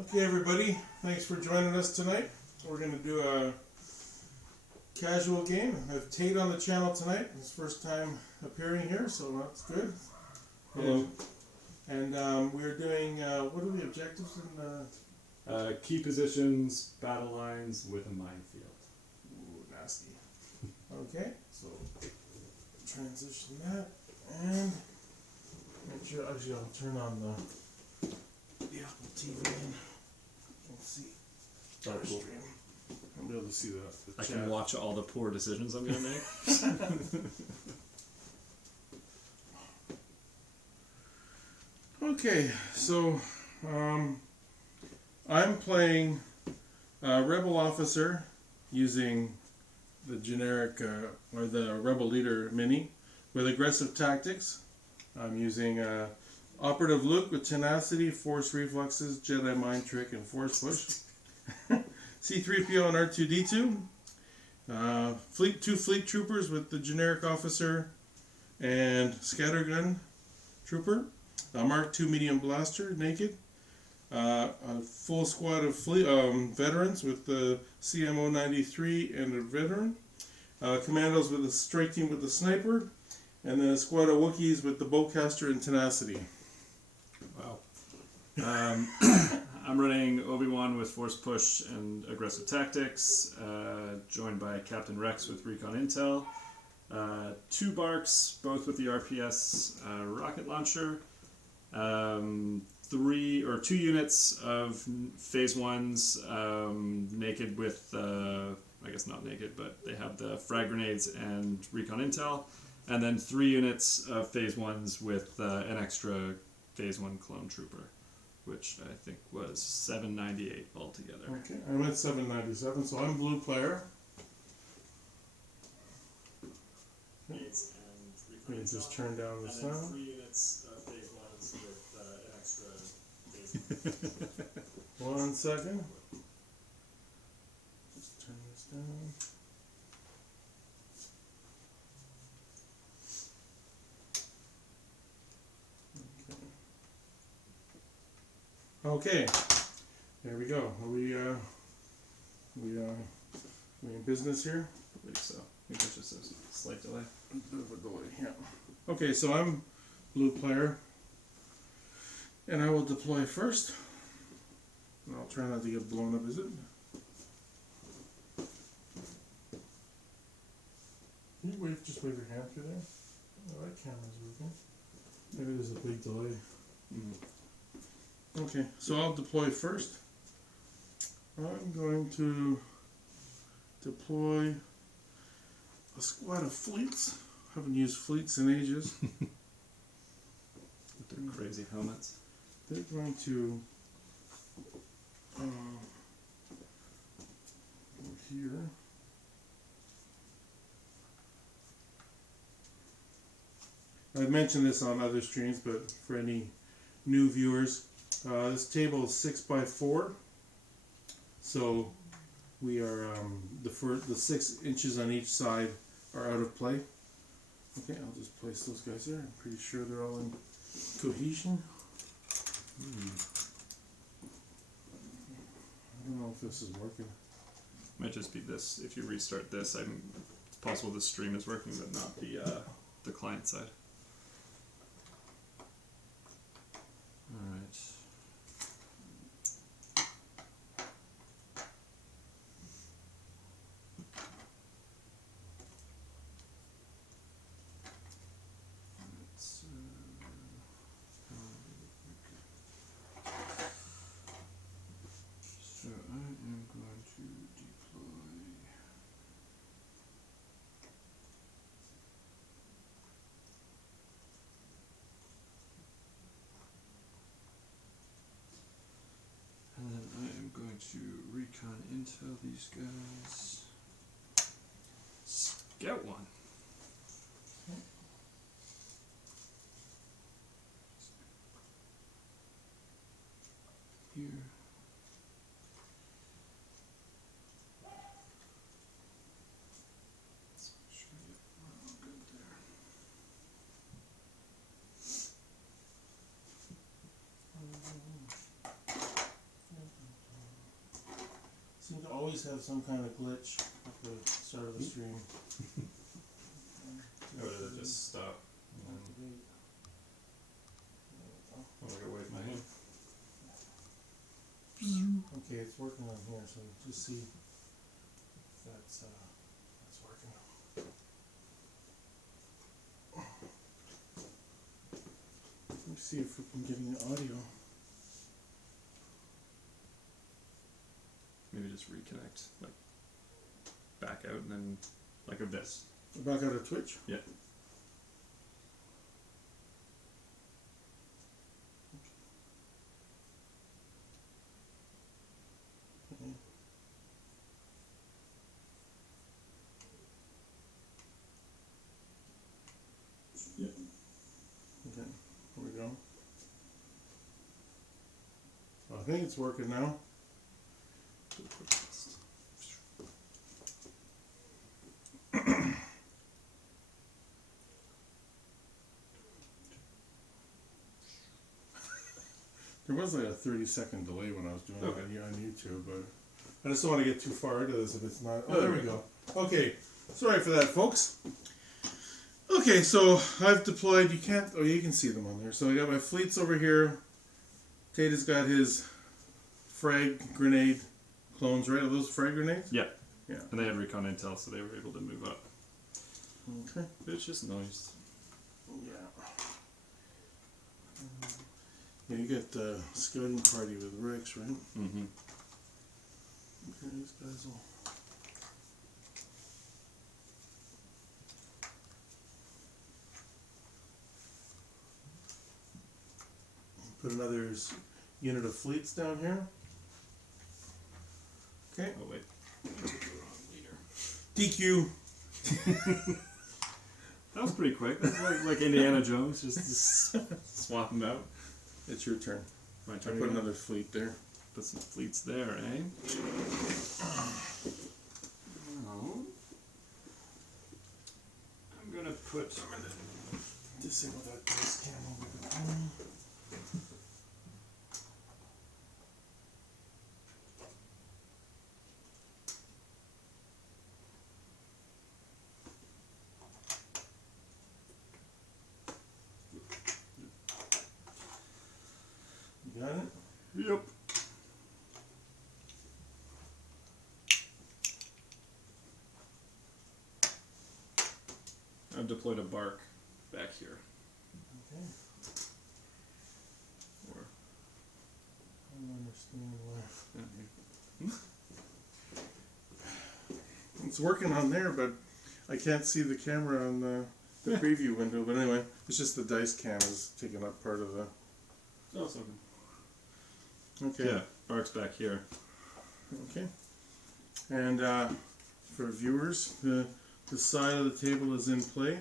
Okay, everybody, thanks for joining us tonight. We're going to do a casual game. I have Tate on the channel tonight. His first time appearing here, so that's good. Hello. And we're doing, what are the objectives in Key positions, battle lines with a minefield. Ooh, nasty. Okay, so transition that, and make sure, actually I'll turn on the Apple TV and see our stream. I'll be able to see the I chat. can watch all the poor decisions I'm going to make. Okay, so I'm playing Rebel Officer using the generic or the Rebel Leader Mini with aggressive tactics. I'm using Operative Luke with Tenacity, Force Reflexes, Jedi Mind Trick, and Force Push. C-3PO and R2-D2. Two Fleet Troopers with the generic Officer and Scattergun Trooper. Mark II Medium Blaster, naked. A full squad of veterans with the CMO 93 and a veteran. Commandos with a strike team with the sniper. And then a squad of Wookiees with the Bowcaster and Tenacity. Wow. I'm running Obi-Wan with Force Push and Aggressive Tactics, joined by Captain Rex with Recon Intel. Two Barks, both with the RPS rocket launcher. 2 units of Phase 1s, naked with, I guess not naked, but they have the frag grenades and Recon Intel. And then 3 units of Phase 1s with an extra Phase 1 clone trooper, which I think was 798 altogether. Okay, I went 797, so I'm blue player. Let me just turn down the sound. 3 units of Phase 1s with an extra Phase 1. 1 second. Just turn this down. Okay, there we go. Are we in business here? I believe so. I think there's just a slight delay. A bit of a delay, yeah. Okay, so I'm blue player, and I will deploy first. And I'll try not to get blown up, is it? Can you just wave your hand through there? Oh, that camera's working. Maybe there's a big delay. Okay, so I'll deploy first. I'm going to deploy a squad of fleets. Haven't used fleets in ages. With their crazy helmets. They're going to go here. I've mentioned this on other streams, but for any new viewers, this table is 6x4, so we are the 6 inches on each side are out of play. Okay, I'll just place those guys there. I'm pretty sure they're all in cohesion. I don't know if this is working. Might just be this. If you restart this, it's possible the stream is working, but not the client side. All right. So I am going to deploy. And then I am going to recon intel these guys. Scout one. Here. Let's make sure we're all good there. always have some kind of glitch at the start of the stream. Or did it just stop? Oh, I gotta wave my hand. Okay, it's working on here, so just see if that's working. Let me see if we can get any audio. Maybe just reconnect, like back out and then like of this. Back out of Twitch? Yeah. Okay. Yeah. Okay, here we go. I think it's working now. Do a quick test. There was like a 30-second delay when I was doing Okay. it on YouTube, but I just don't want to get too far into this if it's not. Oh, there we go. Okay, sorry for that, folks. Okay, so I've deployed. You can't. Oh, you can see them on there. So I got my fleets over here. Tata's got his frag grenade clones, right? Are those frag grenades? Yeah. Yeah. And they had recon intel, so they were able to move up. Okay. It's just noise. Yeah. Yeah, you got the scouting party with Rex, right? Mm-hmm. Okay, these guys will. Put another unit of fleets down here. Okay. Oh wait. I took the wrong leader. DQ. That was pretty quick. That's like Indiana Jones, just swap them out. It's your turn. My I turn. put again? another fleet there. Put some fleets there, eh? Well, I'm gonna put. Disable that dice cam over the phone. You got it? Yep. I've deployed a bark back here. Okay. Or I don't understand why. down here. It's working on there, but I can't see the camera on the preview window. But anyway, it's just the dice cam is taking up part of the. Oh, so Okay. yeah, bark's back here. Okay. And for viewers, the side of the table is in play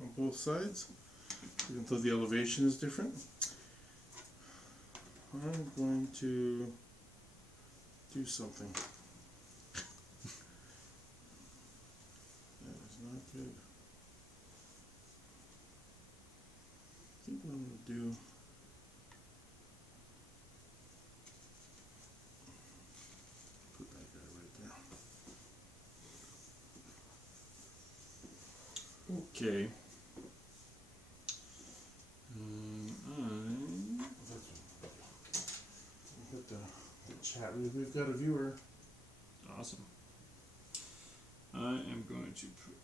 on both sides, even though the elevation is different. I'm going to do something. That is not good. I think what I'm going to do. Put that guy right there. Okay. Put the chat. We've got a viewer. Awesome. I am going to put.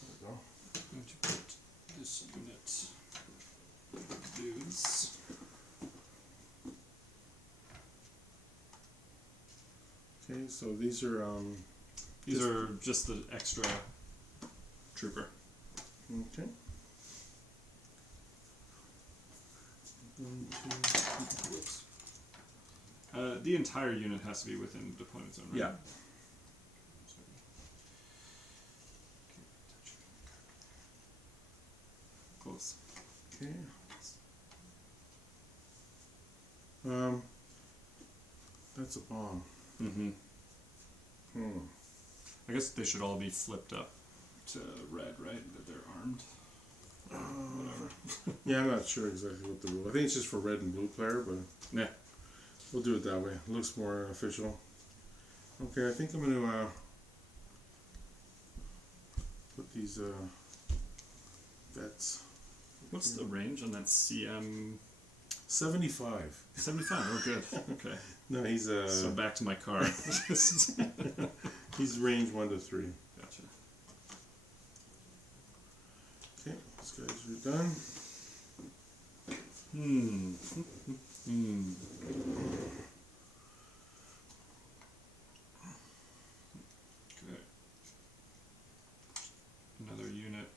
There we go. I'm going to put this unit. Dudes. Okay, so these are These are just the extra trooper. okay. Going to Whoops. The entire unit has to be within deployment zone, right? Yeah. Sorry. Close. okay. That's a bomb. Mm-hmm. Hmm. I guess they should all be flipped up to red, right? That they're armed. Yeah, I'm not sure exactly what the rule. I think it's just for red and blue player, but Yeah. we'll do it that way. It looks more official. Okay, I think I'm gonna put these bets. What's the range on that CM 75. 75? Oh, good. Okay. No, he's So back to my card. he's range 1 to 3. Gotcha. Okay, these guys are done. Okay. Another unit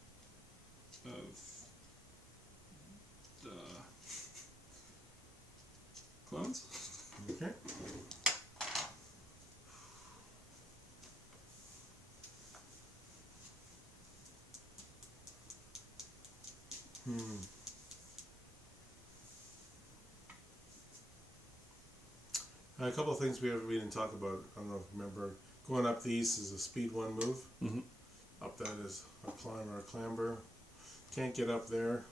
of the clones. Okay. A couple of things we didn't talk about. I don't know if you remember. Going up these is a speed 1 move. Mm-hmm. Up that is a climb or a clamber. Can't get up there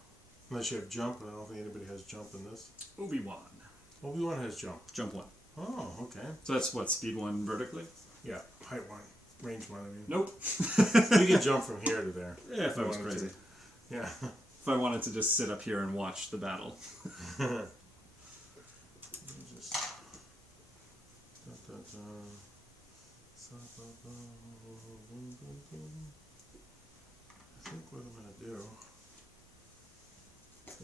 unless you have jump, and I don't think anybody has jump in this. Obi-Wan. Obi-Wan has jump. Jump 1. Oh, okay. So that's what, speed 1 vertically? Yeah, height 1. Range 1, I mean. Nope. You can jump from here to there. Yeah, if I was wanted crazy. to. Yeah. If I wanted to just sit up here and watch the battle. Just, I think what I'm going to do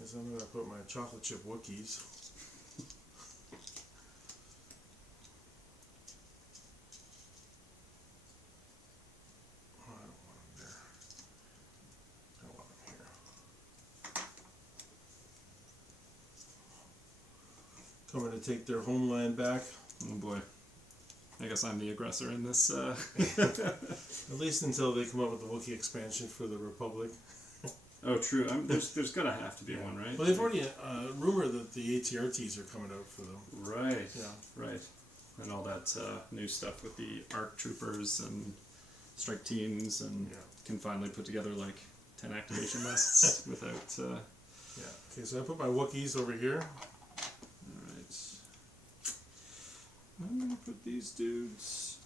is I'm going to put my chocolate chip Wookiees. Oh, I don't want them there. I want them here. Coming to take their homeland back. Oh boy. I guess I'm the aggressor in this. At least until they come up with the Wookiee expansion for the Republic. Oh, true. There's gotta have to be one, right? Well, they've already rumored that the ATRTs are coming out for them. Right. Yeah. Right. And all that new stuff with the ARC troopers and strike teams, and Yeah. can finally put together like 10 activation lists without. Yeah. Okay, so I put my Wookiees over here. Alright. I'm gonna put these dudes.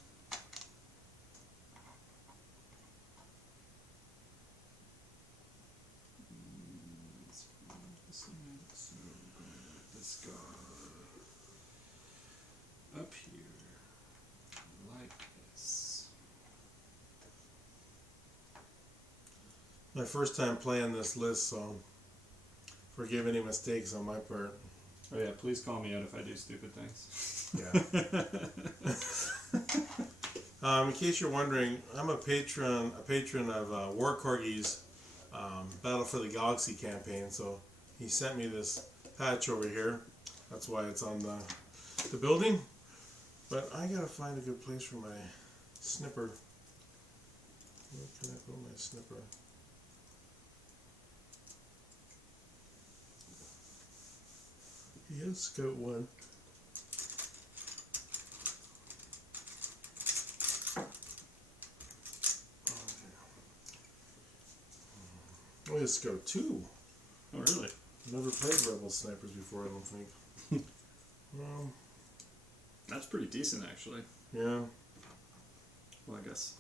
This guy up here, like this. My first time playing this list, so forgive any mistakes on my part. Oh yeah, please call me out if I do stupid things. Yeah. In case you're wondering, I'm a patron of War Corgi's Battle for the Galaxy campaign. So he sent me this patch over here. That's why it's on the building. But I gotta find a good place for my snipper. Where can I put my snipper? Yes, Scout 1. Oh, yes, Scout 2. Oh really? Never played Rebel Snipers before, I don't think. That's pretty decent actually. Yeah. Well, I guess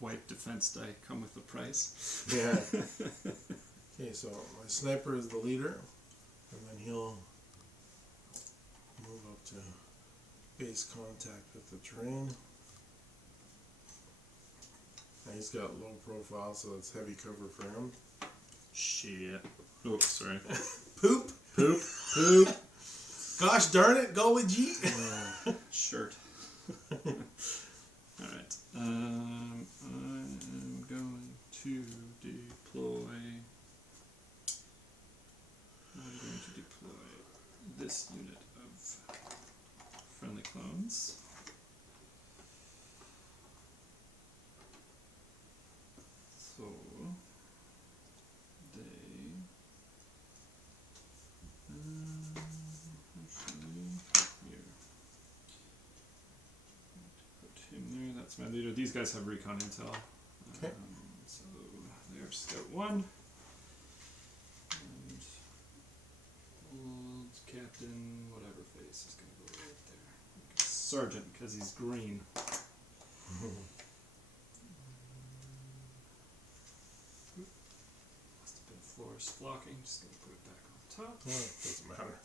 white defense die come with the price. Yeah. Okay, so my sniper is the leader, and then he'll move up to base contact with the terrain. And he's got low profile, so it's heavy cover for him. Shit. Oops, sorry. Poop! Poop. Poop! Gosh darn it, Golly G! Shirt. Alright. I'm going to deploy. I'm going to deploy this unit of friendly clones. So they actually here. Put him there. That's my leader. These guys have recon intel. Okay. So there's Scout 1. sergeant because he's green. Must have been floors flocking. Just gonna put it back on top. Well, it doesn't matter.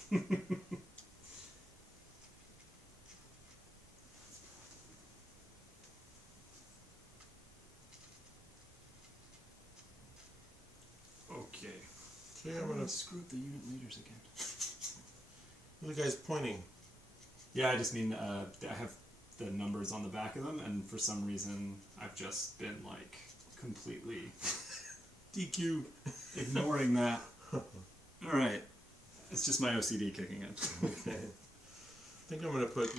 Okay. Okay, I'm gonna screw up the unit leaders again. the guy's pointing. Yeah, I just mean I have the numbers on the back of them, and for some reason I've just been like completely DQ. ignoring that. All right, it's just my OCD kicking in. Okay. I think I'm gonna put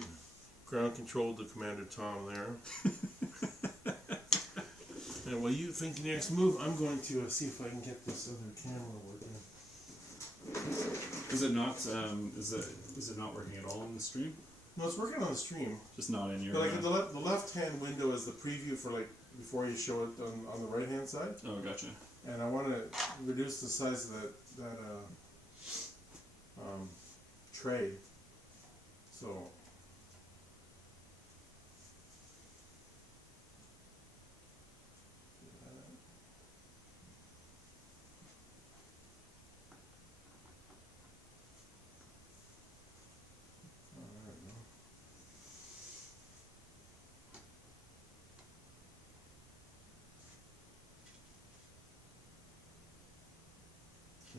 ground control to Commander Tom there. And while you think your next move, I'm going to see if I can get this other camera working. Is it not? Is it not working at all on the stream? No, it's working on the stream. Just not in your. But like the left-hand window is the preview for like before you show it on the right-hand side. Oh, gotcha. And I want to reduce the size of that tray. So.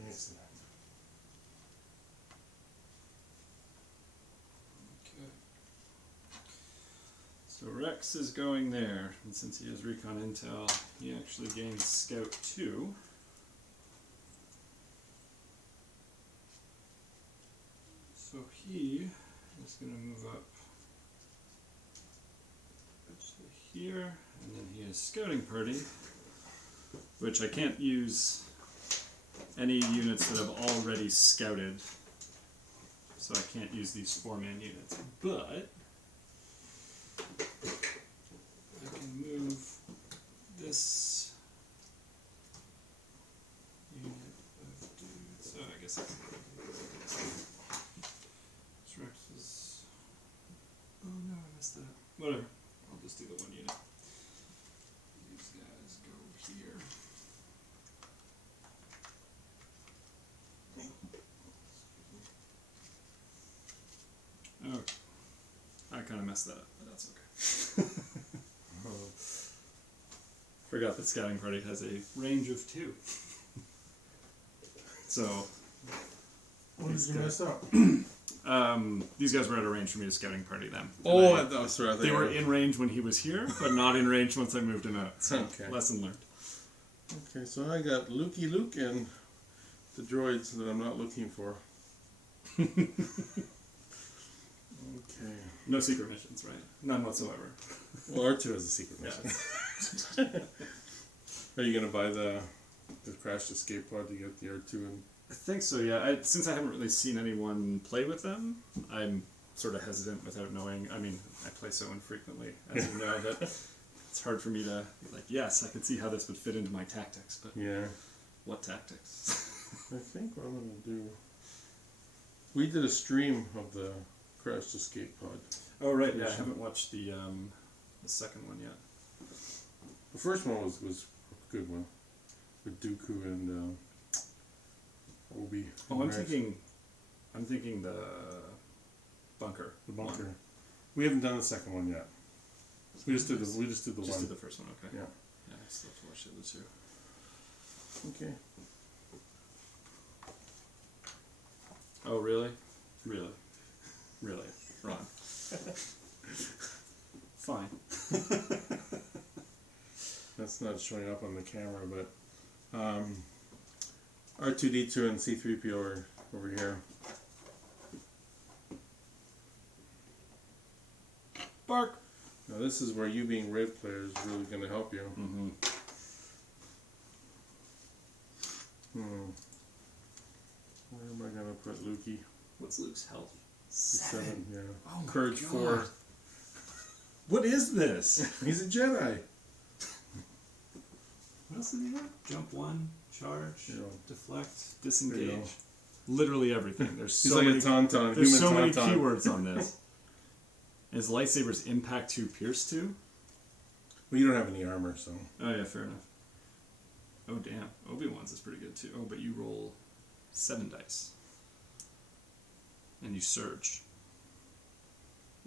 Excellent. Okay. So Rex is going there, and since he has recon intel, he actually gains Scout 2. So he is going to move up to here, and then he has Scouting Party, which I can't use any units that have already scouted, so I can't use these 4-man units, but I can move this unit of dudes. So I guess I can this Rex is. Oh no, I missed that. Whatever. I'll just do the one unit. These guys go here. Oh, I kind of messed that up, but that's okay. Forgot that Scouting Party has a range of 2. So, What did you mess up? these guys were at a range for me to Scouting Party them. Oh, And that's right. they were in range when he was here, but not in range once I moved him out. So, Okay. lesson learned. Okay, so I got Lukey Luke and the droids that I'm not looking for. Okay. No secret missions, right? None whatsoever. Well, R2 has a secret mission. Are you gonna buy the crashed escape pod to get the R2 and? I think so, yeah. Since I haven't really seen anyone play with them, I'm sort of hesitant without knowing. I mean, I play so infrequently, as you know, that it's hard for me to be like, yes, I can see how this would fit into my tactics, but Yeah. what tactics? I think what I'm gonna do. We did a stream of the crashed escape pod. Oh, right, yeah, I haven't watched the second one yet. The first one was a good one with Dooku and Obi. Oh, and Rex. I'm thinking the bunker. The bunker. One. We haven't done the second one yet. We just did the one. Just did the first one, okay. Yeah. Yeah, I still have to watch the other two. Okay. Oh, really? Really? Really? Ron. Fine. That's not showing up on the camera, but R2D2 and C3PO are over here. Bark! Now this is where you being red player is really going to help you. Mm-hmm. Where am I going to put Lukey? What's Luke's health? 7, yeah. Oh my Courage God. 4. What is this? He's a Jedi. What else did he have? Jump 1, charge, Yeah. deflect, There you disengage. go. Literally everything. There's He's so like many. a tauntaun, There's human so many tauntaun. keywords on this. Is lightsabers impact 2, pierce 2? Well, you don't have any armor, so. Oh yeah, fair enough. Oh damn, Obi-Wan's is pretty good too. Oh, but you roll 7 dice. And you surge.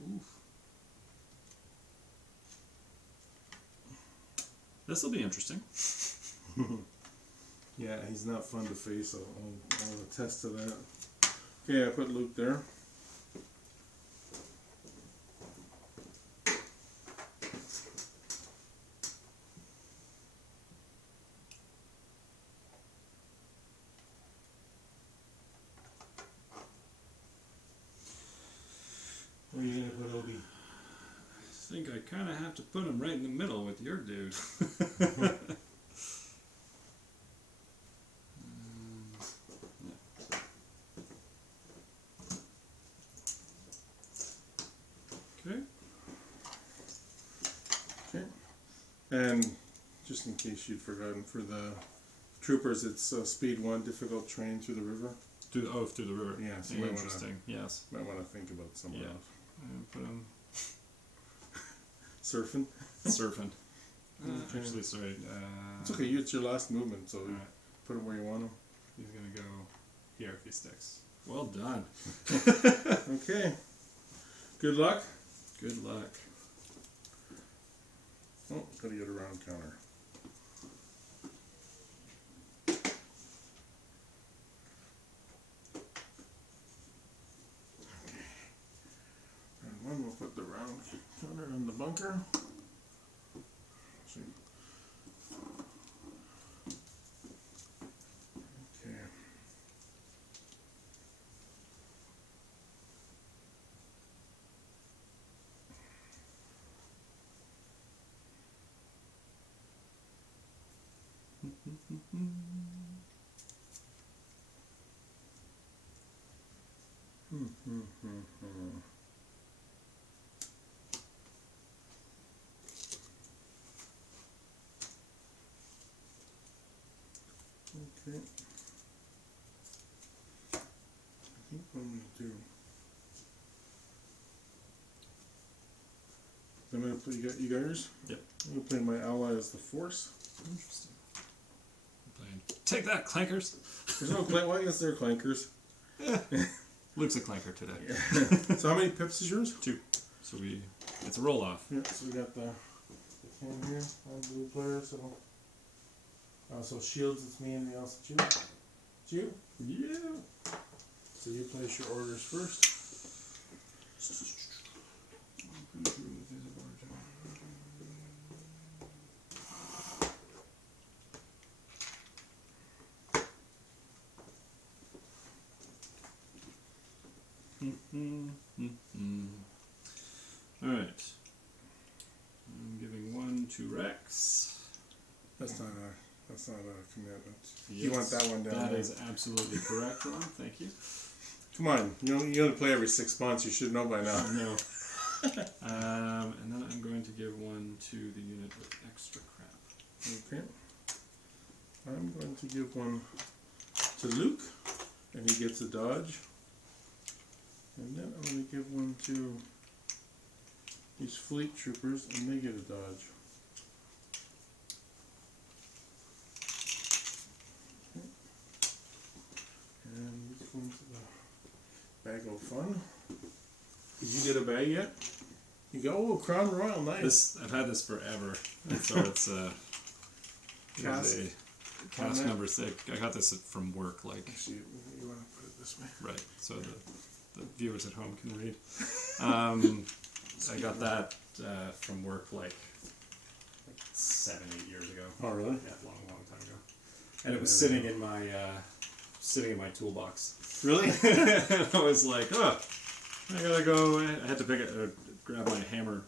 Oof. This'll be interesting. Yeah, he's not fun to face. I'll attest to that. Okay, I put Luke there. Where are you gonna put Obi? I think I kind of have to put him right in the middle with your dude. Okay. Okay. And just in case you'd forgotten, for the troopers, it's speed 1, difficult terrain through the river. Through the river. Yeah, so you might Interesting. Yes. Might want to think about somewhere Yeah. else. And put him Surfing. surfing. Okay. Actually, sorry. It's okay. It's your last movement, so Alright. put him where you want him. He's gonna go here if he sticks. Well done. Okay. Good luck. Good luck. Oh, gotta get around counter. And one, we'll put the round counter in the bunker. See. Okay. Okay. I think what I'm going to do. I'm going to play. You got yours? Yep. I'm going to play my ally as the Force. Interesting. I'm playing. Take that, clankers. There's no clank. Well, I guess they're clankers. Luke's a clanker today. Yeah. So how many pips is yours? 2. So it's a roll off. Yeah. So we got the can here. I'm blue player. So shields. It's me and the else. It's you. It's you. Yeah. So you place your orders first. Alright. I'm giving 1 to Rex. That's not a commitment. Yes, You want that one down That there. is absolutely correct, Ron. Thank you. Come on, you only play every 6 months. You should know by now. No. And then I'm going to give 1 to the unit with extra crap. Okay. I'm going to give 1 to Luke, and he gets a dodge. And then I'm going to give 1 to these fleet troopers, and they get a dodge. Okay. And this one's the bag of fun. Did you get a bag yet? You go, oh, Crown Royal, nice. I've had this forever. So it's Cask. cask number 6. I got this from work, like Actually, you want to put it this way. right, so the viewers at home can read. I got that from work like 7-8 years ago. Oh, really? Yeah, long time ago. And it was sitting in my toolbox. Really? And I was like, oh, I gotta go. I had to grab my hammer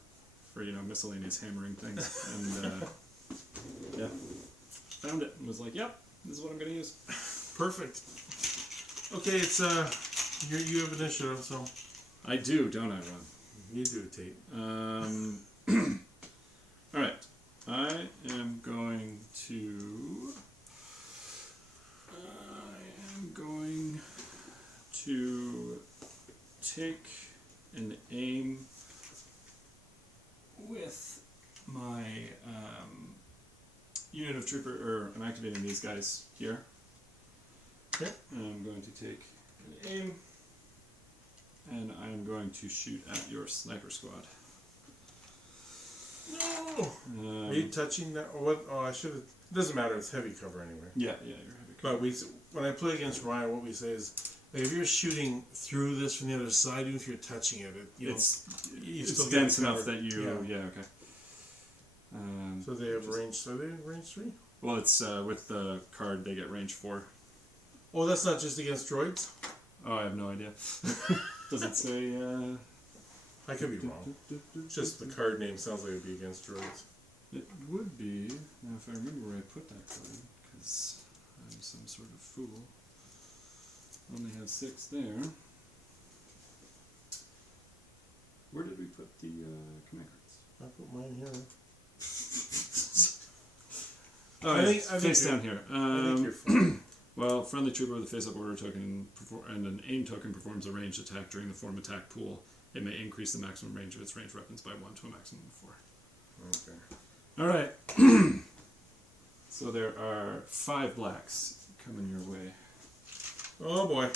for miscellaneous hammering things, and yeah, found it and was like, yep, this is what I'm gonna use. Perfect. Okay, it's you have initiative, so I do, don't I, Ron? you do it, Tate. All right, I am going to take an aim with my unit of trooper, or I'm activating these guys here. Okay. And I'm going to take an aim, and I'm going to shoot at your sniper squad. No! Are you touching that? Or what? Oh, I should have. It doesn't matter. It's heavy cover anyway. Yeah, you're heavy cover. But when I play against Ryan, what we say is, like, if you're shooting through this from the other side, even if you're touching it, It's still dense get enough covered. that you. Yeah. Yeah, okay. So they have range. So they have range 3. Well, it's with the card they get range 4. Oh, that's not just against droids. Oh, I have no idea. Does it say? I could be wrong. Just the card name sounds like it'd be against droids. It would be, now if I remember where I put that card, because I'm some sort of fool. Only have 6 there. Where did we put the command cards? I put mine here. Oh, I yeah, think face you're- down here. I think you're fine. Well, friendly trooper with a face-up order token and an aim token performs a ranged attack during the form attack pool. It may increase the maximum range of its ranged weapons by 1 to a maximum of 4. Okay. Alright. So there are 5 blacks coming your way. Oh boy.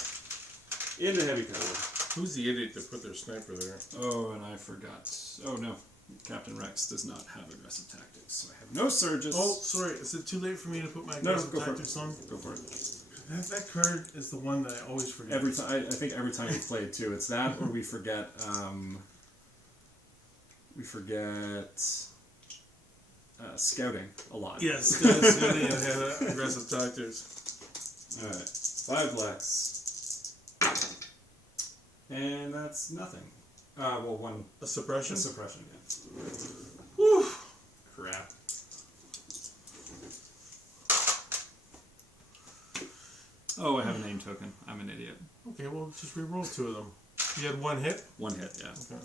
Into heavy cover. Who's the idiot that put their sniper there? Oh, and I forgot. Oh no. Captain Rex does not have aggressive tactics, so I have no surges. Oh, sorry. Is it too late for me to put my No, aggressive go for it. tactics on? Go for it. That card is the one that I always forget. Every time, I think every time we play it too, it's that or we forget. Scouting a lot. Yes, scouting and had aggressive tactics. All right, 5 blacks, and that's nothing. Well, 1 A suppression? suppression. Yeah. Whew. Crap. Oh, I have a name token. I'm an idiot. Okay, well, just re-roll 2 of them. You had 1 hit? 1 hit, yeah. Okay.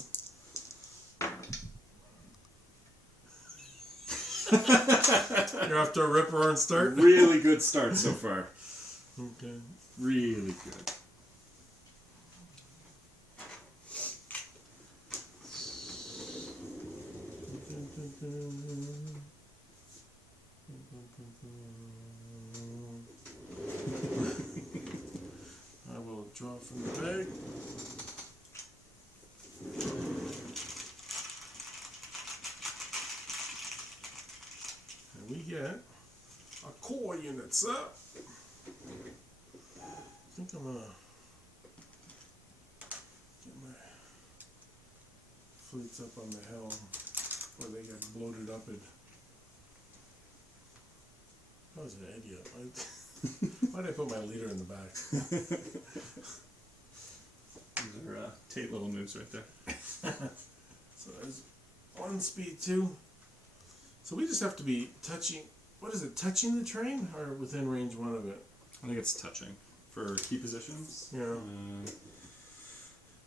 You're off to a rip-roaring start? Really good start so far. Okay. Really good. I will draw from the bag. And we get a core unit up. I think I'm gonna get my fleets up on the hill before they get bloated up. I was an idiot. Why did I put my leader in the back? These are Tate little moves right there. So there's 1 speed 2. So we just have to be touching. What is it? Touching the train or within range 1 of it? I think it's touching for key positions. Yeah. At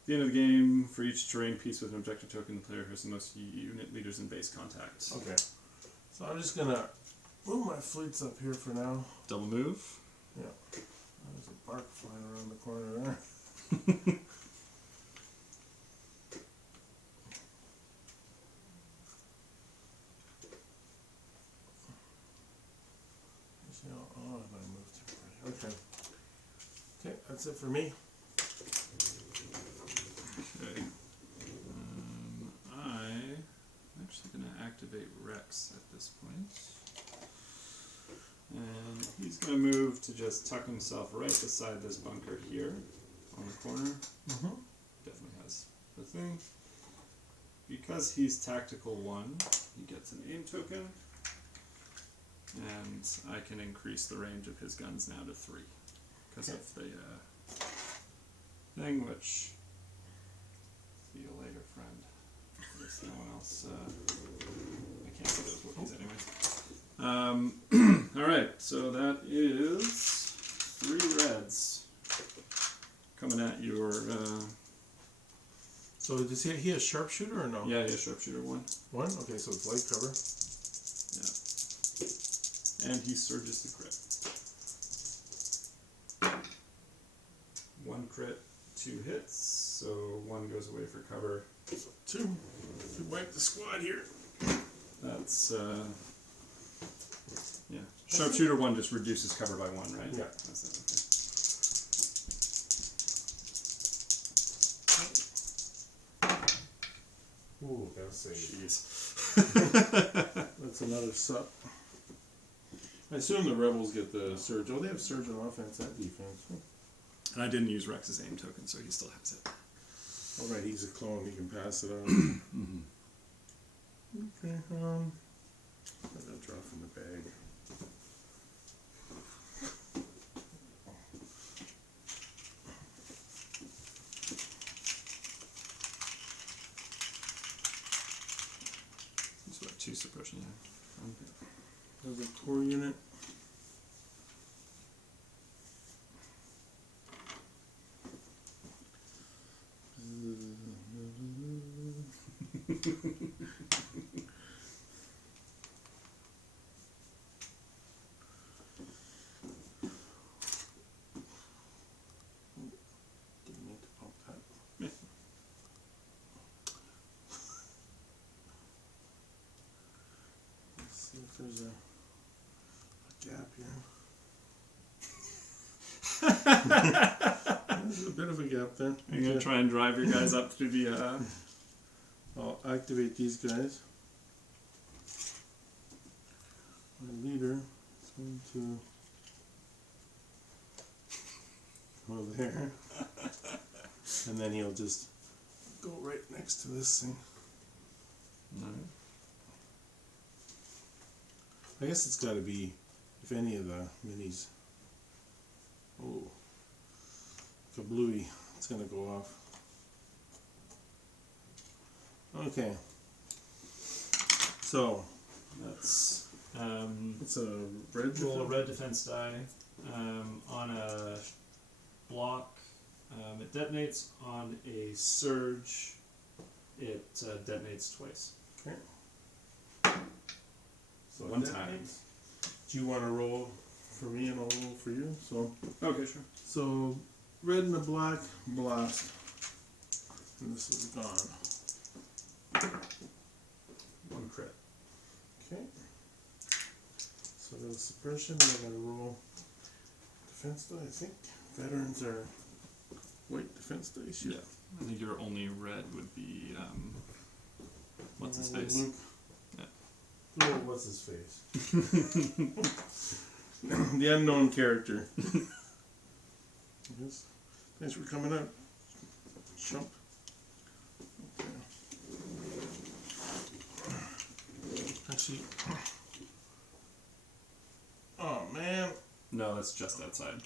the end of the game, for each terrain piece with an objective token, the player has the most unit leaders in base contact. Okay. So I'm just gonna move my fleets up here for now. Double move. Yeah. There's a bark flying around the corner there. Oh, I moved too far. Okay. Okay, that's it for me. Okay. I'm actually going to activate Rex at this point. And he's going to move to just tuck himself right beside this bunker here on the corner. Mm-hmm. Definitely has the thing. Because he's tactical 1, he gets an aim token. And I can increase the range of his guns now to 3 because of the thing, which, see you later, friend. I guess no one else, I can't see those Wookiees anyways. Alright, so that is 3 reds coming at your, So does he a sharpshooter or no? yeah, sharpshooter 1. 1? Okay, so it's light cover. And he surges the crit. 1 crit, 2 hits, so 1 goes away for cover. Two. We wipe the squad here. That's yeah. Sharpshooter 1 just reduces cover by 1, right? Yeah. That's it, Ooh, gotta save. okay. Jeez. That's another sup. I assume the rebels get the surge. Oh, they have surge on offense and defense. And I didn't use Rex's aim token, so he still has it. All right, he's a clone. He can pass it on. Okay. I gotta draw from the bag. He's what, 2 suppression, yeah. There's a core unit. Didn't mean to pump that. Yeah. Let's see if there's a gap here. There's a bit of a gap there. Are you gonna try and drive your guys up through the I'll activate these guys. My leader is going to go there. And then he'll just go right next to this thing. Alright. I guess it's got to be, if any of the minis. Oh, kablooey! It's gonna go off. Okay. So That's it's a red roll a roll. red defense die on a block. It detonates on a surge. It detonates twice. Okay. So One that time. means- Do you want to roll for me and I'll roll for you? Okay, sure. So red and the black blast, and this is gone. 1 crit. Okay. So the suppression, I gotta roll defense die. I think veterans are white defense dice. Yeah. I think your only red would be what's his Uh, face? Luke. Yeah. Oh, what's his face? The unknown character. Yes. Thanks for coming out. Chump. Okay. Actually. Oh man. No, that's just outside.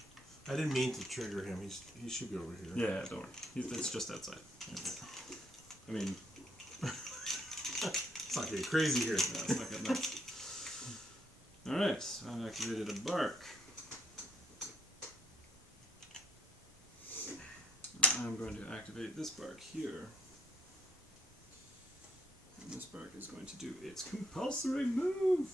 I didn't mean to trigger him. He should be over here. Yeah, don't worry. It's just outside. I mean, It's not getting crazy here. no, it's not getting nuts. Alright, so I've activated a bark. I'm going to activate this bark here. And this bark is going to do its compulsory move.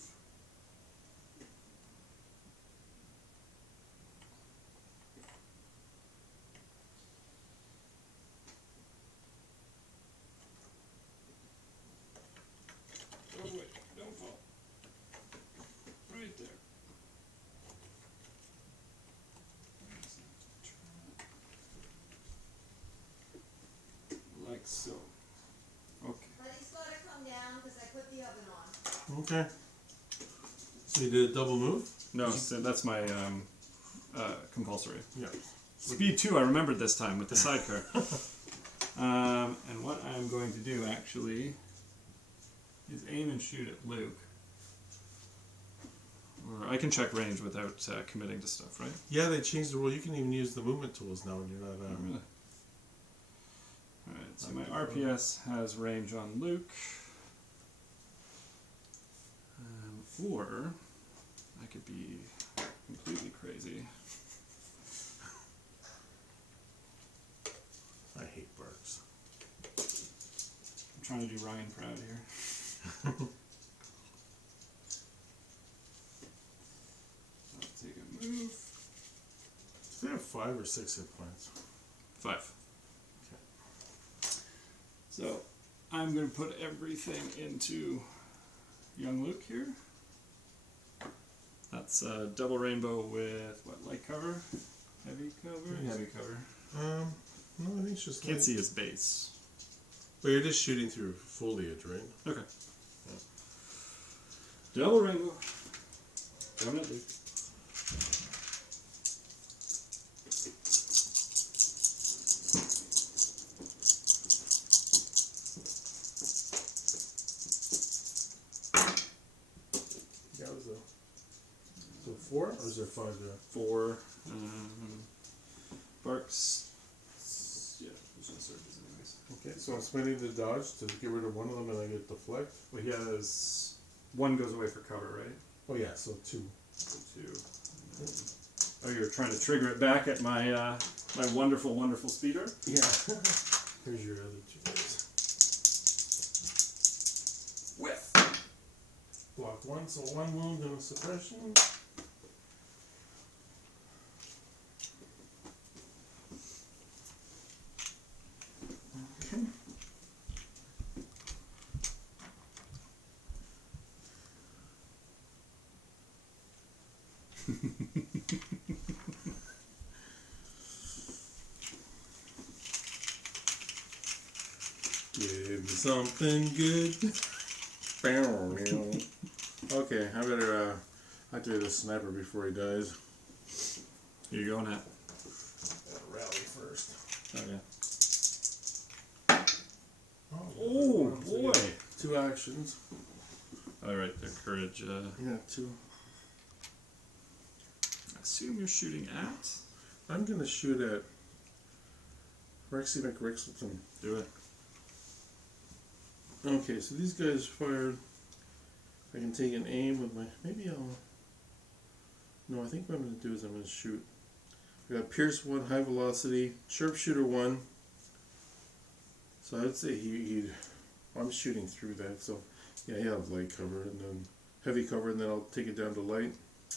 Oh wait, don't fall. Right there. Like so. Okay. But it's got to come down because I put the oven on. Okay. So you did a double move? No, so that's my compulsory. Yeah. Speed 2, I remembered this time with the sidecar. And what I'm going to do actually is aim and shoot at Luke. Or I can check range without committing to stuff, right? Yeah, they changed the rule. You can even use the movement tools now when you're not. Oh, really? Alright, so my RPS has range on Luke. Or I could be completely crazy. I hate barks. I'm trying to do Ryan proud here. I'll take a move. Do they have 5 or 6 hit points? 5. So I'm going to put everything into young Luke here. That's double rainbow with what, light cover? Heavy cover? Yes. Heavy cover. No, I think it's just Can't light. see his base. But you're just shooting through foliage, right? Okay. Double rainbow. Coming at Luke. Yeah, was a, so 4 or is there 5 there? 4 barks. Yeah, there's no surface anyways. Okay, so I'm spending the dodge to get rid of one of them and I get deflect. Well, he has 1 goes away for cover, right? Oh yeah, so 2. So 2. Oh, you're trying to trigger it back at my my wonderful, wonderful speeder. Yeah. Here's your other 2 guys. Whiff. Block 1, so 1 wound and a suppression. Okay. Give me something good. Okay, I better activate the sniper before he dies. Who you going at? Gotta rally first. Oh yeah. Oh boy. 2 actions. Alright, the courage. Yeah, 2. I assume you're shooting at. I'm gonna shoot at Rexy McRixleton. Do it. Okay, so these guys fired. I can take an aim with my. Maybe I'll. No, I think what I'm gonna do is I'm gonna shoot. I got Pierce 1, high velocity, sharpshooter 1. So I'd say he I'm shooting through that. So yeah, he'll have light cover and then heavy cover, and then I'll take it down to light.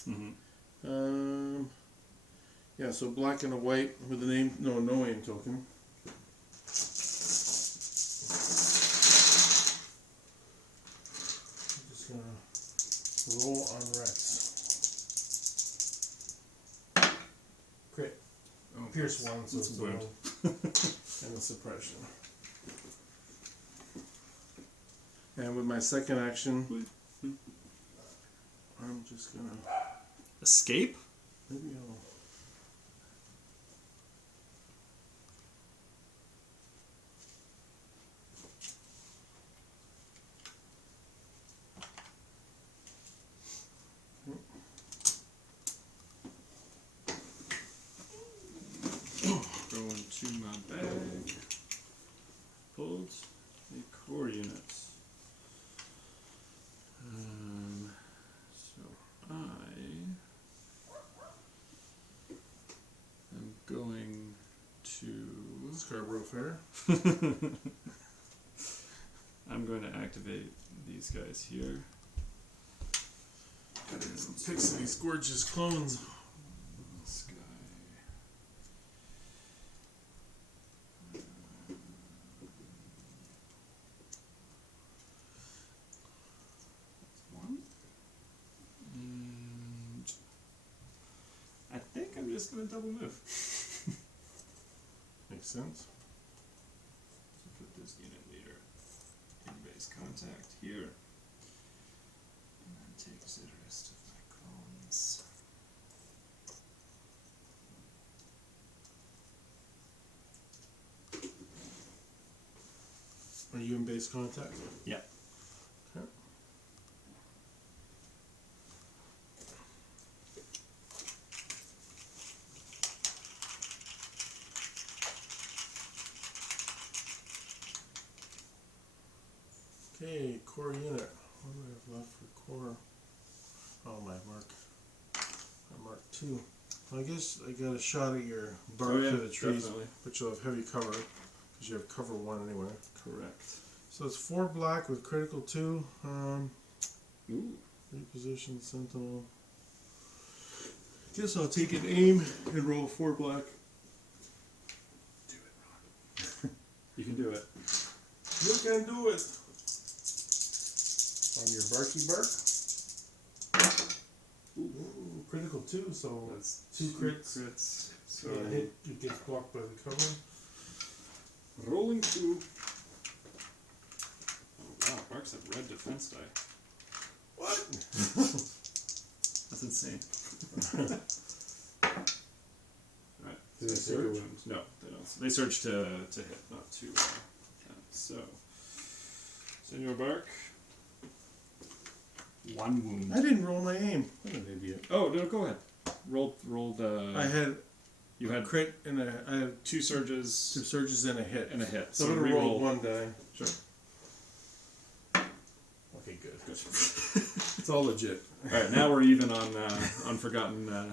Mm-hmm. Yeah, so black and a white with an aim. No aim token. I'm just gonna roll on Rex. Crit. Oh, Pierce 1, so that's it's a wound. and a suppression. And with my second action, I'm just gonna Escape? maybe I'll. Go into my bag. Pulled a core unit. So I am going to. Scarborough Fair. I'm going to activate these guys here. Got some pics of these gorgeous clones. This guy. One. And I think I'm just going to double move. Makes sense. So put this unit leader in base contact here. And then take the rest of my clones. Are you in base contact? Yeah. Okay. Okay, core unit. What do I have left for core? Oh, my mark. My mark 2. Well, I guess I got a shot at your bark Oh, yeah, through the trees, definitely. but you'll have heavy cover because you have cover 1 anyway. Correct. So it's 4 black with critical 2. Ooh. Reposition sentinel. Guess I'll take an aim and roll 4 black. Do it, Ron. You can do it. You can do it. On your barky bark. Ooh, critical 2, so That's two crits. So So hit, it gets blocked by the cover. rolling 2. Oh wow, Barks have red defense die. What? That's insane. Alright. Do they so take a surge? wound. No, they don't. They surge to hit, not to. So, Senor Bark. 1 wound. I didn't roll my aim. What an idiot. Oh no, go ahead. Rolled. I had You had crit and I had 2 surges 2 surges and a hit. and a hit. So I'm gonna roll reroll. 1 die. Sure. Okay, good. It's all legit. All right, now we're even on forgotten. Our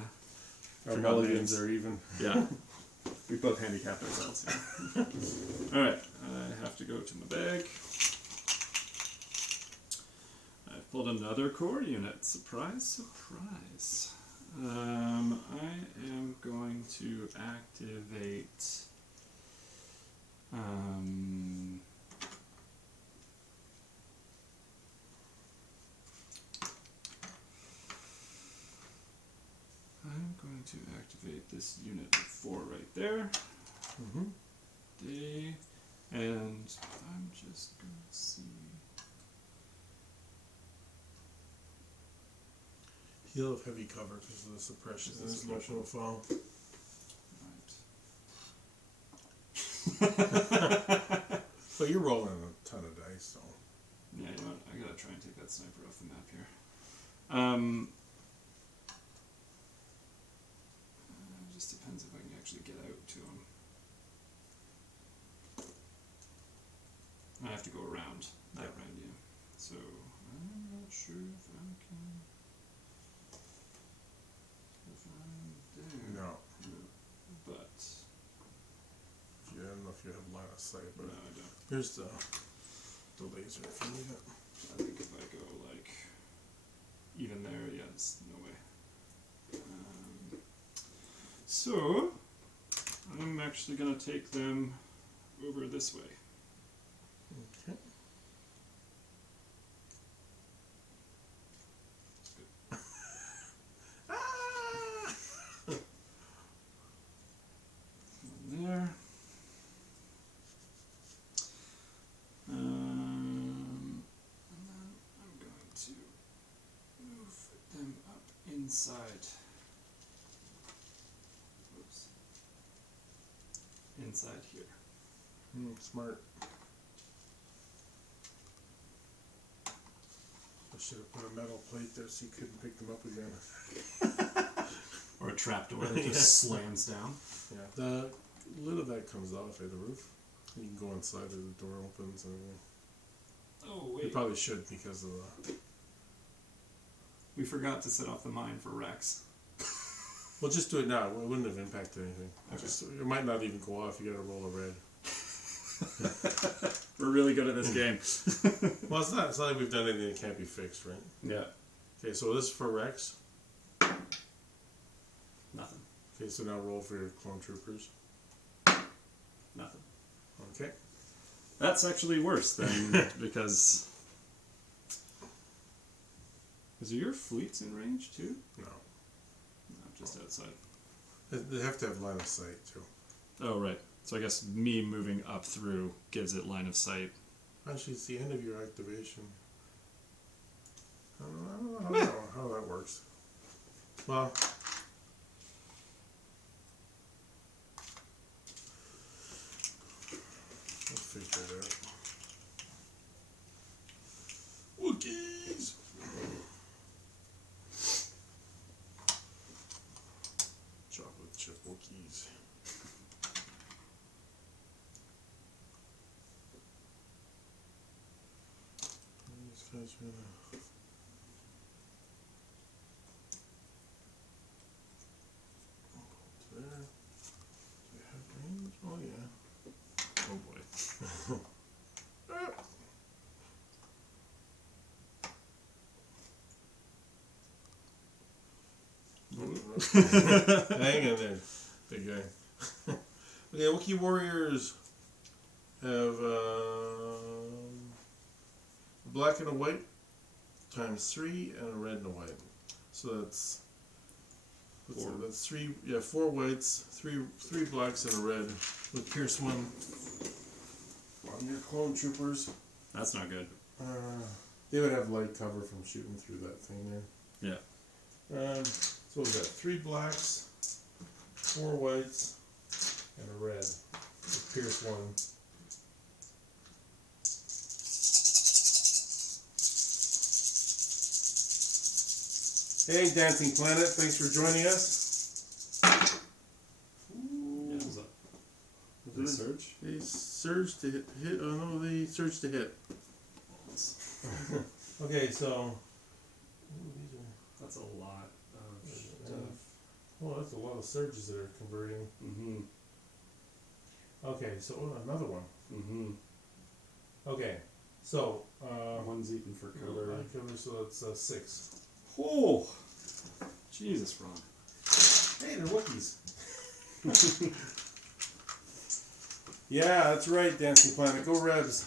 Forgotten mulligans names. are even. Yeah, we both handicapped ourselves here. All right, I have to go to my bag. I've pulled another core unit. Surprise, surprise. I am going to activate. I'm going to activate this unit 4 right there. Mm-hmm. And I'm just going to see. He'll have heavy cover because of the suppression and his motion will fall. Right. But you're rolling a ton of dice, so. Yeah, you know what? I gotta try and take that sniper off the map here. It just depends if I can actually get out to him. I have to go around that round, yeah. So I'm not sure if I can. If I'm there. No. But I don't know if you have line of sight, but no, I don't. here's the laser if you need it. I think if I go like even there, yeah, there's no way. So I'm actually gonna take them over this way. Okay. One there. And then I'm going to move them up inside. Oops. Inside here. Smart. I should have put a metal plate there so you couldn't pick them up again. Or a trapdoor that just slams down. Yeah. The lid of that comes off at the roof. You can go inside as the door opens and everything. Oh You wait. probably should because of the. We forgot to set off the mine for Rex. Well, just do it now. It wouldn't have impacted anything. Okay. Just, it might not even go off. You got to roll a red. We're really good at this game. Well, it's not. It's not like we've done anything that can't be fixed, right? Yeah. Okay, so this is for Rex. Nothing. Okay, so now roll for your clone troopers. Nothing. Okay. That's actually worse than because. Is your fleets in range too? No. No, just outside. They have to have line of sight too. Oh right. So I guess me moving up through gives it line of sight. Actually, it's the end of your activation. I don't know how that works. Well, we'll figure it out. Wookiees! Chocolate chip Wookiees. These guys are gonna. There. Do they have range? Oh yeah. Oh boy. Hang in there, big guy. Okay, Wookiee warriors. have a black and a white times 3 and a red and a white. So that's Four. that's 3. Yeah, 4 whites, three blacks and a red with Pierce 1 on your clone troopers. That's not good. They would have light cover from shooting through that thing there. Yeah. So we've got 3 blacks, 4 whites, and a red with Pierce 1. Hey, Dancing Planet, thanks for joining us. Yeah, what's up? Did they surge? They surged to hit. Oh no, they surged to hit. Okay, so. That's a lot of stuff. Well, that's a lot of surges that are converting. Mm-hmm. Okay, so another one. Mm-hmm. Okay, so. One's eaten for color. So it's 6. Oh! Jesus, Ron. Hey, they're Wookiees. Yeah, that's right, Dancing Planet. Go Rebs.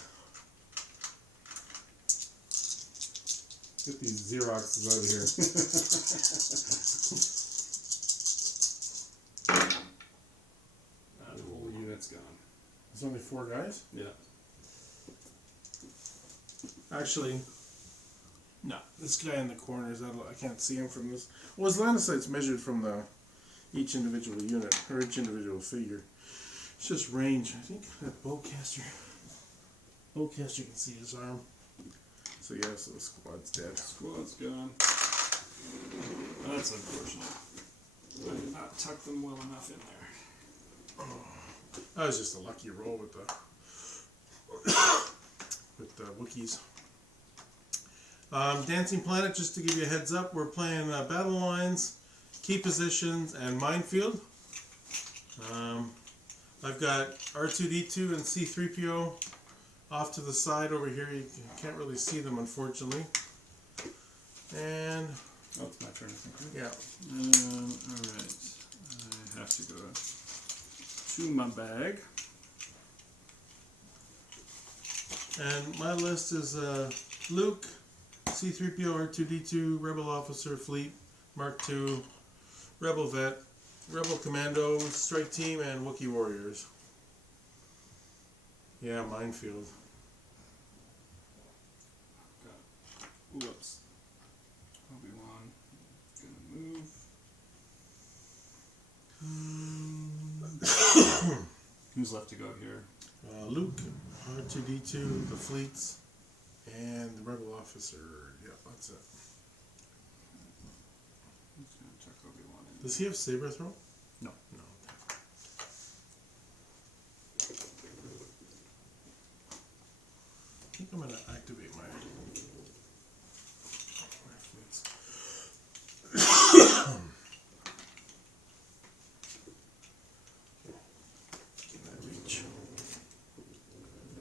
Get these Xeroxes out of here. That whole unit's gone. There's only 4 guys? Yeah. Actually, no. This guy in the corners, I can't see him from this. Well, his line of sight's measured from each individual unit, or each individual figure. It's just range. I think that bowcaster can see his arm. So yeah, so the squad's dead. Squad's gone. That's unfortunate. I did not tuck them well enough in there. That was just a lucky roll with the Wookiees. Dancing Planet, just to give you a heads up, we're playing battle lines, key positions, and minefield. I've got R2-D2 and C-3PO off to the side over here. You can't really see them, unfortunately. And Oh, it's my turn, I think. yeah, Alright. I have to go to my bag. and my list is Luke, C-3PO, R2-D2, Rebel Officer, Fleet, Mark II, Rebel Vet, Rebel Commando, Strike Team, and Wookiee Warriors. Yeah, minefield. Whoops. Obi-Wan. Gonna move. Who's left to go here? Luke, R2-D2, the fleets, and the Rebel Officer. Yeah, that's it. I'm just gonna tuck Obi-Wan in. Does he have saber throw? No. No. I think I'm gonna activate my fleets. Can I reach?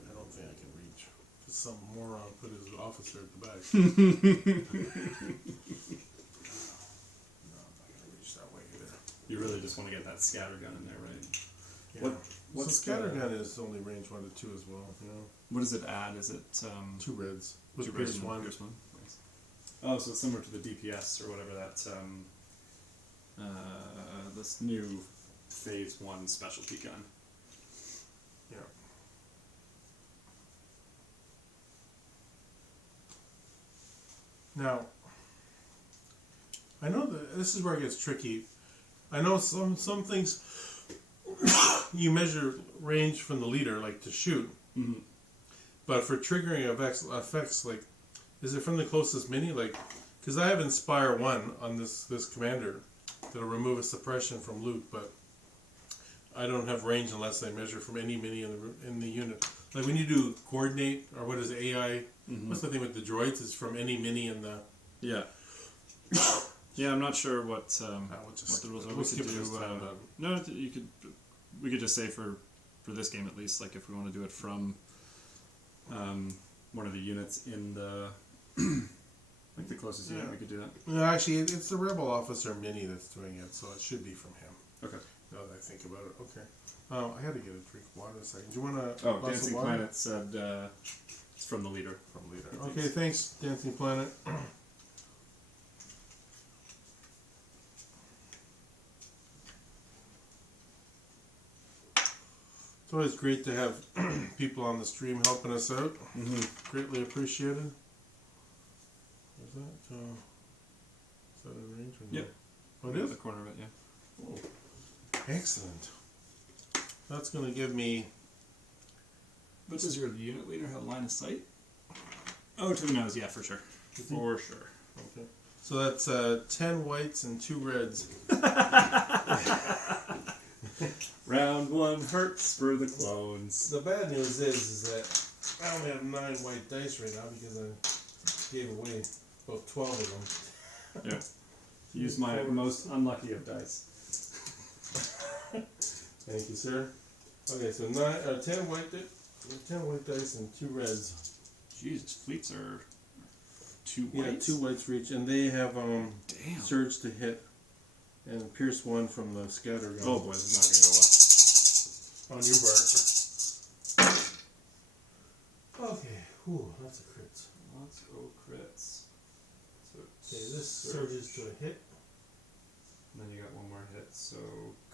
I don't think I can reach. Because some moron put his officer at the back. No, I'm not gonna reach that way either. You really just want to get that scatter gun in there, right? Yeah. What's so the- scattergun is only range 1 to 2 as well, you know? What does it add? Is it 2 reds. two With Pierce Pierce 1. Pierce one? Nice. Oh, so it's similar to the DPS or whatever that This new Phase 1 specialty gun. Yeah. Now, I know that this is where it gets tricky. I know some things you measure range from the leader, like to shoot. Mm-hmm. But for triggering effects, like, is it from the closest mini? Like, because I have Inspire 1 on this commander that'll remove a suppression from loot, but I don't have range unless I measure from any mini in the unit. Like when you do coordinate, or what is it, AI? Mm-hmm. What's the thing with the droids? It's from any mini in the. Yeah. Yeah, I'm not sure what we'll just what the rules are. we'll We could skip do. this time, No, you could. We could just say for this game at least, like if we want to do it from one of the units in the like the closest unit, Yeah. we could do that. No, actually, it's the Rebel Officer mini that's doing it, so it should be from him. Okay. No, I think about it. Okay. I had to get a drink of water in a second. Do you want to? Oh, Dancing Planet said it's from the leader. From leader. Okay, thanks, Dancing Planet. It's always great to have people on the stream helping us out. Mm-hmm. Greatly appreciated. Is that in range? Or no? Yep. Oh, it is? The corner of it, yeah. Oh. Excellent. That's going to give me... But does your unit leader have line of sight? Oh, to the nose, yeah, for sure. For sure. Okay. So that's 10 whites and 2 reds. Round 1 hurts for the clones. The bad news is that I only have 9 white dice right now because I gave away about 12 of them. Yeah. Use my most unlucky of dice. Thank you, sir. Okay, so 10 white dice and 2 reds. Jesus, fleets are 2 Yeah, whites? 2 whites for each, and they have Damn. surge to hit and pierce 1 from the scatter gun. Oh boy, this is not going to go well. On your bark. Okay, whew, that's a crit. Let's go crits. So Okay, this surges to a hit. And then you got 1 more hit, so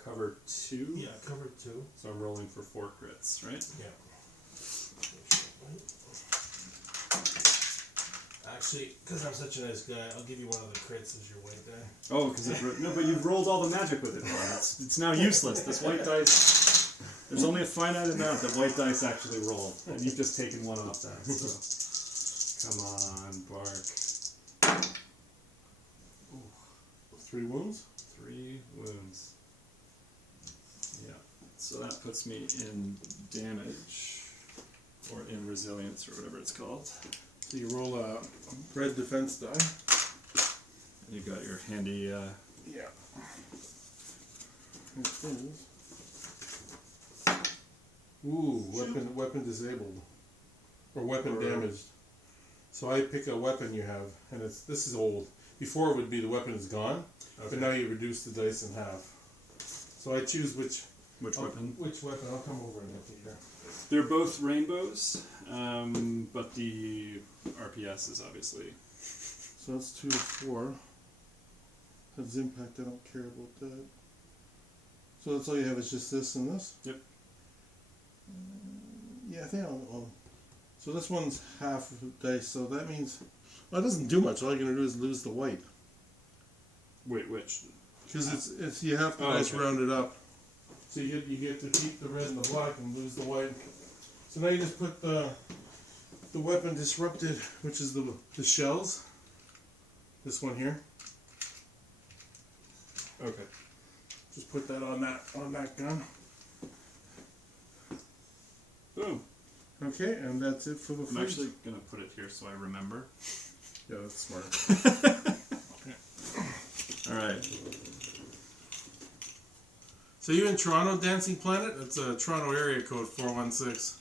cover 2? Yeah, cover 2. So I'm rolling for 4 crits, right? Yeah. Actually, because I'm such a nice guy, I'll give you one of the crits as your white die. Oh, because no, but you've rolled all the magic with it. It's now useless. This white dice. There's only a finite amount that white dice actually roll, and you've just taken 1 off that. So, come on, bark. Ooh. 3 wounds. 3 wounds. Yeah. So that puts me in damage, or in resilience, or whatever it's called. So you roll a red defense die. You got your handy. Yeah. Here it is. Ooh, weapon disabled, or weapon damaged. So I pick a weapon you have, and this is old. Before it would be the weapon is gone, but now you reduce the dice in half. So I choose which weapon? Which weapon? I'll come over and look at here. They're both rainbows, but the RPS is obviously. So that's 2 to 4. Has impact. I don't care about that. So that's all you have is just this and this. Yep. Yeah, I think I'll. So this one's half dice. So that means, well, it doesn't do much. All you're gonna do is lose the white. Wait, which? Because it's you have to dice round it up. So you get to keep the red and the black and lose the white. So now you just put the weapon disrupted, which is the shells. This one here. Okay. Just put that on that gun. Boom. Okay, and that's it for the I'm actually gonna put it here so I remember. Yeah, that's smart. All right. So you in Toronto, Dancing Planet? That's a Toronto area code 416.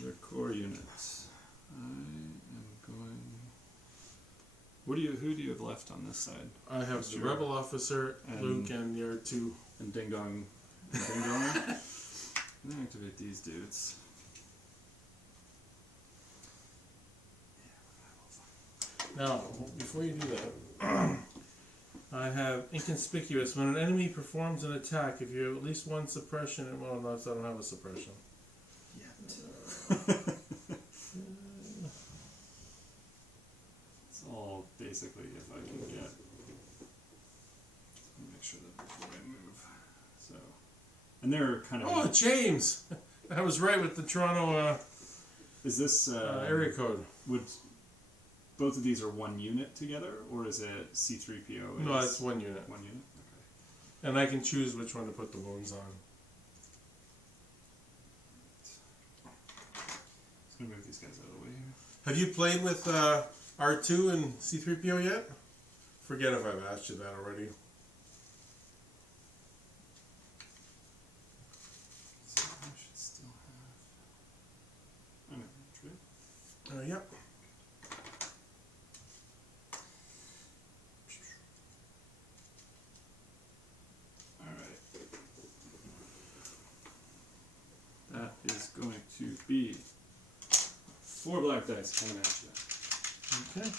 Other core units. I am going. Who do you have left on this side? I have the Rebel Officer, Luke, and the R2. And Ding Dong. Ding Dong. Let me activate these dudes. Now, before you do that, I have Inconspicuous. When an enemy performs an attack, if you have at least 1 suppression, well, no, I don't have a suppression. It's all basically if I can get. Let me make sure that before I move. So, and they're kind of. Oh, James! I was right with the Toronto is this area code. Would both of these are 1 unit together, or is it C3PO? No, it's 1 unit. 1 unit. Okay. And I can choose which one to put the wounds on. Just gonna move these guys out of the way here. Have you played with R2 and C3PO yet? Forget if I've asked you that already. So I should still have. Okay, Yep. be 4 black dice coming at you. Okay.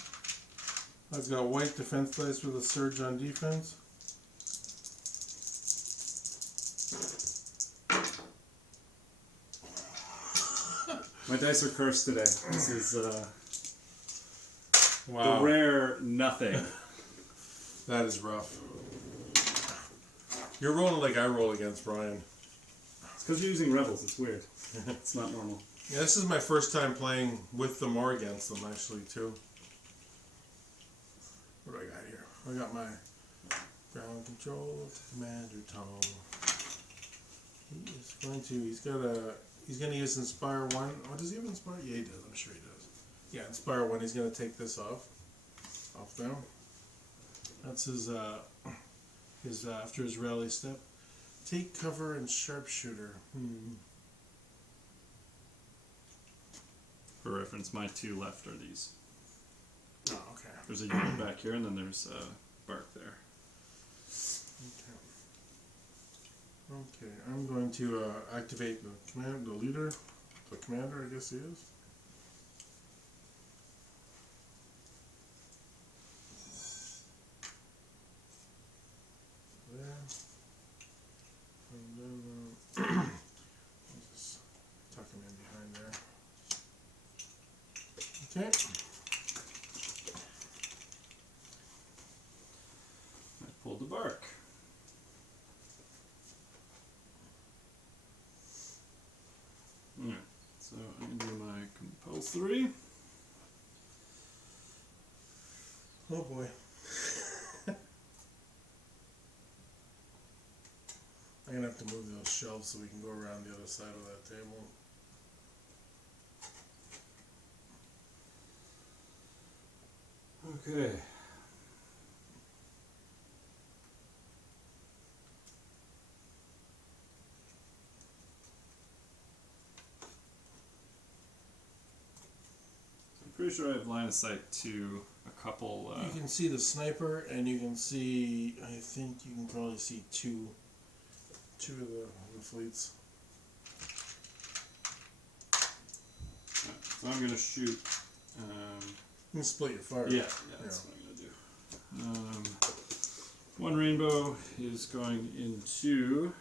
I've got white defense dice with a surge on defense. My dice are cursed today. This is the Wow. rare nothing. That is rough. You're rolling like I roll against Brian. It's because you're using rebels. It's weird. It's not normal. Yeah, this is my first time playing with them or against them, actually, too. What do I got here? I got my ground control to Commander Tom. He's going to use Inspire 1. Oh, does he have Inspire? Yeah, he does. I'm sure he does. Yeah, Inspire 1. He's going to take this off now. That's his after his rally step. Take cover and sharpshooter. For reference, my 2 left are these. Oh, okay. There's a unit back here, and then there's Bark there. Okay, I'm going to activate the leader, the commander, I guess he is. There. And then I'll just tuck him in behind there. Okay. I pulled the bark. Alright, so I'm going to do my compulsory. Oh boy. I'm gonna have to move those shelves so we can go around the other side of that table. Okay. I'm pretty sure I have line of sight to a couple. You can see the sniper, and you can see, I think you can probably see two of the fleets. So I'm going to shoot. You can split your fire. Yeah, that's what I'm going to do. One rainbow is going into.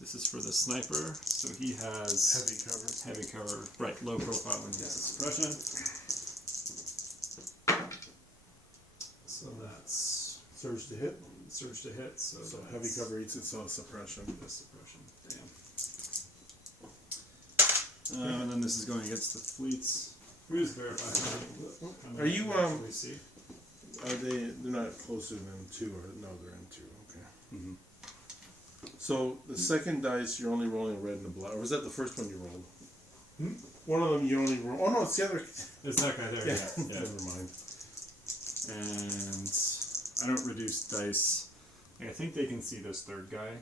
This is for the sniper, so he has Heavy cover. heavy cover, right? Low profile when he has suppression. So that's Surge to hit. surge to hit. So Heavy cover eats its own suppression. This suppression. Damn. And then this is going against the fleets. Who's verified? Are you Actually see. they're not closer than 2 or no, they're in 2. Okay. Mm-hmm. So the second dice you're only rolling a red and a black, or was that the first one you rolled? Hmm? One of them you only roll. Oh no, it's the other. There's that guy there. Yeah. Yeah. Never mind. And I don't reduce dice. Like, I think they can see this third guy,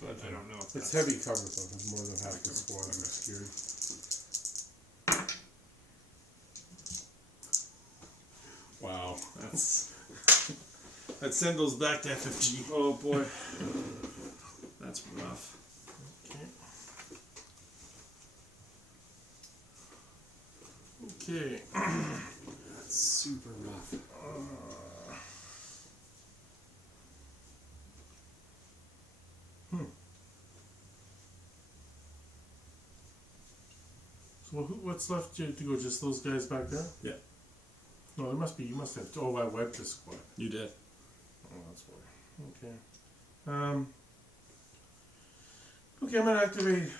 but I don't know if It's that's heavy cover though, because more than half the squad are obscured. Wow. That send those back to FFG. Oh boy, that's rough. Okay. That's super rough. So what's left to go? Just those guys back there? Yeah. No, there must be. You must have. Oh, I wiped this squad. You did. Oh, that's why. Okay. Okay, I'm gonna activate.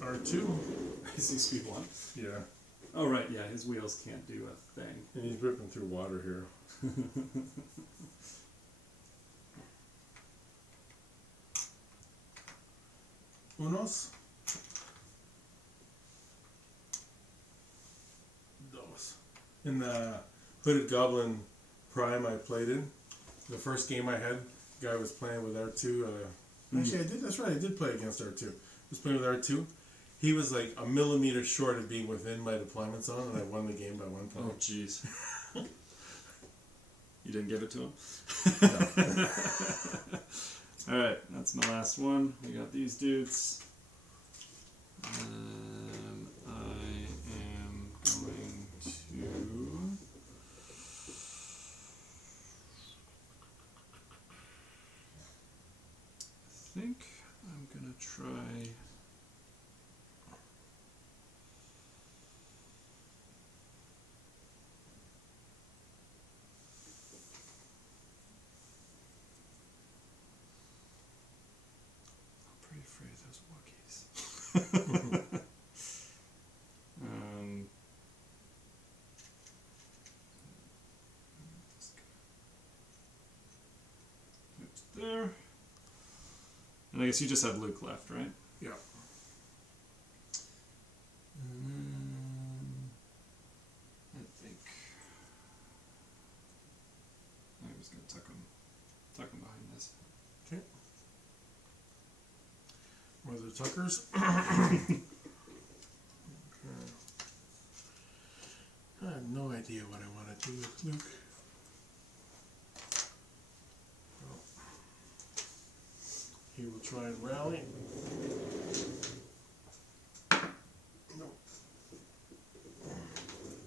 R2. I see speed 1. Yeah. Oh right, yeah, his wheels can't do a thing. And he's ripping through water here. Unos. Dos. In the Hooded Goblin Prime I played in, the first game I had, the guy was playing with R2. Actually, I did. That's right. I did play against R2. I was playing with R2. He was like a millimeter short of being within my deployment zone, and I won the game by 1 point. Oh jeez. You didn't give it to him? Alright, that's my last one. We got these dudes. I am going to. I think I'm gonna try. Pretty afraid of those Wookiees. There's there. And I guess you just have Luke left, right? Yeah. I think I'm just gonna tuck him behind this. Okay. Mother Tuckers. Okay. I have no idea what I want to do with Luke. Well, he will try and rally. No.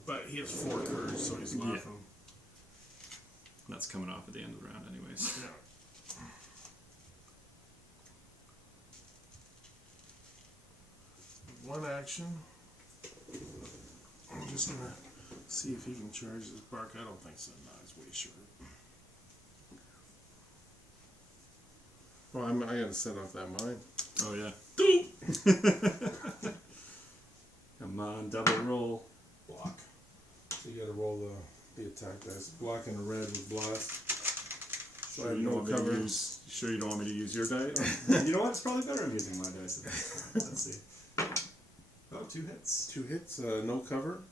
But he has 4 cards, so he's laughing. That's coming off at the end of the round, anyways. Yeah. One action. I'm just gonna see if he can charge his bark. I don't think so. No, it's way short. Well, I gotta set off that mine. Oh yeah. Come on, double roll. Block. So you gotta roll the attack dice. Block in red with blast. So I have no cover. You sure you don't want me to use your die? You know what? It's probably better I'm using my dice. Let's see. Oh, 2 hits. 2 hits, no cover.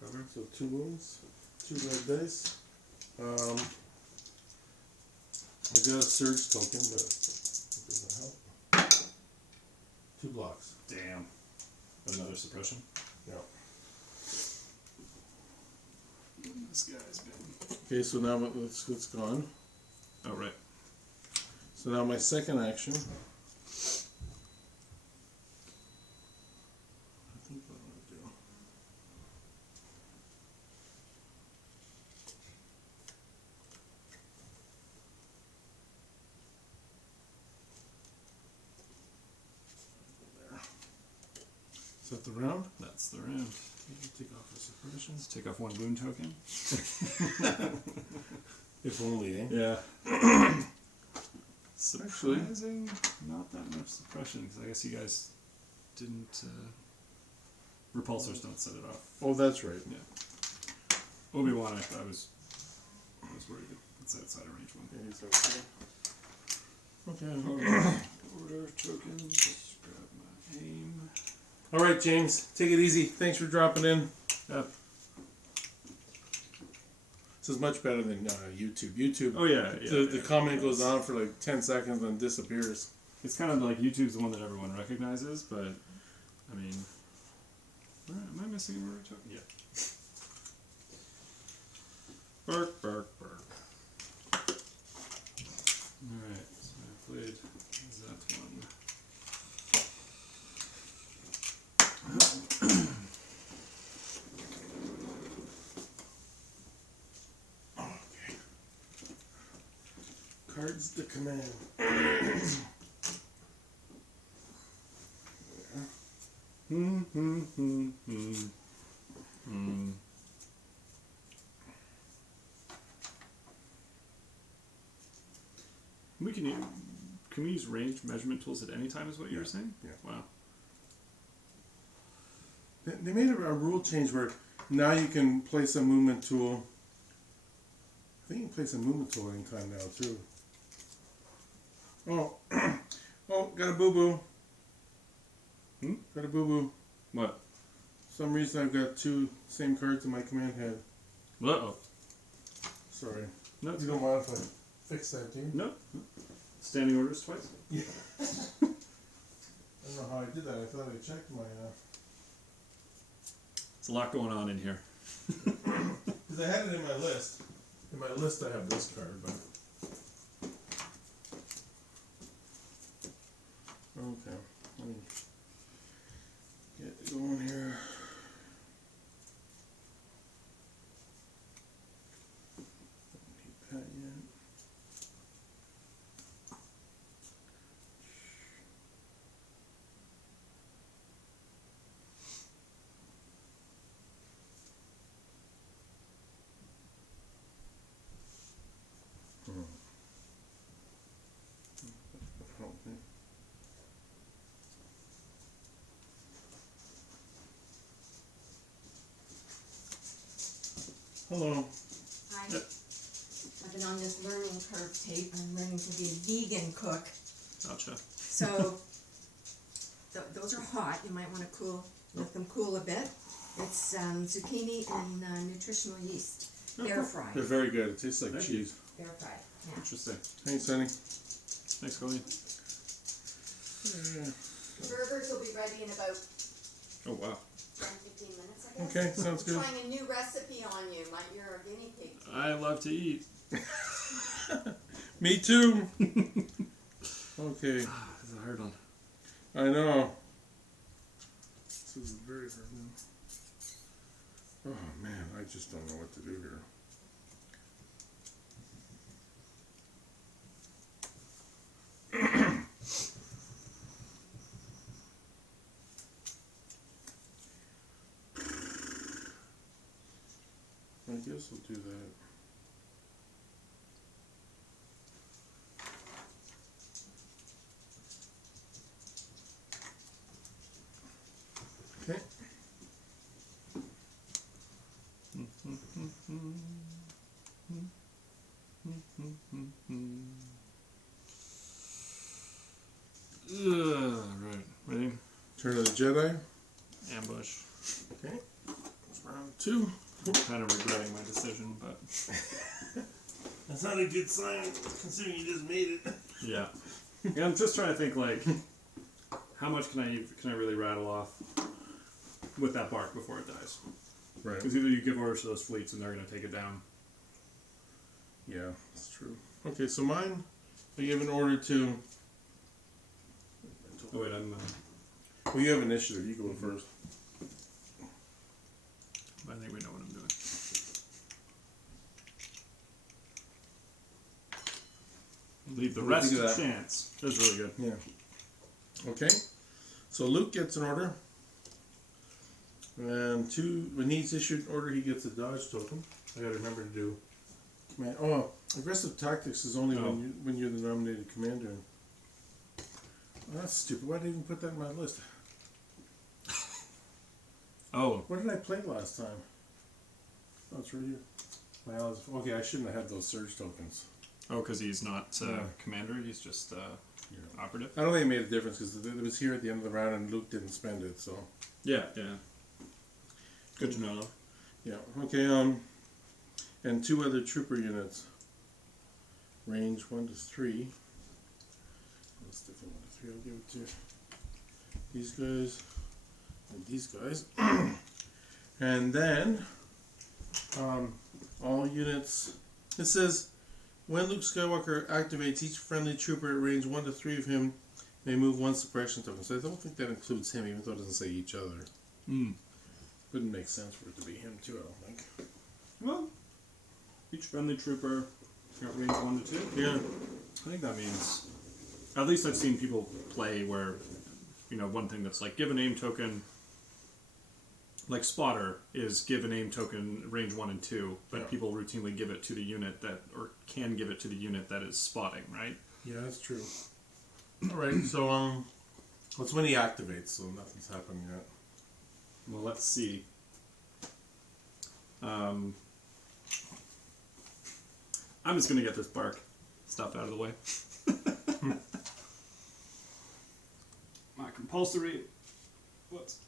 Cover. So 2 wounds, 2 red dice. I got a surge token, but it doesn't help. 2 blocks. Damn. Another suppression. Yeah. This guy's been. Okay, so now it's gone. Oh right. So now my second action. I think what I'm gonna do. There. Is that the round? That's the round. Take off the suppression. Let's take off 1 wound token. If only, eh? Yeah. Surprising, not that much suppression, because I guess you guys didn't. Repulsors don't set it off. Oh, that's right. Yeah. Obi-Wan, I was worried it's outside of range 1. Yeah, he's okay. Okay. Order tokens. Just grab my aim. All right, James, take it easy. Thanks for dropping in. Yep. This is much better than YouTube. YouTube. Oh yeah, yeah. The comment goes on for like 10 seconds and disappears. It's kind of like YouTube's the one that everyone recognizes, but I mean, am I missing an order token? Yeah. Bark, bark, bark. All right, so I played that one. Okay. Cards to command. Can we use ranged measurement tools at any time? Is what you were saying? Yeah. Wow. They made a rule change where now you can place a movement tool. I think you can place a movement tool anytime now too. Oh, oh, got a boo boo. Got a boo boo. What? For some reason I've got 2 same cards in my command head. Uh oh. Sorry. No. You don't mind if I fix that, do you? No. Standing orders twice. Yeah. I don't know how I did that. I thought I checked my. There's a lot going on in here. Because I had it in my list. In my list, I have this card, but. Okay. Let me get going here. Don't need that yet. Okay. Hello. Hi. Yep. I've been on this learning curve, Tate. I'm learning to be a vegan cook. Gotcha. So, those are hot. You might want to let them cool a bit. It's zucchini and nutritional yeast. Air fried. They're very good. It tastes like Thank you. cheese. Air fried. Yeah. Interesting. Thanks, honey. Thanks, Colleen. Burgers will be ready in about Oh, wow. 10-15 minutes, I guess. Okay, sounds good. Trying a new recipe on you. You're a guinea pig. I love to eat. Me too. Okay. This is a hard one. I know. This is very hard one. Oh man, I just don't know what to do here. I guess we'll do that. Okay. Right. Ready? Turn of the Jedi. Ambush. Okay. That's round 2. I'm kind of regretting my decision, but That's not a good sign, considering you just made it. yeah. Yeah, I'm just trying to think like, how much can I really rattle off with that bark before it dies? Right. Because either you give orders to those fleets and they're going to take it down. Yeah, that's true. Okay, so mine, I give an order to. Oh wait, I'm. Well, you have initiative. You go first. I think we know what I'm doing. Leave the What do rest you to think of that? chance. That's really good. Yeah. Okay. So Luke gets an order. And when he's issued an order, he gets a dodge token. I gotta remember to do. Oh, aggressive tactics is only when you're the nominated commander. Oh, that's stupid. Why did I even put that in my list? Oh, What did I play last time? Oh, it's right here. Well, okay, I shouldn't have had those surge tokens. because he's not Yeah. commander. He's just operative. I don't think it made a difference because it was here at the end of the round and Luke didn't spend it, so. Yeah, yeah. Good to know. Yeah, okay, and 2 other trooper units. Range 1 to 3. That's different 1 to 3. I'll give it to these guys and these guys. And then, all units. It says, when Luke Skywalker activates, each friendly trooper at range 1 to 3 of him may move 1 suppression token. So I don't think that includes him, even though it doesn't say each other. Hmm. Wouldn't make sense for it to be him too, I don't think. Well, each friendly trooper got range 1 to 2. Yeah. I think that means. At least I've seen people play where, one thing that's like give an aim token. Like spotter is give an aim token range 1 and 2, but Yeah. people routinely give it to the unit or can give it to the unit that is spotting, right? Yeah, that's true. Alright, so it's when he activates, so nothing's happened yet. Well, let's see. I'm just gonna get this bark stuff out of the way. My compulsory. Whoops.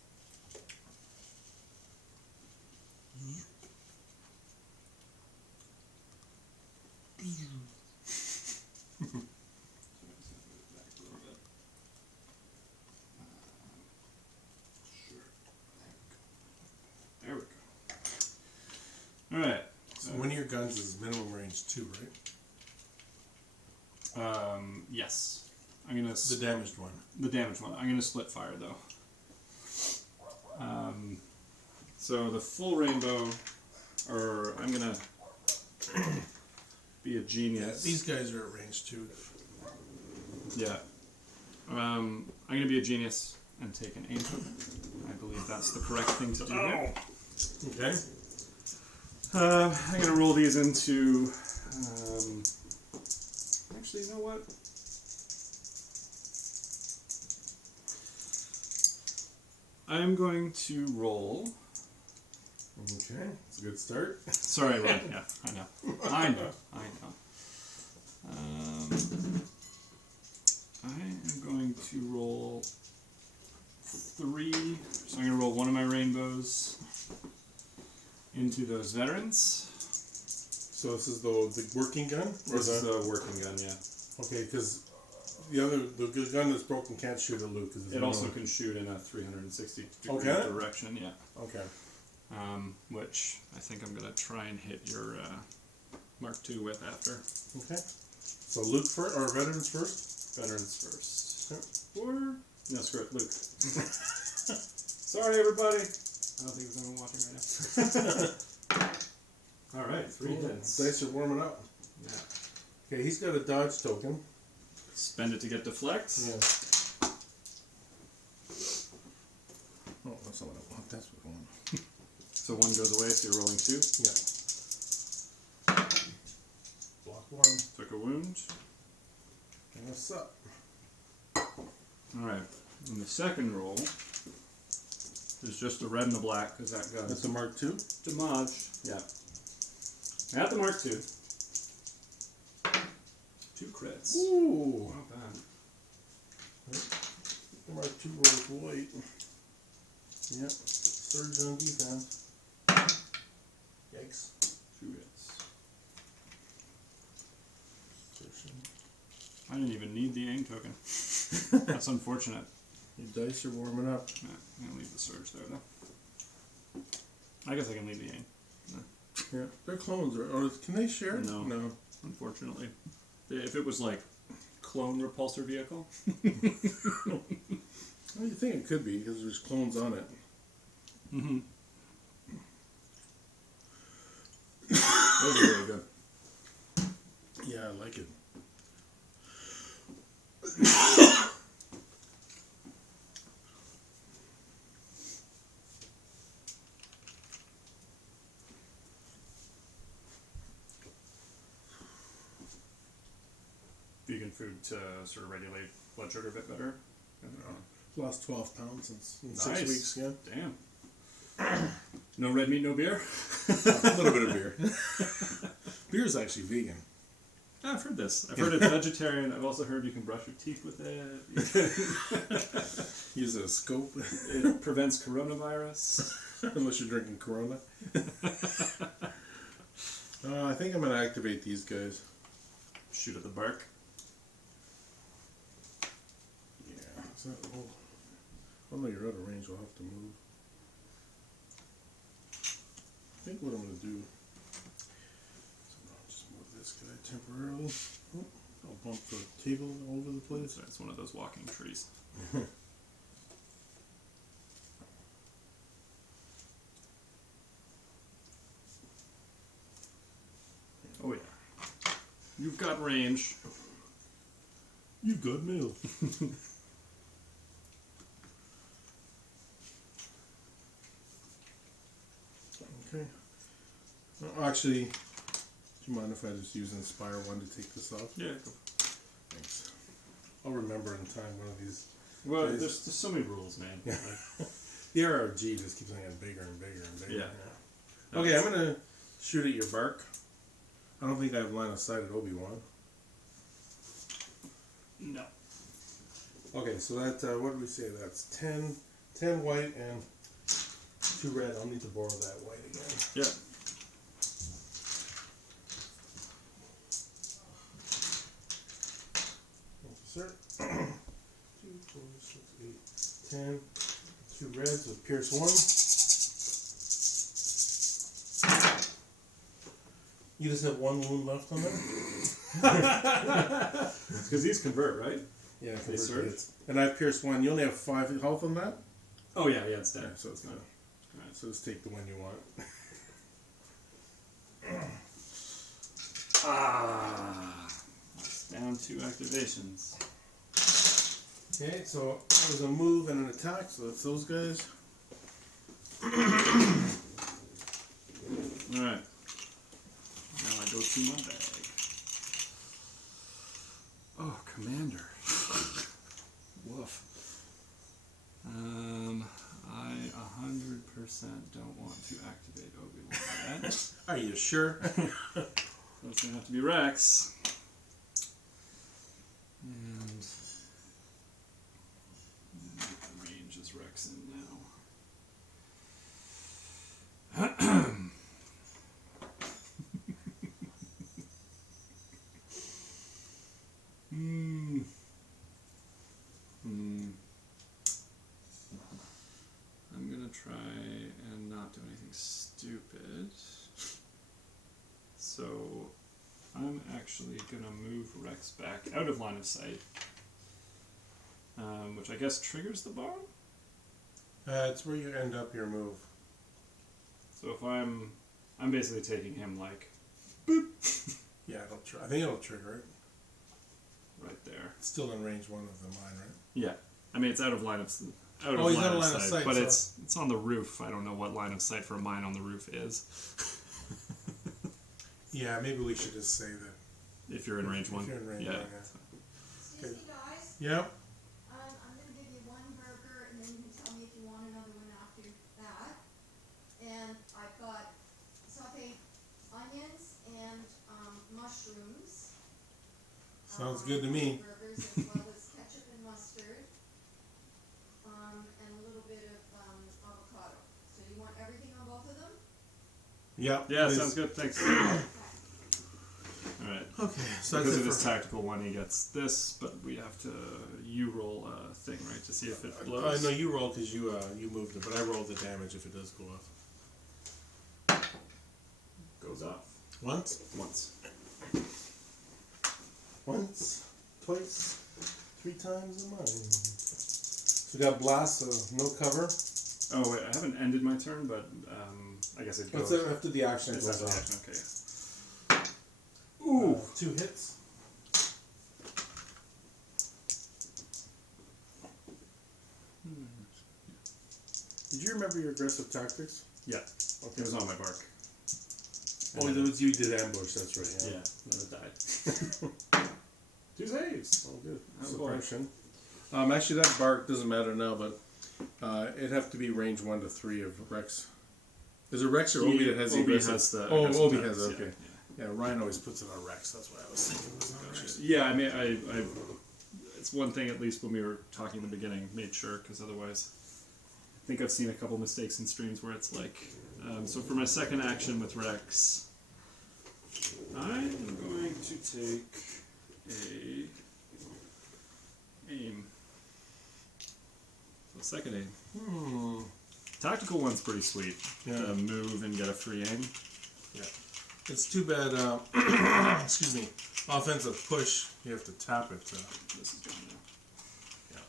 There we go. Alright. So one of your guns is minimum range 2, right? Yes. I'm gonna The damaged one. the damaged one. I'm gonna split fire though. So the full rainbow, or I'm gonna be a genius. These guys are at range too. Yeah. I'm gonna be a genius and take an aim token. I believe that's the correct thing to do here. Okay. I'm gonna roll these into. Actually, you know what? I'm going to roll. Okay, it's a good start. Sorry, Ron. Yeah, I know. I am going to roll 3. So I'm going to roll one of my rainbows into those veterans. So this is the working gun? Or This is a working gun, yeah. Okay, because the gun that's broken can't shoot at Luke. It also can shoot in a 360 degree Okay. direction, yeah. Okay. Which I think I'm going to try and hit your Mark II with after. Okay. So Luke first, or veterans first? Veterans first. Okay. Or... No, screw it, Luke. Sorry, everybody. I don't think there's anyone watching right now. Alright, 3 hits. Dice are warming up. Yeah. Okay, he's got a dodge token. Spend it to get deflect. Yeah. Oh, that's not what I want. That's what I want. So 1 goes away, so you're rolling 2. Yeah. Block 1. Took a wound. And what's up? Alright. And the second roll is just a red and a black, because that gun That's a Mark II? Damage. Yeah. At the Mark II. 2 crits. Ooh. Not bad. The Mark II rolls white. Yep. Surge on defense. Yikes. 2 hits. I didn't even need the aim token. That's unfortunate. Your dice are warming up. Yeah, I'm gonna leave the surge there though. I guess I can leave the aim. Yeah. They're clones, or can they share? No. No. Unfortunately. If it was like clone repulsor vehicle. Well, you think it could be, because there's clones on it. Mm-hmm. Those are very good. Yeah, I like it. Vegan food to sort of regulate blood sugar a bit better. Lost 12 pounds in Nice. 6 weeks, yeah. Damn. No red meat, no beer? A little bit of beer. Beer is actually vegan. I've heard this. I've heard it's vegetarian. I've also heard you can brush your teeth with it. Use a scope. It prevents coronavirus. Unless you're drinking Corona. I think I'm going to activate these guys. Shoot at the bark. Yeah. Is that, oh no, you're out of range. I'll have to move. I think what I'm going to do... So I'll just move this guy temporarily. Oh, I'll bump the table all over the place. So it's one of those walking trees. Oh yeah. You've got range. You've got mail. Okay. Oh, actually, do you mind if I just use Inspire 1 to take this off? Yeah, go. Thanks. I'll remember in time one of these. Well, days. there's so many rules, man. Yeah. The RRG just keeps getting bigger and bigger and bigger. Yeah. Okay, I'm gonna shoot at your bark. I don't think I have line of sight at Obi-Wan. No. Okay, so that, what did we say? That's 10 white and 2 red. I'll need to borrow that white again. Yeah. Thank you, sir. 2, 4, 6, 8, 10. 2 reds with Pierce 1. You just have 1 wound left on there? Because these convert, right? Yeah, They convert surge? to hits. And I've pierced 1. You only have 5 health on that? Oh yeah, it's Yeah, dead. so it's good. Alright. So just take the one you want. That's down 2 activations. Okay, so that was a move and an attack, so that's those guys. Alright. Now I go to my bag. Oh, Commander. Woof. I 100% don't want to activate Obi-Wan yet. Are you sure? So it's gonna have to be Rex. And the range is Rex in now. I'm gonna try and not do anything stupid. So I'm actually gonna move Rex back out of line of sight, which I guess triggers the bomb. It's where you end up your move. So if I'm basically taking him like Yeah, I think it'll trigger it. right there. It's still in range 1 of the mine, right? Yeah, I mean it's out of line of he's out of line of sight, but so- it's on the roof. I don't know what line of sight for a mine on the roof is. Yeah, maybe we should just say that. If you're in range 1. If you're in range yeah. 1, Excuse me, guys. Yep. I'm gonna give you 1 burger, and then you can tell me if you want another one after that. And I've got sauteed onions and mushrooms. Sounds good to me. Burgers as well as ketchup and mustard. And a little bit of avocado. So you want everything on both of them? Yep. Yeah, it is. sounds good. Thanks. Alright. Okay, so Because that's of it his for... tactical one, he gets this, but we have to. You roll a thing, right, to see if it blows. No, you roll because you moved it, but I rolled the damage if it does go off. Goes off. Once, twice, 3 times a mine. So we got blast, so no cover. Oh wait, I haven't ended my turn, but I guess it goes. What's after the action? It's Goes after the off. action, okay. Ooh. 2 hits. Did you remember your aggressive tactics? Yeah. Okay. It was on my bark. Oh, it was you did ambush. That's right. Yeah, then it died. 2 saves. Oh, good. Oh, boy. Suppression. Actually, that bark doesn't matter now, but it'd have to be range 1 to 3 of Rex. Is it Rex or Obi that has the Obi aggressive? has the Oh, aggressive Obi attacks, has it. yeah, Okay. Yeah, Ryan always puts it on Rex. That's why I was thinking. Yeah, I mean, I it's one thing at least when we were talking in the beginning, made sure, because otherwise, I think I've seen a couple mistakes in streams where it's like, so for my second action with Rex, I'm going to take a aim. So second aim. Tactical one's pretty sweet. Yeah. Move and get a free aim. Yeah. It's too bad. Excuse me. Offensive push. You have to tap it. This is going now. Yeah.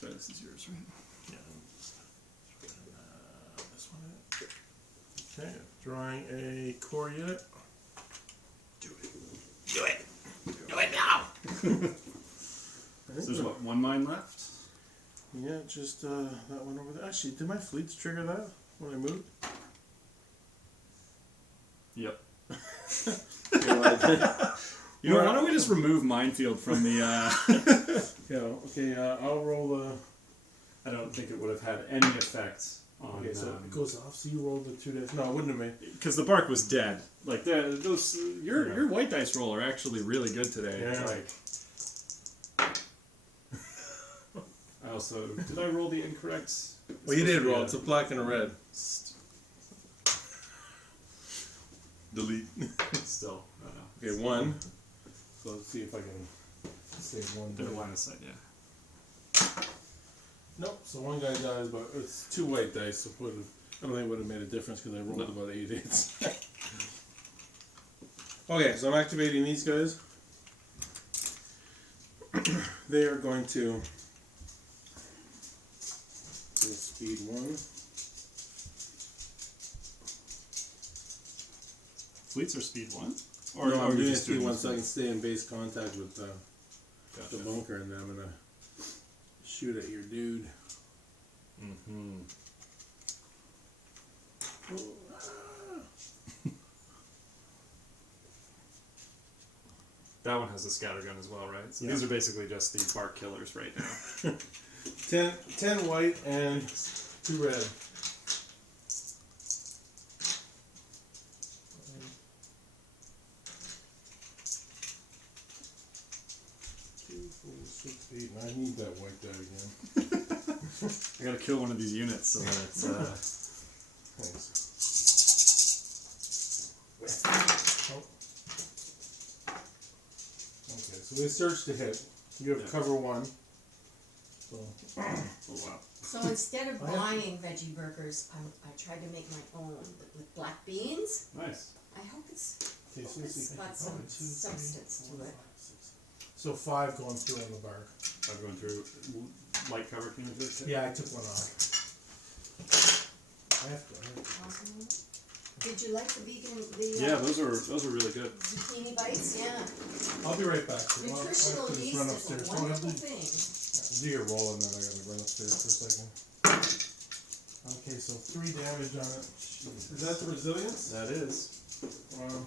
Sorry, this is yours, right? Yeah. This one. Okay. Drawing a core unit. Do it. Do it. Do it now. So there's what, 1 mine left? Yeah, just that one over there. Actually, did my fleets trigger that when I moved? Yep. Yeah, You know, why don't we just remove minefield from the? okay. I'll roll the. I don't think it would have had any effect on. Okay, so it goes off. So you roll the 2 dice. No, it wouldn't have made. Because the bark was dead. Like those, your white dice roll are actually really good today. Yeah. It's like. I also did I roll the incorrect? Well, you did roll. It's a black and a red. Delete. Still, I don't know. Okay, 1. So let's see if I can save 1. Their line of sight, yeah. Nope. So 1 guy dies, but it's 2 white dice. So I don't think it would have made a difference because I rolled No. about 8 8s. Okay, so I'm activating these guys. they are going to do speed 1. Fleets are speed 1? Or no, I'm you're doing just speed doing 1 this so I can stay in base contact with the Gotcha. bunker, and then I'm gonna shoot at your dude. Mm-hmm. That one has a scattergun as well, right? So Yeah. these are basically just the bark killers right now. 10 white and 2 red. 2, 4, 6, 8. I need that white die again. I gotta kill one of these units so that it's, Thanks. Oh. Okay, so they search to hit. You have Yeah. cover 1. So. oh wow. So instead of buying veggie burgers, I tried to make my own with black beans. Nice. I hope it's Okay, so let's see. got some 1, 2, 3, substance 4, to it. 5, 6. So 5 going through on the bark. I'm going through light cover, can you just Yeah, I took one off. I have to. Did you like the vegan, Yeah, those are really good. zucchini bites? Yeah. I'll be right back. Well, I have Nutritional to just yeast run is upstairs. a Oh, I have wonderful to thing. do your roll, and then I gotta run upstairs for a second. Okay, so 3 damage on it. Is that the resilience? That is. Wow.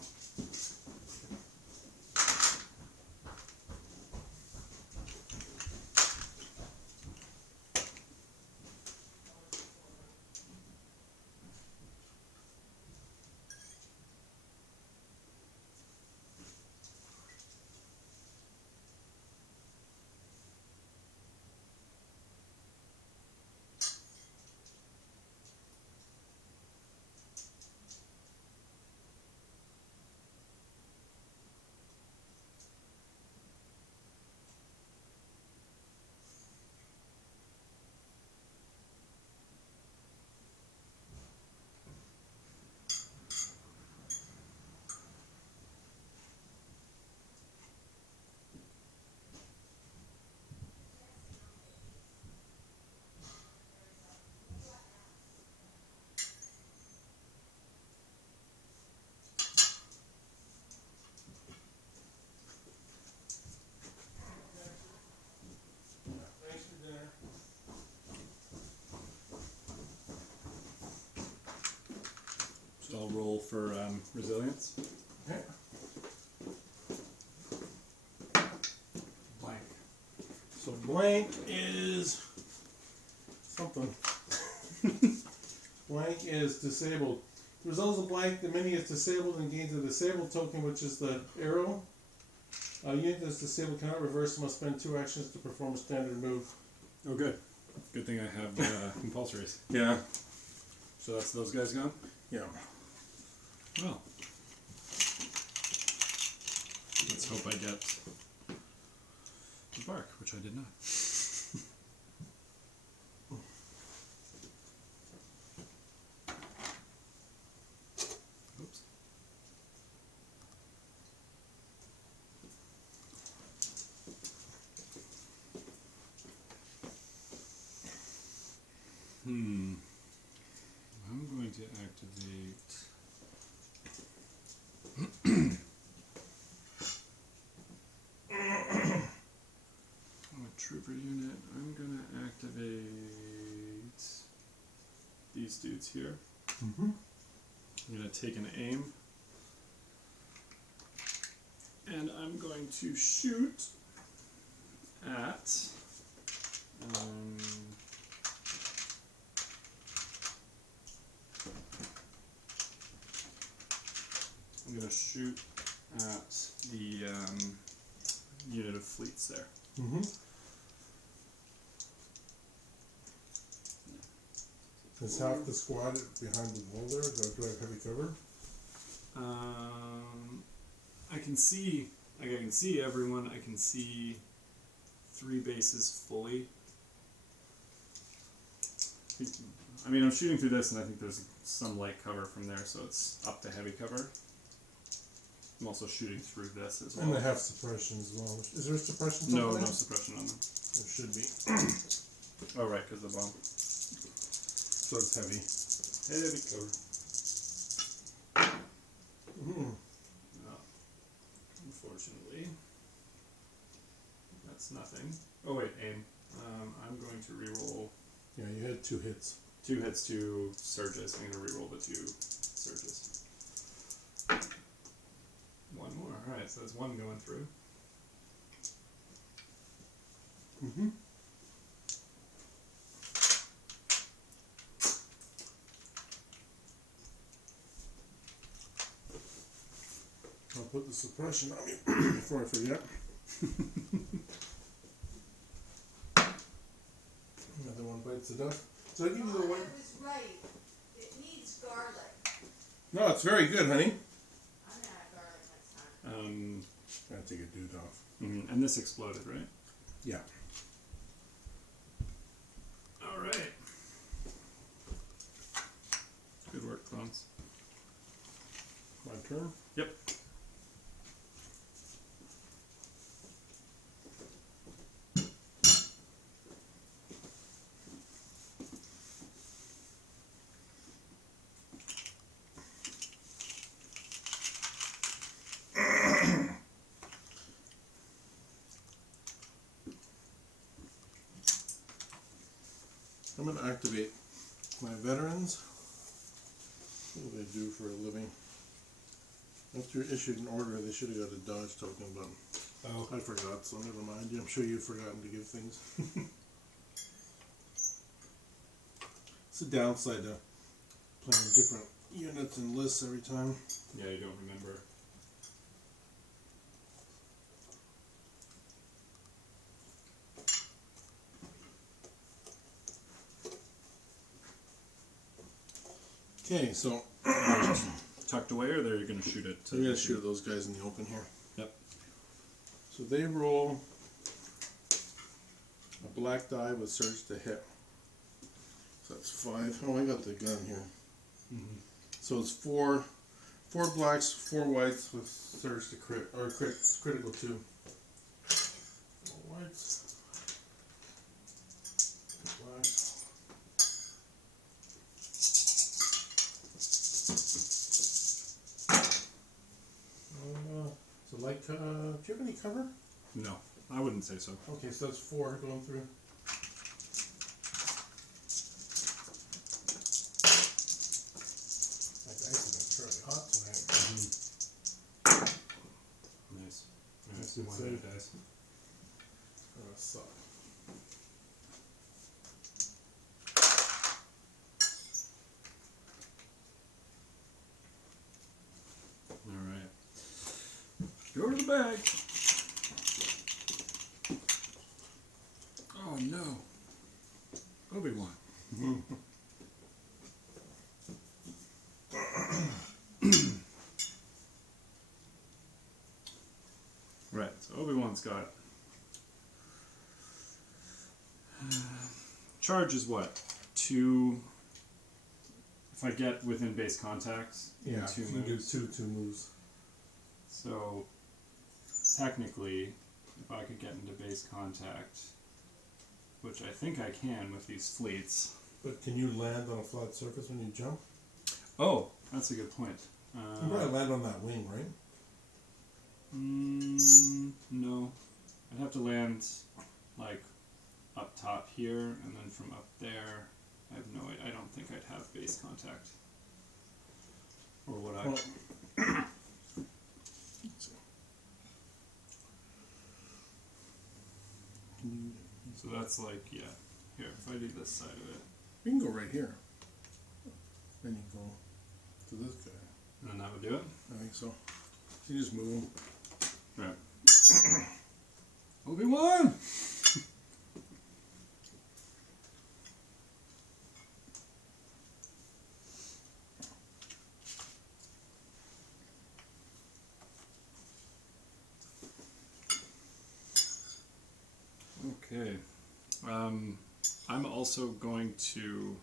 Thanks for dinner. So I'll roll for resilience. Okay. Blank. So blank is something. Blank is disabled. The result of blank, the mini is disabled and gains a disabled token, which is the arrow. A unit that's disabled cannot reverse and must spend 2 actions to perform a standard move. Oh, good. Good thing I have compulsories. Yeah. So that's those guys gone? Yeah. Well. Let's hope I get the bark, which I did not. Oops. I'm going to activate. A trooper unit. I'm gonna activate these dudes here. Mm-hmm. I'm gonna take an aim, and I'm going to shoot at. I'm gonna shoot at the unit of fleets there. Mm-hmm. Is half the squad behind the wall there? Do I have heavy cover? I can see. Like I can see everyone. I can see 3 bases fully. I mean, I'm shooting through this, and I think there's some light cover from there, so it's up to heavy cover. I'm also shooting through this as well. And they have suppression as well. Is there suppression? no somewhere? suppression on them. There should be. Oh right, because the bomb. So it's heavy. Heavy cover. No, unfortunately, that's nothing. Oh wait, aim. I'm going to reroll Yeah, you had 2 hits. 2 hits to surges. I'm going to reroll the 2 surges. 1 more. All right, so that's 1 going through. Mm-hmm. I'll put the suppression on you before I forget. Another one bites the dust. So I give you the Oh, one. I was right. It needs garlic. No, it's very good, honey. I'm gonna add garlic next time. Gotta take a dude off. And this exploded, right? Yeah. All right. Good work, clones. My turn. Yep. I'm gonna activate my veterans. What do they do for a living? After you're issued an order, they should have got a dodge token, but I forgot, so never mind. I'm sure you've forgotten to give things. It's a downside to playing different units and lists every time. Yeah, you don't remember. Okay, so Tucked away, or they're going to shoot it? I'm gonna shoot those guys in the open here. Yep. So they roll a black die with surge to hit. So that's 5. Oh, I got the gun here. Mm-hmm. So it's 4 blacks, 4 whites with surge to crit, or critical 2. 4 whites, 4 blacks. So like, do you have any cover? No, I wouldn't say so. Okay, so that's 4 going through. That ice has been fairly hot tonight. Nice. That's Nice. good One save. of dice. It's gonna suck. All right. Go to the bag. Oh no. Obi-Wan. Right, so Obi-Wan's got... charge is what? 2... If I get within base contact, Yeah, 2 you can do moves. two moves. So, technically, if I could get into base contact, which I think I can with these fleets. But can you land on a flat surface when you jump? Oh, that's a good point. You can probably land on that wing, right? No. I'd have to land, like, up top here, and then from up there, I have no idea. I don't think I'd have base contact. Or would I? Well, let's see. So that's like, yeah. Here, if I do this side of it, You can go right here. Then you go to this guy. and then that would do it? I think so. So you just move him. Right. Obi-Wan! Okay. I'm also going to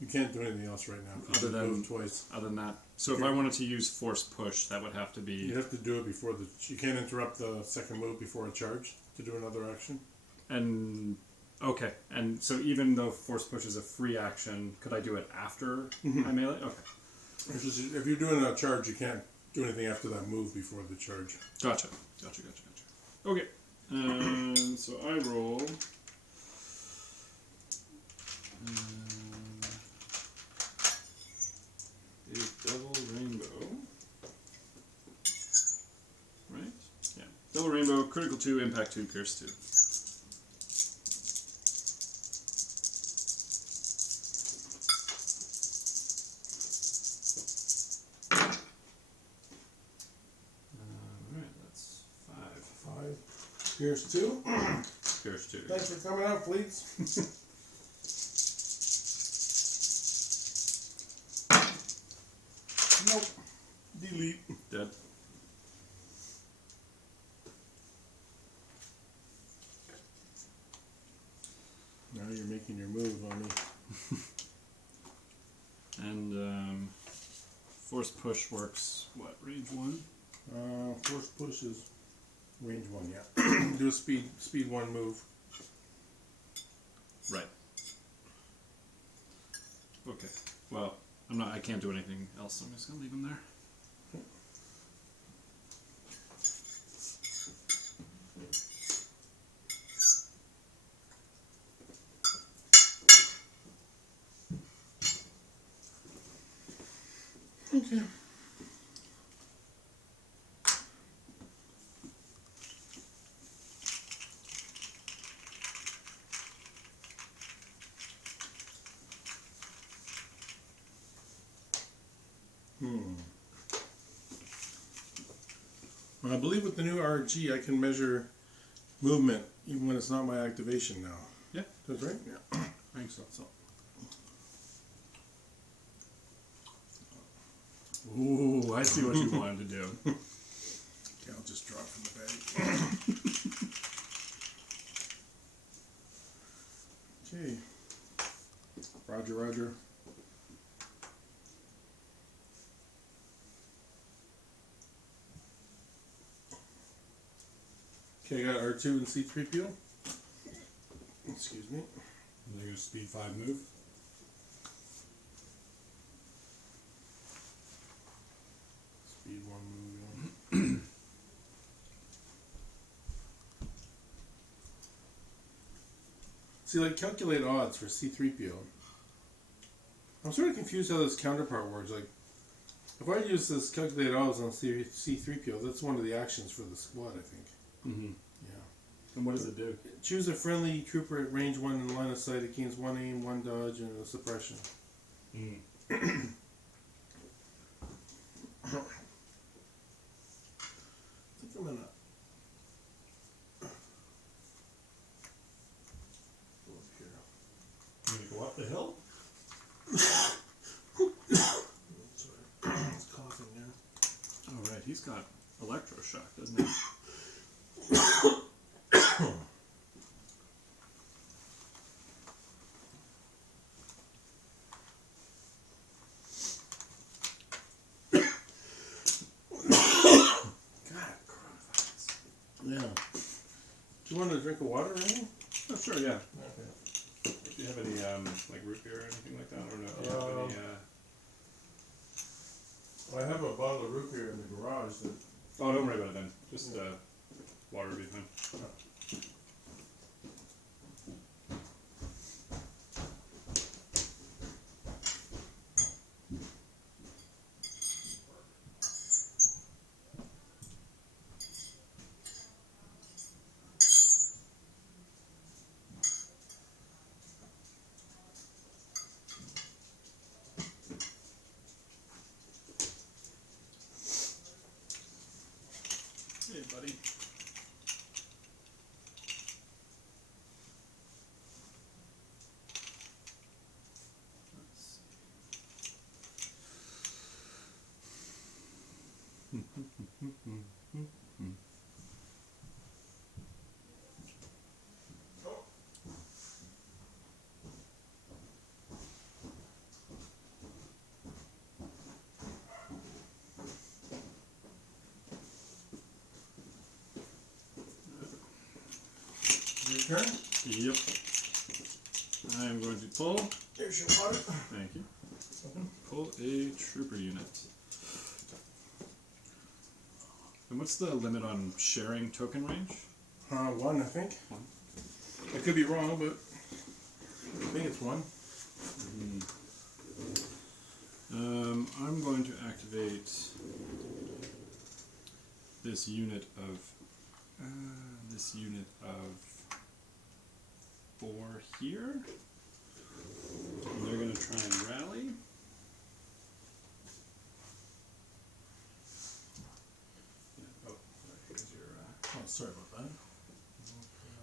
You can't do anything else right now. Other than- move twice. Other than that, so if I wanted to use force push, that would have to be. You have to do it before the. You can't interrupt the second move before a charge to do another action. And okay, and so even though force push is a free action, could I do it after I melee? Okay, It's just, if you're doing a charge, you can't do anything after that move before the charge. gotcha. Okay, so I roll. A double rainbow. Right? Yeah. Double rainbow, critical 2, impact 2, pierce 2. Alright, that's 5. 5. Here's 2. Pierce 2. Thanks for coming out, Fleets. Nope. Delete. Dead. Now you're making your move on me. And force push works, what, range 1? Force push is range 1, yeah. Do a speed 1 move. Right. Okay. Well, I can't do anything else, so I'm just gonna leave him there. Okay. Well, I believe with the new RG, I can measure movement even when it's not my activation now. Yeah. That's right? Yeah. I think so. Ooh, I see what you wanted to do. Okay, I'll just draw from the bag. Okay. Roger, roger. Okay, I got R2 and C3PO. Excuse me. They're going to speed 5 move. Speed 1 move. See, like, calculate odds for C3PO. I'm sort of confused how this counterpart works. Like, if I use this calculate odds on C3PO, that's one of the actions for the squad, I think. Mm-hmm. Yeah. And what does it do? Choose a friendly trooper at range 1 in line of sight. It gains 1 aim, 1 dodge, and a suppression. Mm. I think I'm gonna go up here. You going to go up the hill? Sorry, it's coughing now. Oh, right. He's got electroshock, doesn't he? God, coronavirus. Yeah. Do you want a drink of water or anything? Oh, sure, yeah. Okay. Do you have any, like root beer or anything like that? Or no? Do you have any, Well, I have a bottle of root beer in the garage that. Oh, don't worry about it then. Just, water would be fine. Hey, buddy. Let's see. turn. Yep. I'm going to pull. There's your water. Thank you. Pull a trooper unit. And what's the limit on sharing token range? 1, I think. 1. I could be wrong, but I think it's 1. I'm going to activate this unit of 4 here. And they're going to try and rally. Yeah, oh, sorry, because you're. Oh, sorry about that.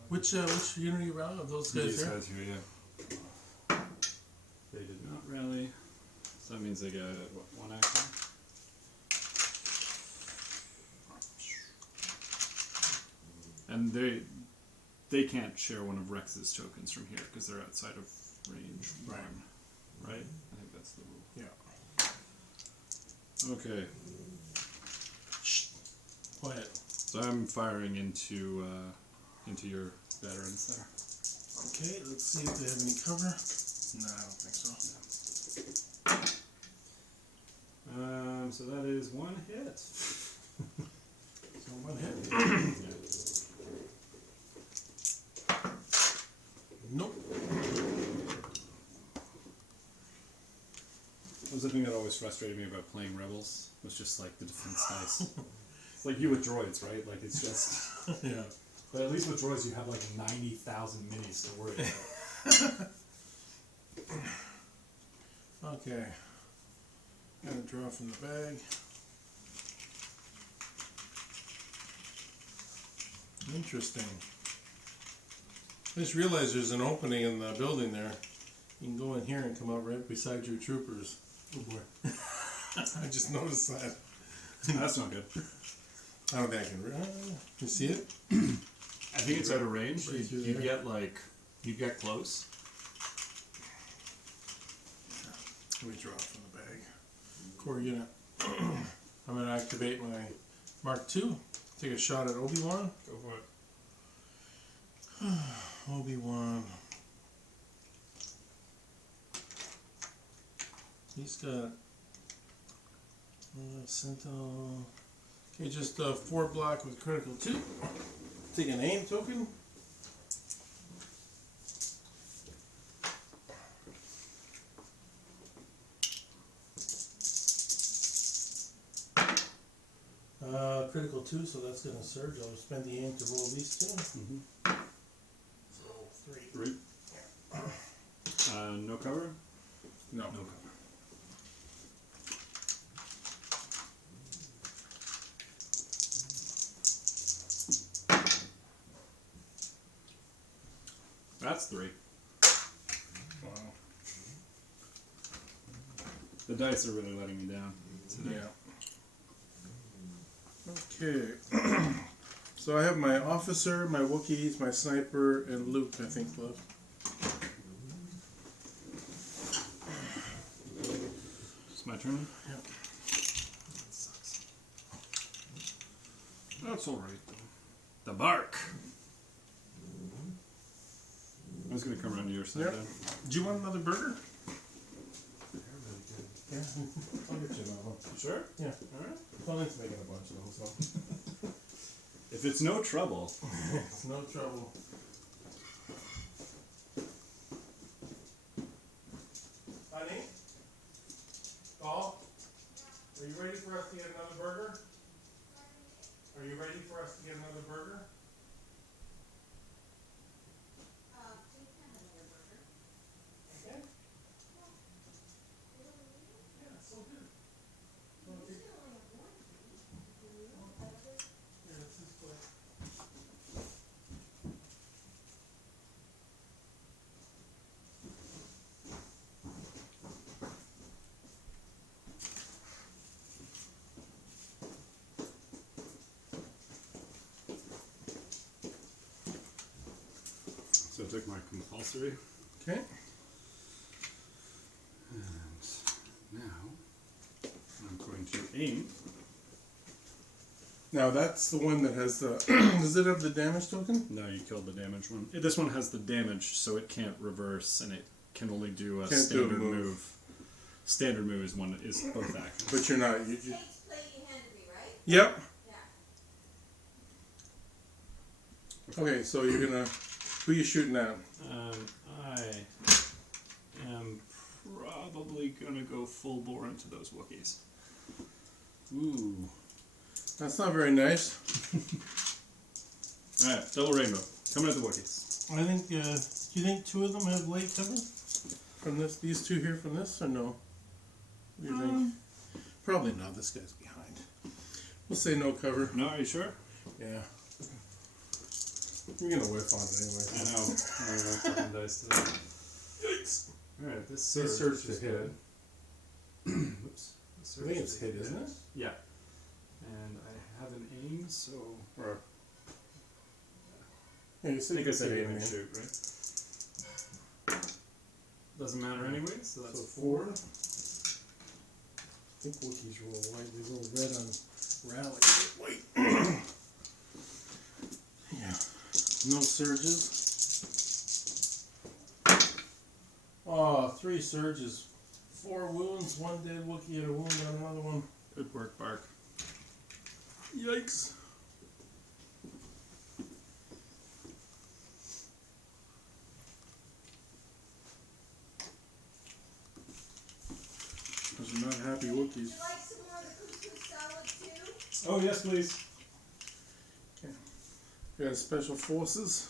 Which unit are you around of those guys These there? guys here, yeah. They did not rally, so that means they get what, 1 action. And they can't share one of Rex's tokens from here because they're outside of range 1. Right? I think that's the rule. Yeah. Okay, Shh. Quiet. so I'm firing into your veterans there. Okay, let's see if they have any cover. No, I don't think so. So that is 1 hit. So 1 hit. Yeah. Nope. That was the thing that always frustrated me about playing Rebels, was just like the defense dice. It's like you with droids, right? Like it's just... Yeah. But at least with droids, you have like 90,000 minis to worry about. Okay. Gotta draw from the bag. Interesting. I just realized there's an opening in the building there. You can go in here and come out right beside your troopers. Oh boy. I just noticed that. That's not good. I don't think I can. You see it? I think it's out of range. Right through You there. get like, you get close. Let me draw from the bag. Core unit. I'm going to activate my Mark II. Take a shot at Obi-Wan. Go for it. Obi-Wan. He's got Sentinel. Okay, just 4 block with critical 2. Take an aim token. Critical 2, so that's going to surge. I'll spend the aim to roll these 2. Mm-hmm. So 3. 3. No cover? No. No cover. That's 3. Wow. The dice are really letting me down today. Yeah. Okay. So I have my officer, my Wookiees, my sniper, and Luke, I think, left. It's my turn? Yep. That sucks. That's alright though. The bark! I was gonna come around to your side Yep. then. Do you want another burger? They're really good. Yeah. I'll get you another one. Sure? Yeah. Alright. Colin's making a bunch of them, so. If it's no trouble. It's no trouble. Honey? Paul? Are you ready for us to get another burger? Are you ready for us to get another burger? Okay. Yeah, so good. Yeah, this is quick. So I took my compulsory. Okay. And now I'm going to aim Now that's the one that has the. Does it have the damage token? No, you killed the damage one. This one has the damage, so it can't reverse, and it can only do a Can't do a standard move. move. Standard move is one is both actions. But you're not. You, Takes play you handed me, right? yep. Yeah. Okay, so you're gonna. Who you shooting at? I am probably gonna go full bore into those Wookiees. Ooh, that's not very nice. All right, double rainbow coming at the Wookiees. I think. Do you think two of them have light cover? From this, these two here from this, or no? What do you think? Probably not. This guy's behind. We'll say no cover. No, are you sure? Yeah. You're gonna whiff on it anyway. I know. Fucking dice today. Yikes. All right, this This surge surge is is hit. good. Whoops. This I think surge it's hit, isn't it? Yeah. And I have an aim, so or Yeah, you I said think you I said could aim and man. shoot, right? Doesn't matter anyway, so that's So 4. I think Wookiees roll white. They roll red on rally. Wait. Yeah. No surges. Oh, 3 surges. 4 wounds. 1 dead Wookiee and a wound on another one. good work, Bark. Yikes. Those are not happy Wookiees. Would you like some more of the couscous salad too? Oh yes, please. We got special forces.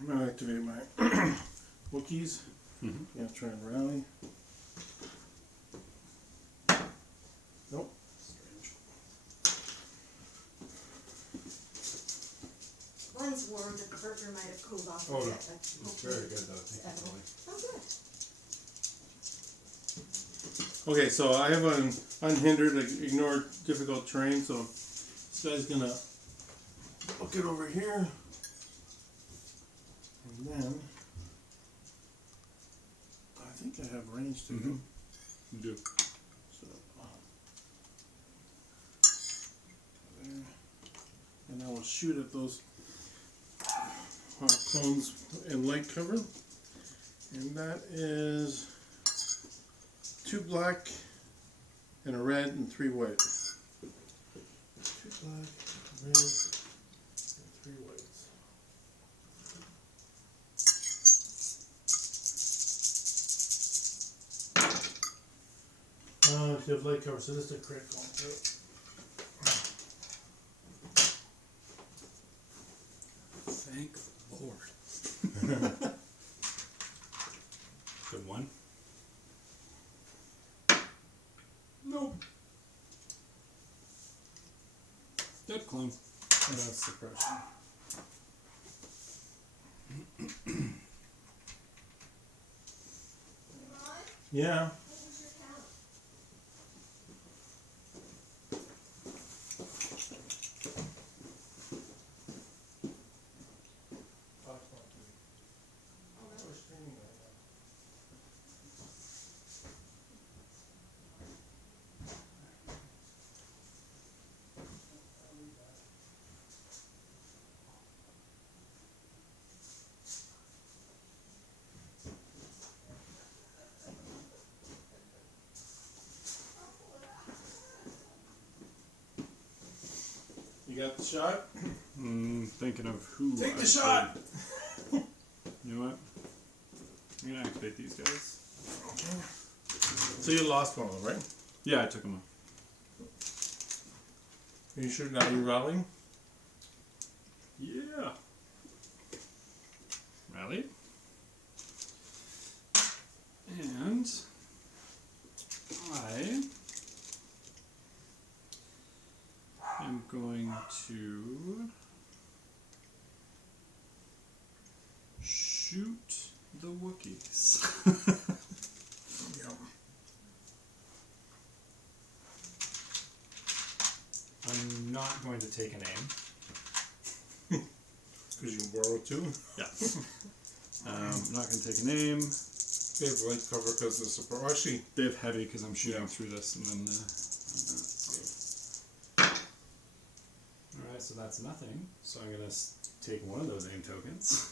I'm gonna activate my Wookiees. Mhm. Yeah, try and rally. Nope. Strange. One's warm, but the burger might have cooled off a Oh, bit. no. But It's hopefully very good though. it's Thank you, edible. Molly. Oh, good. Okay, so I have an unhindered, ignore difficult terrain, so this guy's gonna look it over here. And then I think I have range to him. You do. So there. And I will shoot at those clones in light cover. And that is 2 black and a red and 3 white. 2 black, red, and 3 whites. If you have light cover, so this is a crit going through. Thank the Lord. Good one. Nope. Dead clone. That's suppression. Ron, Yeah. what was your count? You got the shot? Thinking of who. Take the I shot! should- You know what? I'm gonna activate these guys. Okay. So you lost one of them, right? Yeah, I took them off. Are you sure now you're rallying? Yeah. Rally. And I am going to shoot the Wookiees. Yeah. I'm not going to take a name. Because you can borrow two. Yeah. I'm not going to take a name. They have light cover because it's a actually. They have heavy because I'm shooting Yeah. through this, and then. Alright, so that's nothing. So I'm going to take one of those aim tokens.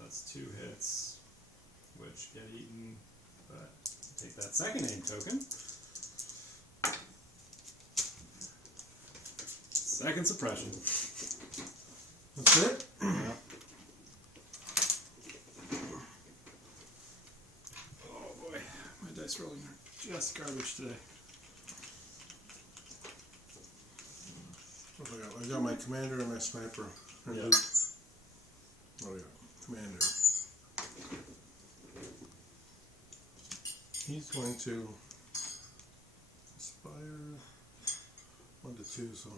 That's 2 hits, which get eaten, but take that second aim token. Second suppression. That's it. Yeah. Oh boy, my dice rolling are just garbage today. What do I got? I got my commander and my sniper. And Yeah. Luke. Oh yeah, commander. He's going to inspire 1 to 2, so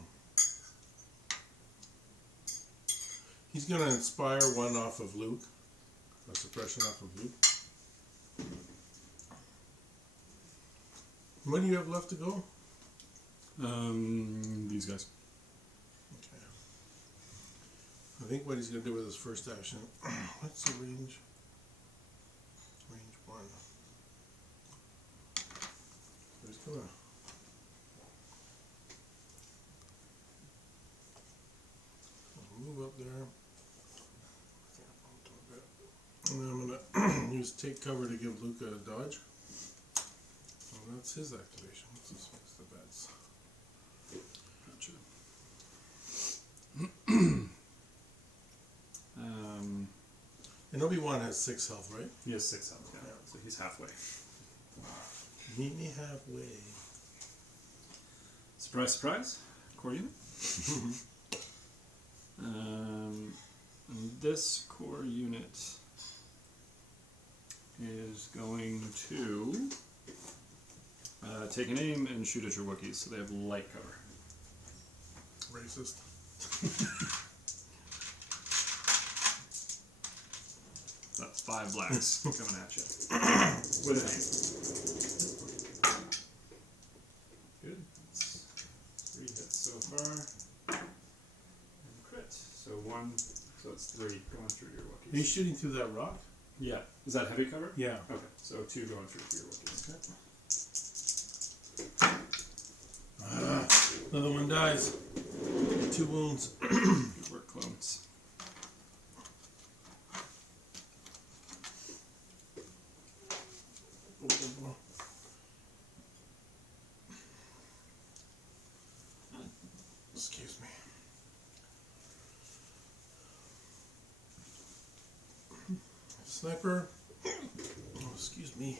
he's going to inspire 1 off of Luke, a suppression off of Luke. What do you have left to go? These guys. Okay. I think what he's going to do with his first action. What's the range? Range 1. He's gonna move up there. And then I'm gonna use take cover to give Luke a dodge. Well, that's his activation. Let's just mix the bets. Gotcha. And Obi-Wan has 6 health, right? He has 6 health, Yeah. so he's halfway. Meet me halfway. Surprise, surprise. Core unit. And this core unit is going to take an aim and shoot at your Wookiees, so they have light cover. Racist. That's 5 blacks coming at you. With an aim. Good. That's 3 hits so far. And crit. So 1, so it's 3 going through your Are you Wookiees. shooting through that rock? Yeah. Is that heavy cover? Yeah. Okay, so 2 going through for your Wookiees. Another one dies. 2 wounds. Good work, clones. Excuse me. Sniper. Oh, excuse me.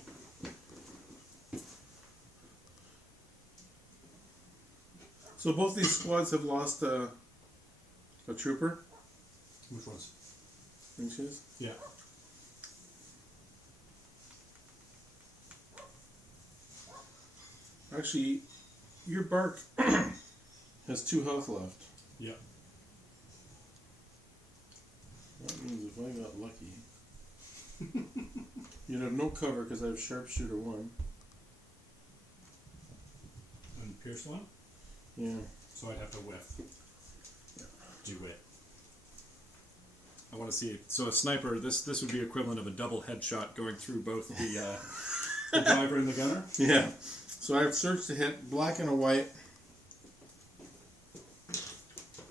So both these squads have lost a trooper. Which ones? Inches. Yeah. Actually, your bark has 2 health left. Yeah. That means if I got lucky, you'd have no cover because I have sharpshooter 1. And pierce 1? Yeah. So I'd have to whiff. Yeah. Do it. I want to see. So a sniper, this would be equivalent of a double headshot going through both the driver and the gunner. Yeah. So I have search to hit black and a white.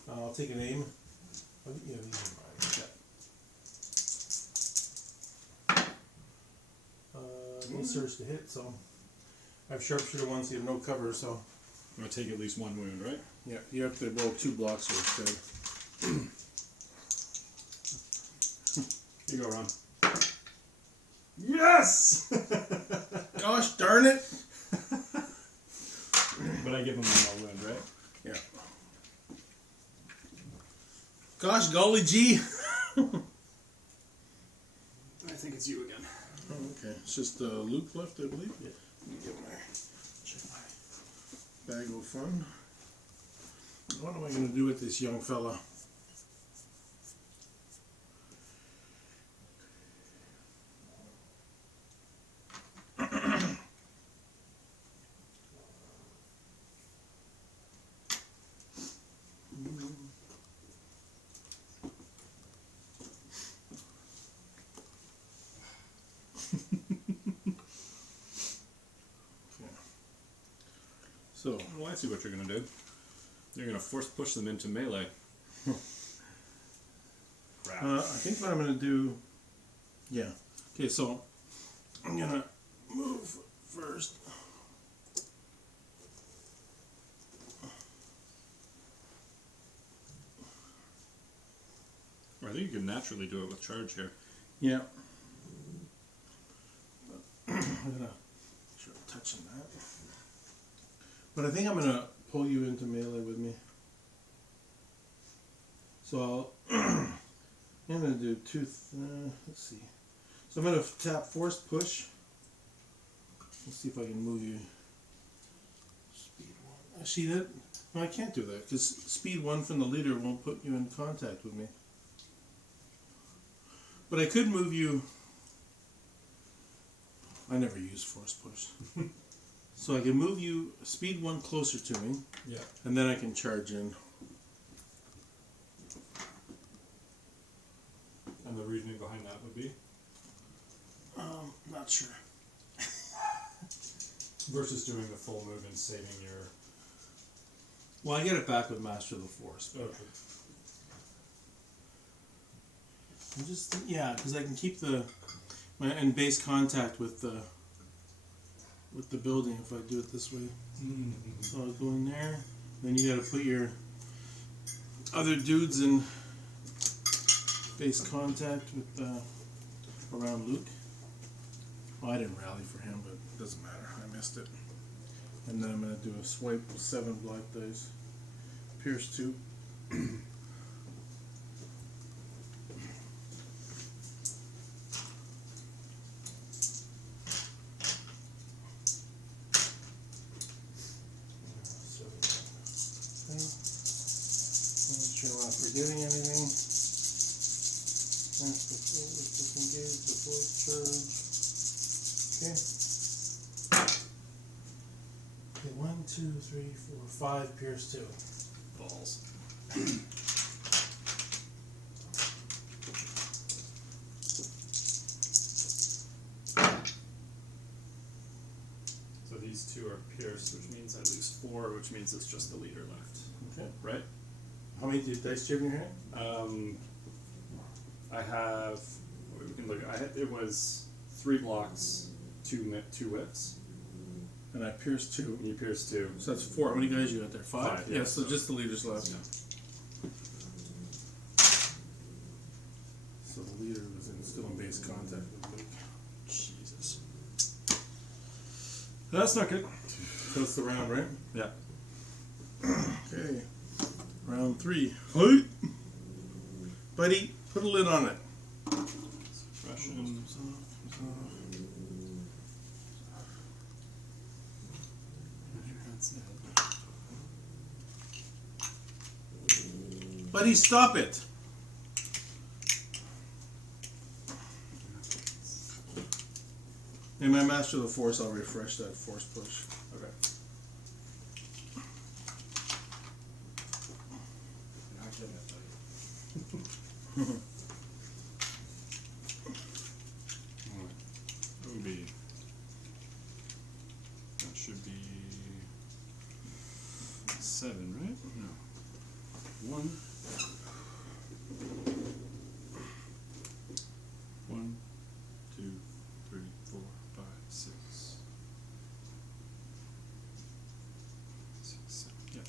I'll take an aim. I think you have these in mind. No search to hit, so I have sharpshooter 1, so you have no cover. So I'm going to take at least 1 wound, right? yeah, you have to roll 2 blocks instead. Here you go, Ron. Yes! Gosh darn it! But I give him 1 more wound, right? Yeah. Gosh golly gee! I think it's you again. Oh, okay. It's just Luke left, I believe. Yeah. Let me get check my bag of fun. What am I going to do with this young fella? So, Well, I see what you're gonna do. You're gonna force push them into melee. Crap. I think what I'm going to do... Yeah. Okay, so I'm going to move first. I think you can naturally do it with charge here. Yeah. I'm going to sure touching that. But I think I'm going to pull you into melee with me. So I'm going to do two... let's see. So I'm going to tap force push. Let's see if I can move you. Speed 1. See that? No, I can't do that because speed 1 from the leader won't put you in contact with me. But I could move you. I never use force push. So I can move you speed 1 closer to me. Yeah. And then I can charge in. And the reasoning behind that would be? Not sure. Versus doing the full move and saving your... Well, I get it back with Master of the Force. But Okay. I'm just because I can keep my in base contact with the building if I do it this way. Mm-hmm. So I'll go in there. Then you got to put your other dudes in base contact with around Luke. Well, I didn't rally for him, but it doesn't matter. I missed it. And then I'm going to do a swipe with 7 black dice. Pierce 2. Make sure I'm not forgetting anything. That's before we disengage, before charge. Okay. Okay, 1, 2, 3, 4, 5, pierce 2. Balls. So these two are pierced, which means I lose 4, which means it's just the leader left. Okay. Right? How many dice do you have in your hand? I have. We can look. It was 3 blocks, 2 whips, And I pierced 2. and you pierced 2. So that's 4. How many guys you got there? 5? 5, Yeah, yeah, so so- just the leaders left. Yeah. So the leader was still in base contact with Luke. Jesus. That's not good. So that's the round, right? Yeah. Okay. Round 3. Hey! Buddy, put a lid on it. Suppression. Buddy, stop it! In my Master of the Force, I'll refresh that force push. Okay. Not getting it, buddy. Obi. That should be 7, right? No. 1. 1, 2, 3, 4, 5, 6. 6, 7. Yeah.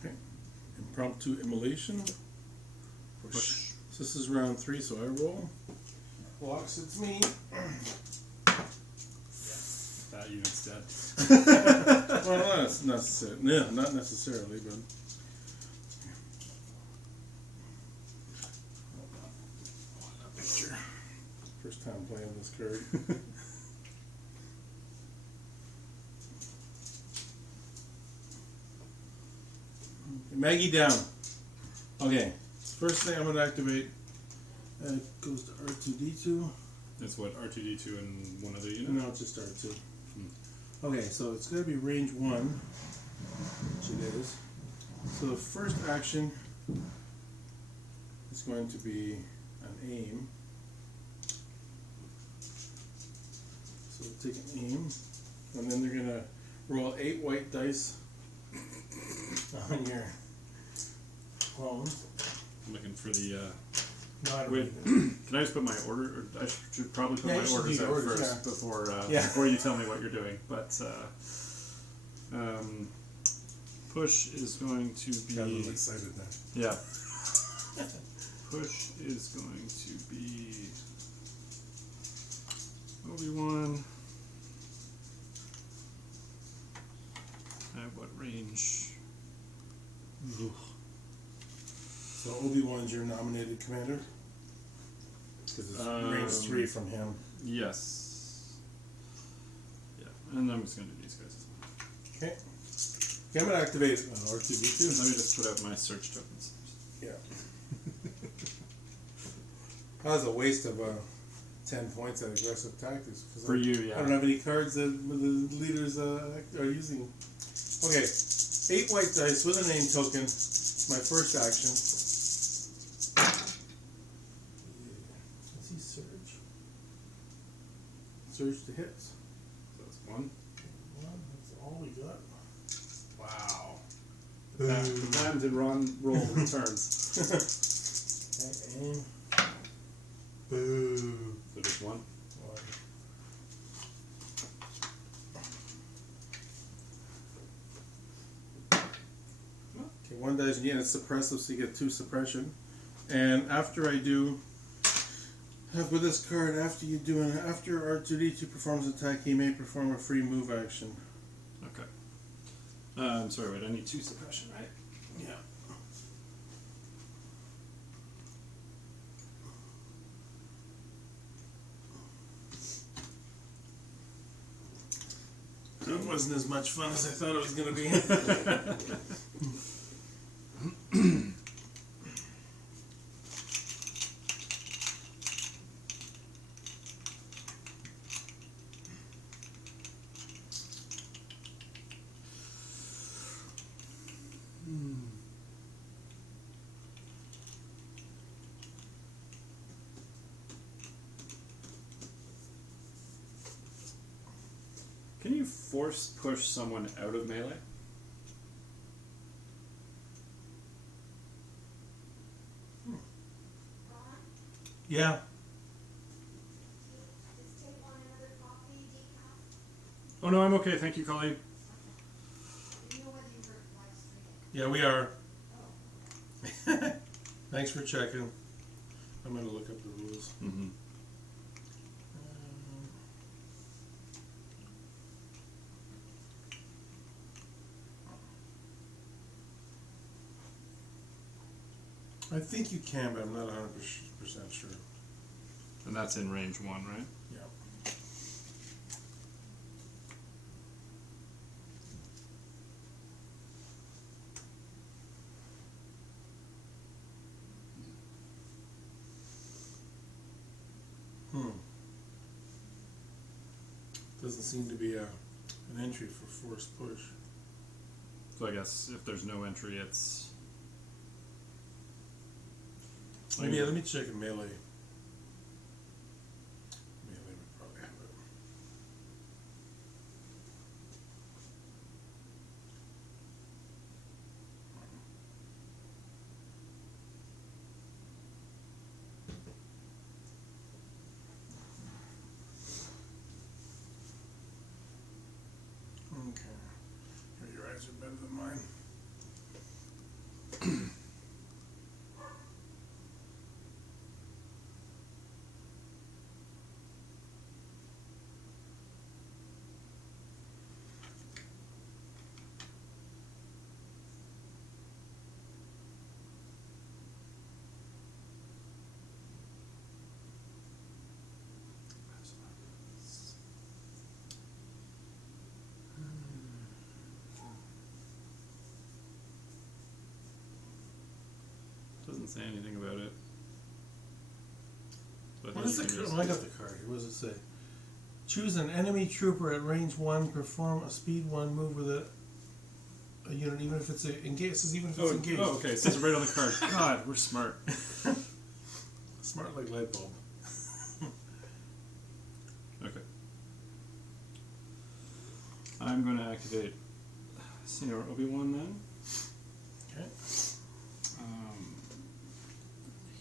Okay. Impromptu immolation. Push. So this is round 3, so I roll. Blocks, it's me. That unit's dead. Well, that's necessary. Yeah, not necessarily, but. Curry. Maggie down. Okay, first thing I'm going to activate goes to R2D2. That's what R2D2 and one other unit. No, it's just R2. Okay, so it's going to be range 1, which it is. So the first action is going to be an aim. So take an aim, and then they're going to roll 8 white dice on your clones. I'm looking for the. No, I don't Wait, need it. can I just put my order? Or I should probably put Yeah, my you should orders do out your orders, first yeah. before you tell me what you're doing. But push is going to Got a be little excited then. yeah. Push is going to be Obi-Wan. At what range? So Obi-Wan's your nominated commander? Because it's range 3 from him. Yes. Yeah, and I'm just going to do these guys as well. Okay. Okay, I'm going to activate R2D2. Let me just put out my search tokens. Yeah. That was a waste of 10 points at aggressive tactics. For you, yeah. I don't have any cards that the leaders are using. Okay, 8 white dice with a name token. My first action. Does he surge? Surge to hits. So that's one. Well, that's all we got. Wow. The times in roll returns. Okay, aim. Boo. So just one. Okay, 1 dice, and it's suppressive, so you get 2 suppression. And after I do, with this card, after R2D2 performs an attack, he may perform a free move action. Okay. I'm sorry, wait, I need 2 suppression, right? Yeah. That wasn't as much fun as I thought it was going to be. Can you force push someone out of melee? Ron, Yeah. just take one another coffee, decaf. Oh no, I'm okay, thank you, Colleen. Do you know whether you heard live streaming? Yeah, we are. Oh. Thanks for checking. I'm going to look up the rules. Mm-hmm. I think you can, but I'm not 100% sure. And that's in range 1, right? Yeah. Doesn't seem to be an entry for forced push. So I guess if there's no entry, it's... Maybe, let me check in melee. Melee would probably have it. Okay. Your eyes are better than mine. doesn't say anything about it. So I What think is you the can card? just- Oh, I got the card here. What does it say? Choose an enemy trooper at range 1. Perform a speed 1 move with a unit, even if it's engaged. It says even if it's engaged. Oh, okay. It says it right on the card. God, we're smart. Smart like light bulb. Okay. I'm going to activate Senior Obi-Wan then. Okay.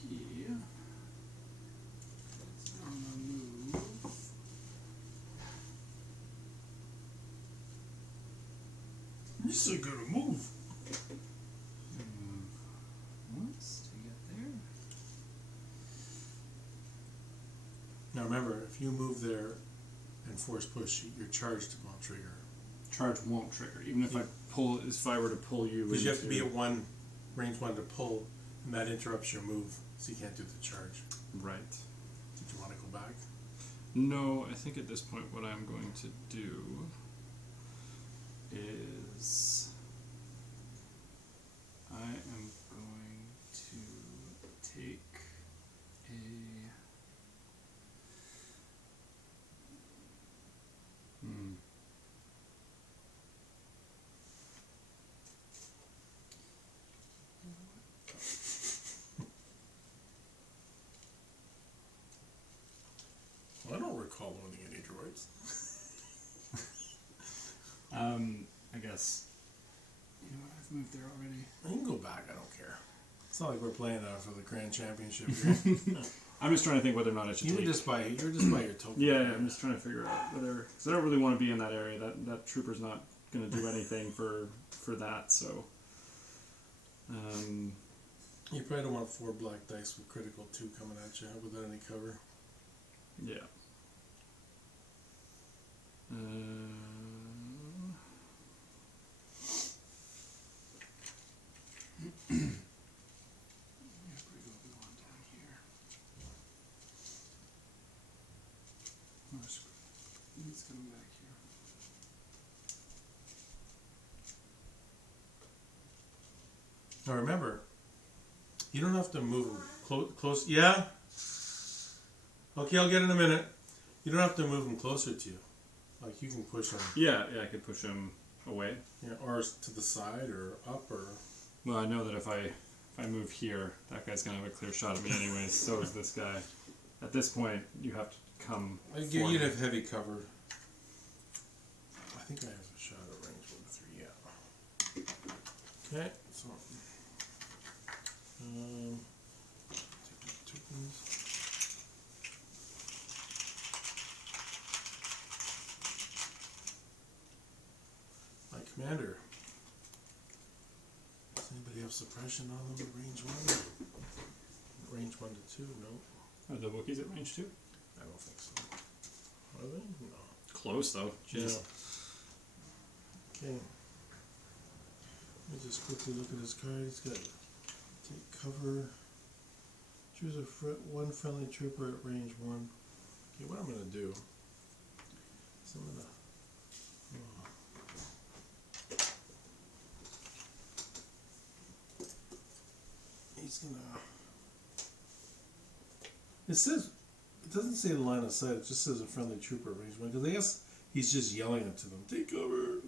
He is gonna move. You still gonna move. Once to get there. Now remember, if you move there and force push, your charge won't trigger. Charge won't trigger, even if I were to pull you. Because you have to into- be at range 1 to pull, and that interrupts your move, so you can't do the charge. Right. Did you want to go back? No, I think at this point what I'm going to do is I am going to take a Well, I don't recall owning any droids. I guess. You know what? I've moved there already. You can go back, I don't care. It's not like we're playing for the Grand Championship here. I'm just trying to think whether or not I should You're take. just by your token. Yeah, I'm just trying to figure out whether, because I don't really want to be in that area. That trooper's not going to do anything for that. So, You probably don't want 4 black dice with critical 2 coming at you without any cover. yeah. He's coming back here. Now remember, you don't have to move them close. Yeah? Okay, I'll get in a minute. You don't have to move them closer to you. Like, you can push them, Yeah, I could push him away. or to the side, or up, or... Well, I know that if I move here, that guy's gonna have a clear shot at me anyways. So is this guy. At this point, you have to come. You'd have heavy cover. I think I have a shot at range 1 to 3, yeah. Okay, so... take the tokens. My commander. Does anybody have suppression on them at range 1? Range 1 to 2, no. Are the Wookiees at range 2? I don't think so. Are they? No. Close though. Jeez. Yeah. Okay. Let me just quickly look at his card. He's got take cover. Choose one friendly trooper at range 1. Okay, what I'm gonna do is I'm gonna he's gonna. It doesn't say line of sight. It just says a friendly trooper at range 1. Because I guess he's just yelling it to them. Take cover.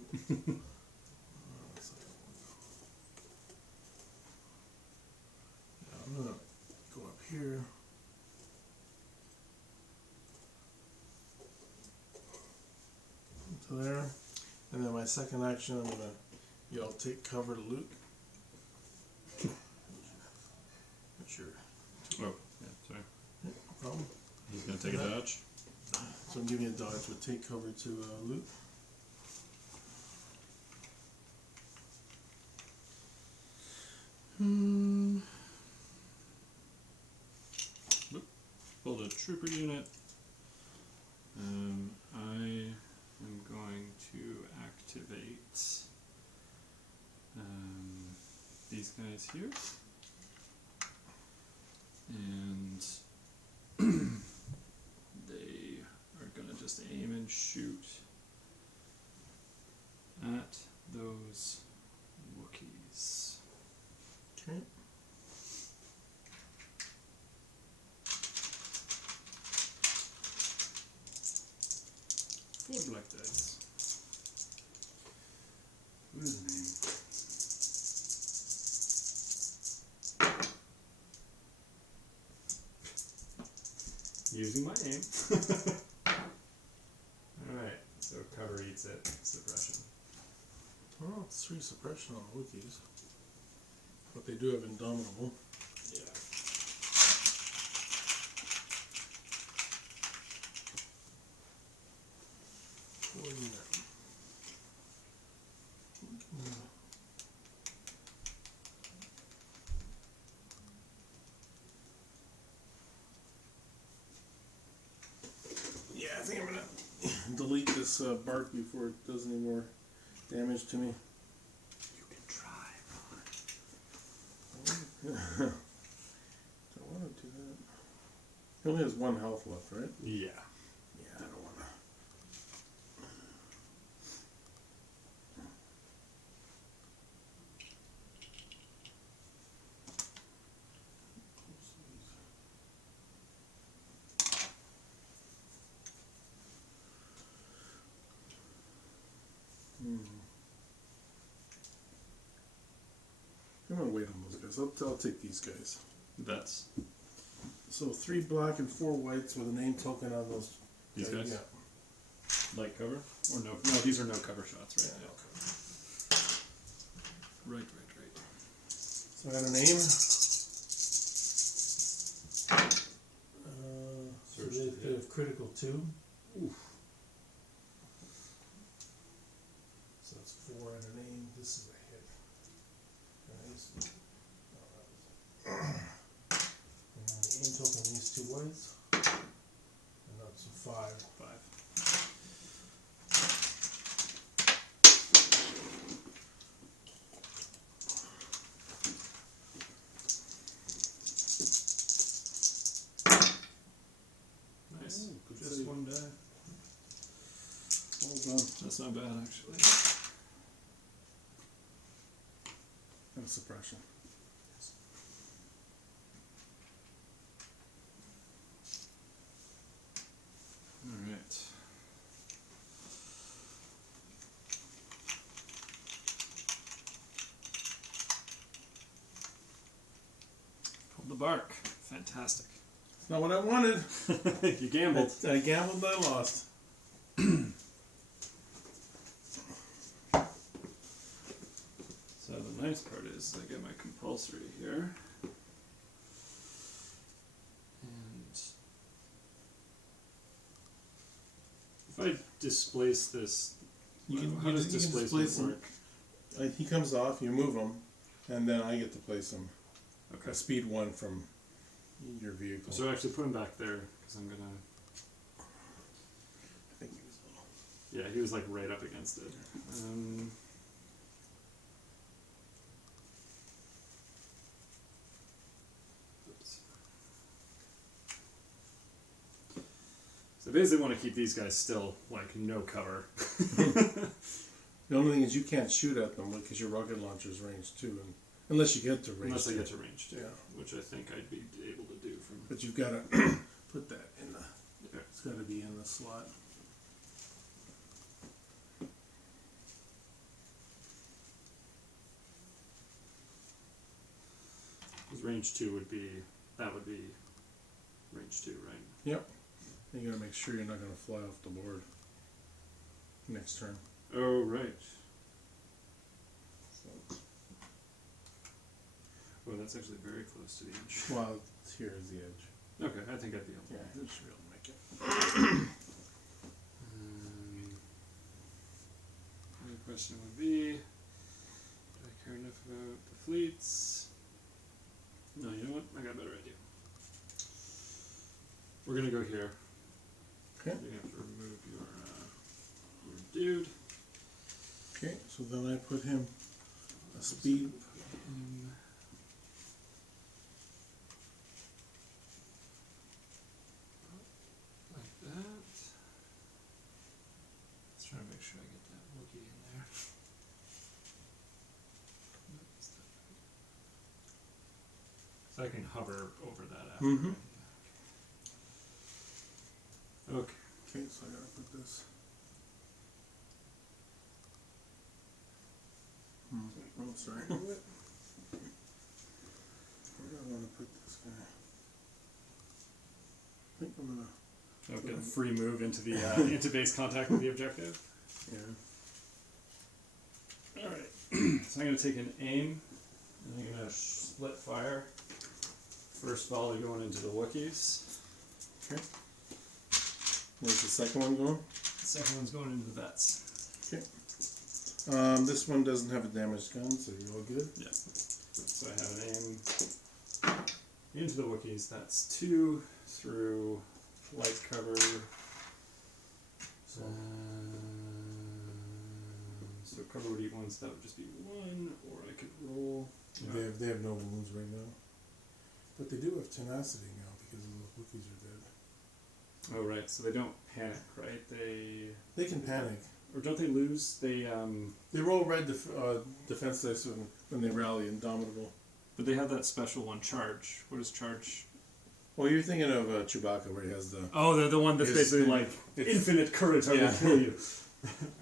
I'm gonna go up here. To there. And then my second action, I'm gonna yell take cover to Luke. Sure. Oh, yeah, sorry. No problem. He's gonna take a dodge. So I'm giving a dodge with take cover to Luke. Pulled a trooper unit. I am going to activate these guys here. And they are gonna just aim and shoot at those Wookiees. Okay. What is his name? Using my name. Alright, so cover eats it. Suppression. Well, it's 3 suppression on Wookiees. But they do have Indomitable. Yeah. Yeah, I think I'm gonna delete this bark before it does any more damage to me. You can try, Don't want to do that. He only has 1 health left, right? Yeah. Yeah, I don't want to. I'm gonna wait on those guys. I'll take these guys. That's So 3 black and 4 whites with a name token on those. these guys. Yeah. Light cover or no? No, these are no cover shots, right? Yeah. Right. So I got a name. So they have critical 2. Oof. So that's 4 and a name. This is a hit. Nice. And then the aim token these 2 whites. And that's a 5. 5. Nice. Ooh, good Just save. 1 die. Well done. That's not bad actually. And a suppression. All right. Pulled the bark. Fantastic. It's not what I wanted. You gambled. I gambled and I lost. So the nice part is I get my compulsory here. And if I displace this, how does displacement work? He comes off, you move him, and then I get to place him. Okay. A speed 1 from your vehicle. So actually put him back there because I'm gonna. I think he was a little. Yeah, he was like right up against it. Oops. So basically, want to keep these guys still like no cover. The only thing is you can't shoot at them because your rocket launcher's range 2, and unless you get to range. Unless I 2. get to range 2, Yeah. which I think I'd be able to do from. But you've got to put that in the. Yeah. It's got to be in the slot. Because range 2 would be range 2, right? Yep. And you got to make sure you're not going to fly off the board next turn. Oh right. So, Oh, that's actually very close to the edge. well, here is the edge. Okay, I think I'd be able to. Yeah, you should be able to make it. The question would be, do I care enough about the fleets? No, you know what? I got a better idea. We're gonna go here. Okay. You have to remove your dude. Okay, so then I put him a speed. Like that. Let's try to make sure I get that Wookiee in there. So I can hover over that after. Mhm. Right? Yeah. Okay. Okay, so I gotta put this. Oh, sorry. Where do I want to put this guy? I think I'm gonna. Okay, free move into the into base contact with the objective. Yeah. All right. So I'm gonna take an aim, and I'm gonna split fire. First volley going into the Wookiees. Okay. Where's the second one going? The second one's going into the vets. Okay. This one doesn't have a damaged gun, so you're all good. Yeah. So I have an aim into the Wookiees. That's 2 through light cover. So cover would eat 1, so that would just be 1, or I could roll. They have no wounds right now. But they do have tenacity now because those Wookiees are dead. Oh, right. So they don't panic, right? They can panic. Or don't they lose? They roll red defense dice when they rally Indomitable. But they have that special one, charge. What is charge? Well, you're thinking of Chewbacca, where he has the. Oh, they're the one that's basically like infinite courage. I will kill you.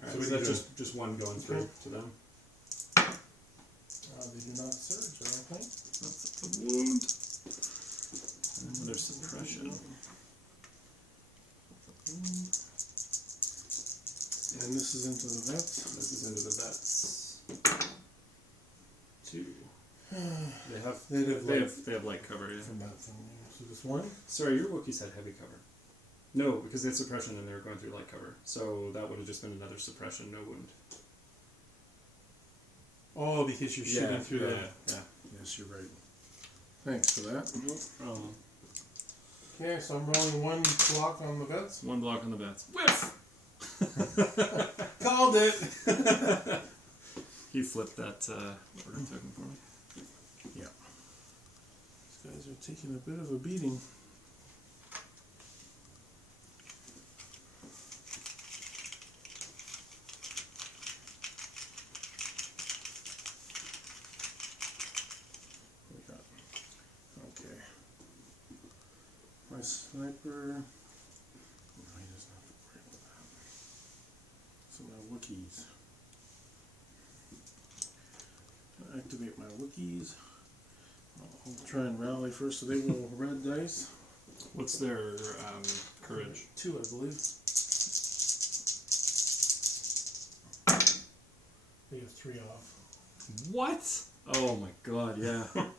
Alright, so that's just 1 going through to them. They do not surge, I don't think. That's a wound. Another suppression. And this is into the vets. This is into the vets. 2. They have light cover. Yeah. From that thing. So this 1. Sorry, your Wookiees had heavy cover. No, because they had suppression and they were going through light cover. So that would have just been another suppression, no wound. Oh, because you're shooting through the. Yeah. Yes, you're right. Thanks for that. No problem. Okay, so I'm rolling 1 block on the vets. 1 block on the vets. Whiff! Called it! He flipped that order token for me. Yeah. These guys are taking a bit of a beating. Okay. My sniper. No, he doesn't have to worry about that. So my Wookiees. Activate my Wookiees. I'll try and rally first, so they roll red dice. What's their courage? 2, I believe. They have 3 off. What? Oh my god, yeah. So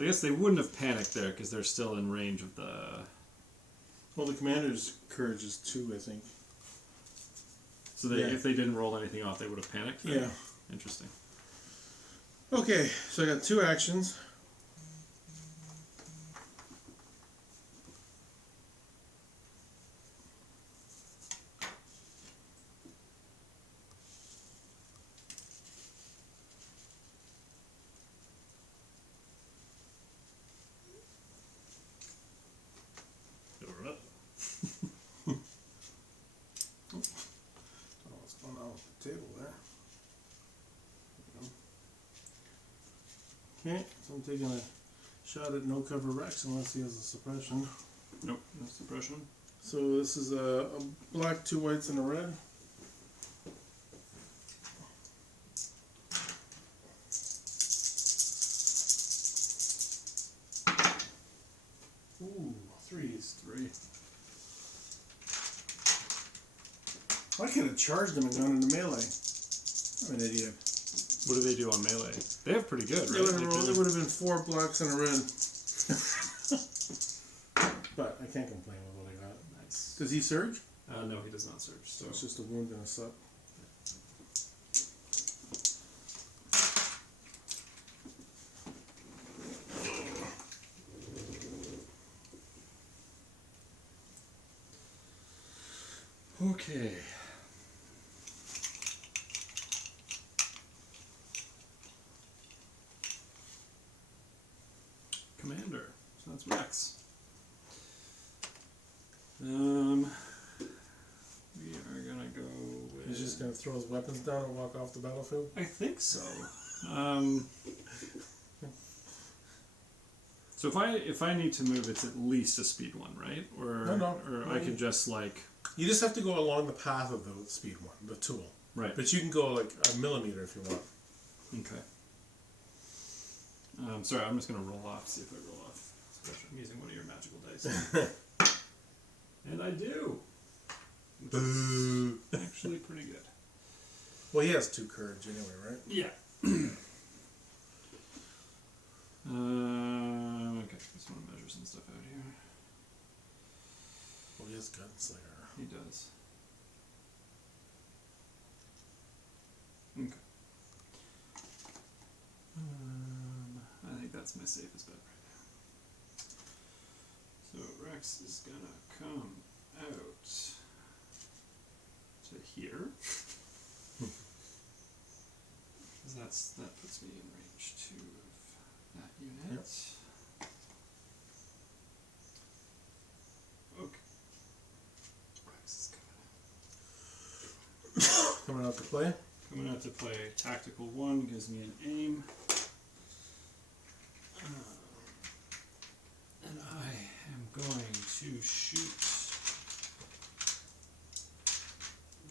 I guess they wouldn't have panicked there because they're still in range of the... Well, the commander's courage is 2, I think. So if they didn't roll anything off, they would have panicked? Then? Yeah. Interesting. Okay, so I got 2 actions. You're up. Don't know what's going on with the table there. Okay, so I'm taking a shot at no cover Rex unless he has a suppression. Nope, no suppression. So this is a black, 2 whites, and a red. Ooh, 3s. 3. I could have charged him and gone into melee. I'm an idiot. What do they do on melee? They have pretty good, They right? would have been 4 blacks and a red. But I can't complain with what I got. Nice. Does he surge? No, he does not surge. So It's just a wound and a sup. okay. Commander. So that's Rex. We are gonna go with. He's just gonna throw his weapons down and walk off the battlefield. I think so. So if I need to move, it's at least a speed 1, right? Or No. I could just like. You just have to go along the path of the speed 1, the tool. Right. But you can go like a millimeter if you want. Okay. Sorry, I'm just gonna roll off. See if I roll off. Especially I'm using one of your magical dice. And I do. Boo. Actually, pretty good. Well, he has 2 courage anyway, right? Yeah. Okay, just want to measure some stuff out here. Well, he has gunslinger. He does. Okay. I think that's my safest bet right now. So Rex is gonna come out to here. 'Cause that puts me in range 2 of that unit. Yep. Okay. Rex is Coming out to play. coming out to play tactical 1, gives me an aim. And I am going to shoot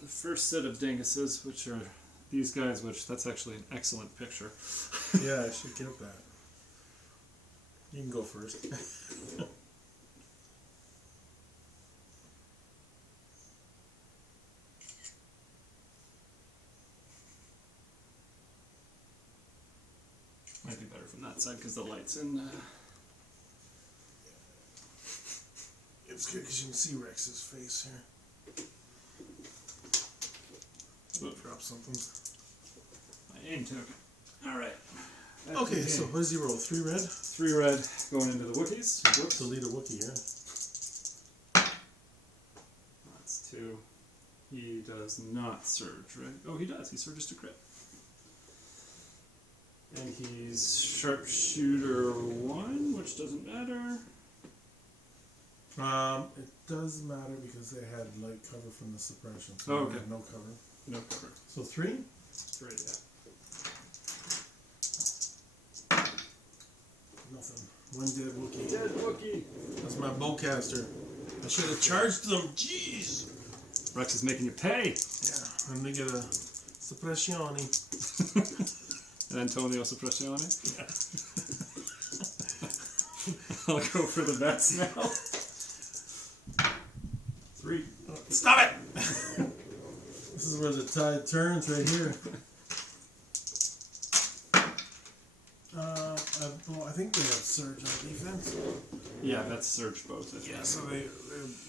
the first set of dinguses, which are these guys, which that's actually an excellent picture. Yeah, I should get that. You can go first. Might be better from that side because the light's in. It's good because you can see Rex's face here. Drop something. My aim token. Alright. Okay, so what does he roll? 3 red? 3 red going into the Wookiees. Whoops. Delete a Wookiee here. That's 2. He does not surge, right? Oh, he does. He surges to crit. And he's sharpshooter 1, which doesn't matter. It does matter because they had light cover from the suppression. So Oh, they okay. had no cover. No cover. So 3? 3, yeah. Nothing. 1 dead Wookiee. Dead Wookiee. That's my bowcaster. I should have charged them. Jeez. Rex is making you pay. Yeah, and they get a suppressione. And Antonio Suppressione. Yeah. I'll go for the bets now. 3. Stop it! This is where the tide turns right here. I think they have surge on defense. Yeah, that's surge both. Yeah, so they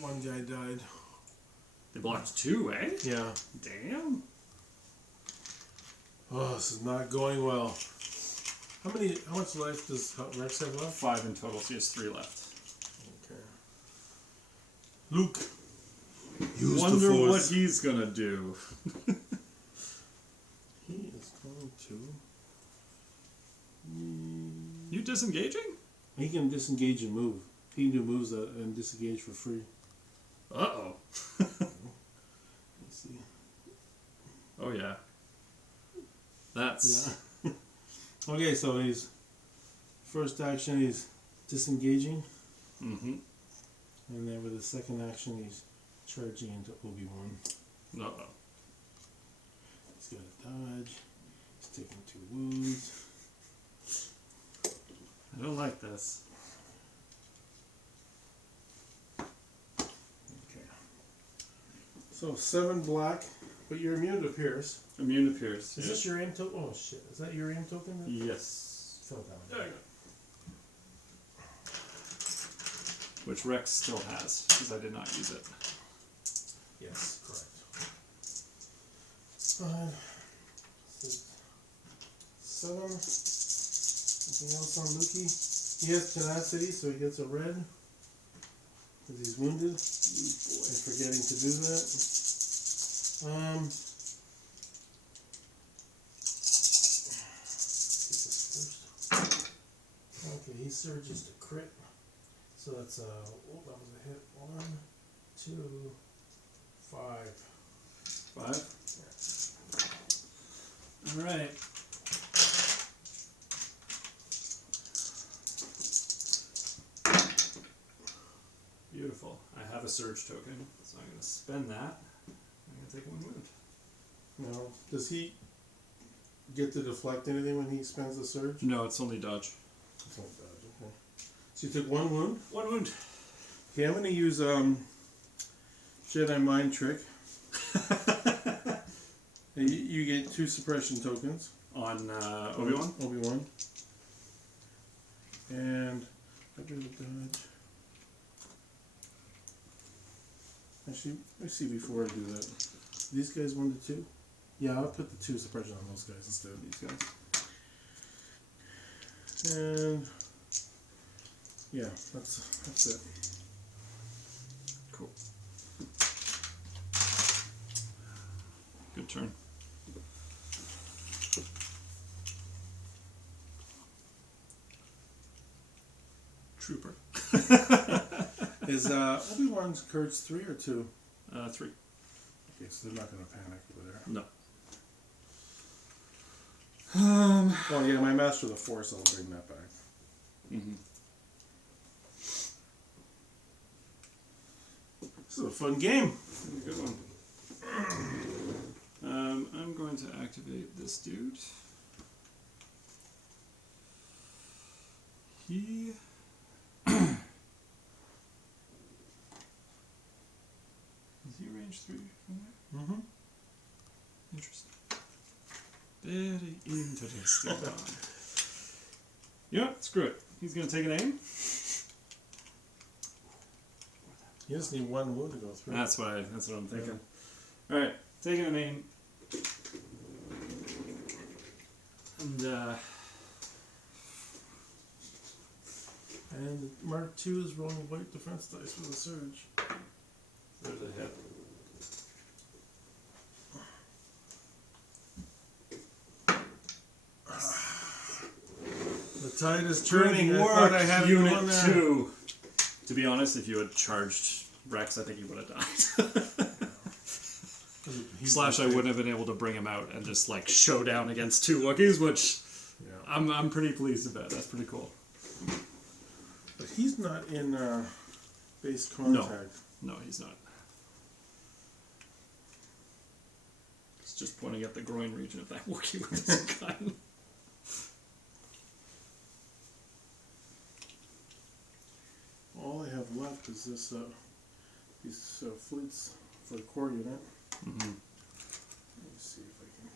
one guy died. They blocked 2, eh? Yeah. Damn. Oh, this is not going well. How much life does Rex have left? 5 in total, so he has 3 left. Okay. Luke. Use Wonder the force. what he's gonna do. He is going to. You disengaging? He can disengage and move. He can do moves and disengage for free. Uh-oh. Let's see. Oh, yeah. That's... Yeah. Okay, so he's first action he's disengaging, Mm-hmm. and then with the second action he's charging into Obi-Wan. Uh-oh. He's got a dodge. He's taking 2 wounds. I don't like this. Okay. So 7 black, but you're immune to pierce. Immune to pierce. Is this your aim token? Oh shit! Is that your aim token? Yes. Fill it down. There you go. Which Rex still has, because I did not use it. Yes, correct. 5, 6, 7. Anything else on Lukey? He has tenacity, so he gets a red. Because he's wounded. And forgetting to do that. Get this first. Okay, he surges to crit. So that's that was a hit. 1, 2, 5. 5? Alright. Beautiful. I have a surge token, so I'm going to spend that. I'm going to take 1 wound. Now, does he get to deflect anything when he spends the surge? No, it's only dodge. It's not dodge, okay. So you took 1 wound. 1 wound. Okay, I'm gonna use Jedi Mind Trick. And you get 2 suppression tokens. On Obi-Wan? Obi-Wan. And I do the dodge. Actually, let me see before I do that. These guys 1 to 2? Yeah, I'll put the 2 suppression on those guys instead of these guys. And yeah, that's it. Cool. Good turn. Trooper. Is Obi-Wan's courage 3 or 2? 3. Okay, so they're not gonna panic over there. No. Oh yeah, my Master of the Force, I'll bring that back. Mm-hmm. This is a fun game. Good one. I'm going to activate this dude. He... Is he range 3 from there? Mm-hmm. Interesting. Very interesting. Yeah, screw it. He's going to take an aim. You just need 1 wound to go through. That's what I'm thinking. All right, taking an aim. And Mark II is rolling white defense dice for the surge. There's a hit. The tide is turning. I thought I had it Unit on there. 2. To be honest, if you had charged Rex, I think he would have died. Slash, I wouldn't have been able to bring him out and just like show down against 2 Wookiees, which I'm pretty pleased about. That's pretty cool. But he's not in base contact. No, he's not. He's just pointing at the groin region of that Wookiee with his gun. All I have left is this these fleets for the core unit. Mm-hmm. Let me see if I can.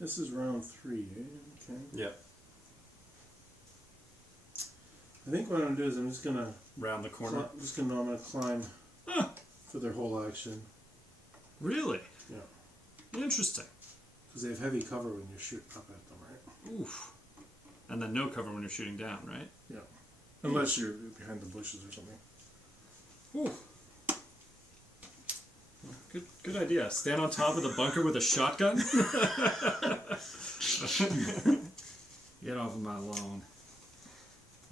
This is round 3, eh? Okay. Yep. I think what I'm gonna do is I'm just gonna Round the corner. I'm gonna climb for their whole action. Really? Yeah. Interesting. Because they have heavy cover when you shoot up at them, right? Oof. And then no cover when you're shooting down, right? Yeah. Unless you're behind the bushes or something. Ooh. Good idea. Stand on top of the bunker with a shotgun? Get off of my lawn.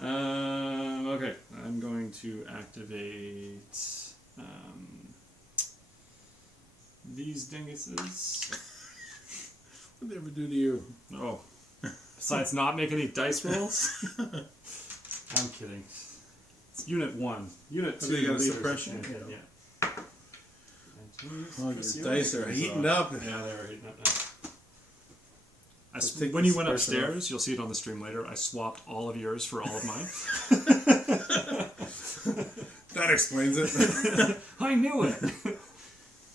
Okay. I'm going to activate these dinguses. What'd they ever do to you? Oh. Besides not make any dice rolls? I'm kidding. It's Unit 1. Unit 2. Have they got a leaders. suppression? Yeah. Oh, your dice are heating up. Yeah, they're heating up now. Let's take When the you went suppression upstairs, you'll see it on the stream later, I swapped all of yours for all of mine. That explains it. I knew it!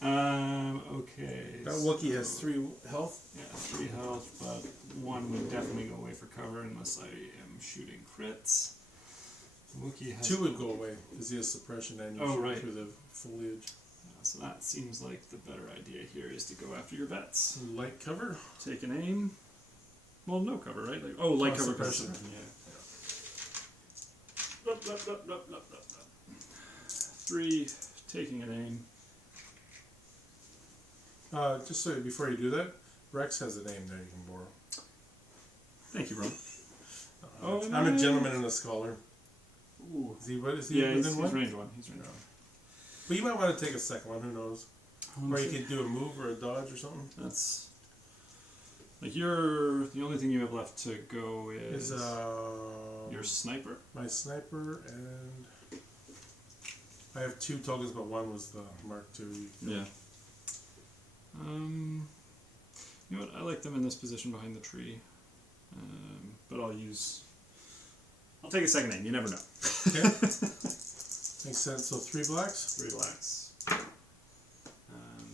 Okay. That Wookiee has 3 health. Yeah, 3 health, but 1 would definitely go away for cover unless I am shooting crits. Wookiee has 2 would go away because he has suppression and you shoot through the foliage. So that seems like the better idea here is to go after your vets. Light cover. Take an aim. Well, no cover, right? Like, light cover suppression. Yeah. Blup. 3, taking an aim. Just so before you do that, Rex has a name there you can borrow. Thank you, Ron. I'm a gentleman and a scholar. Ooh. Is he Yeah, within he's 1? range 1. He's range 1. But you might want to take a second one, who knows? Or you could do a move or a dodge or something. That's like the only thing you have left to go is your sniper. My sniper, and I have 2 tokens, but 1 was the Mark II. Yeah. You know what? I like them in this position behind the tree. But I'll take a second name. You never know. Okay. Makes sense. So 3 blacks? 3 blacks.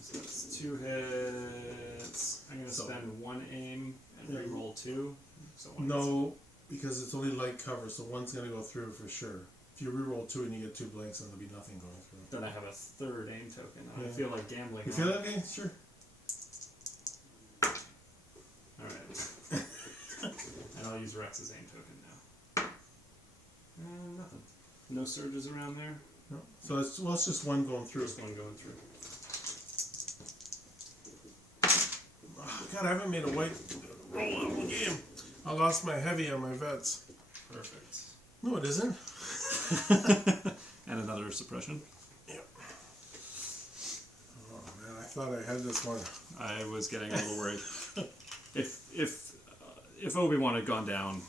So that's 2 hits. I'm going to spend 1 aim and re-roll 2. So No, because it's only light cover, so one's going to go through for sure. If you re-roll 2 and you get 2 blanks, then there'll be nothing going through. Then I have a 3rd aim token. I feel like gambling. You feel that, okay? Sure. Alright. And I'll use Rex's aim token now. Nothing. No surges around there. No. So it's just one going through. Just one going through. Oh, God, I haven't made a white roll all the game. I lost my heavy on my vets. Perfect. No, it isn't. And another suppression. Yep. Oh man, I thought I had this one. I was getting a little worried. If Obi-Wan had gone down,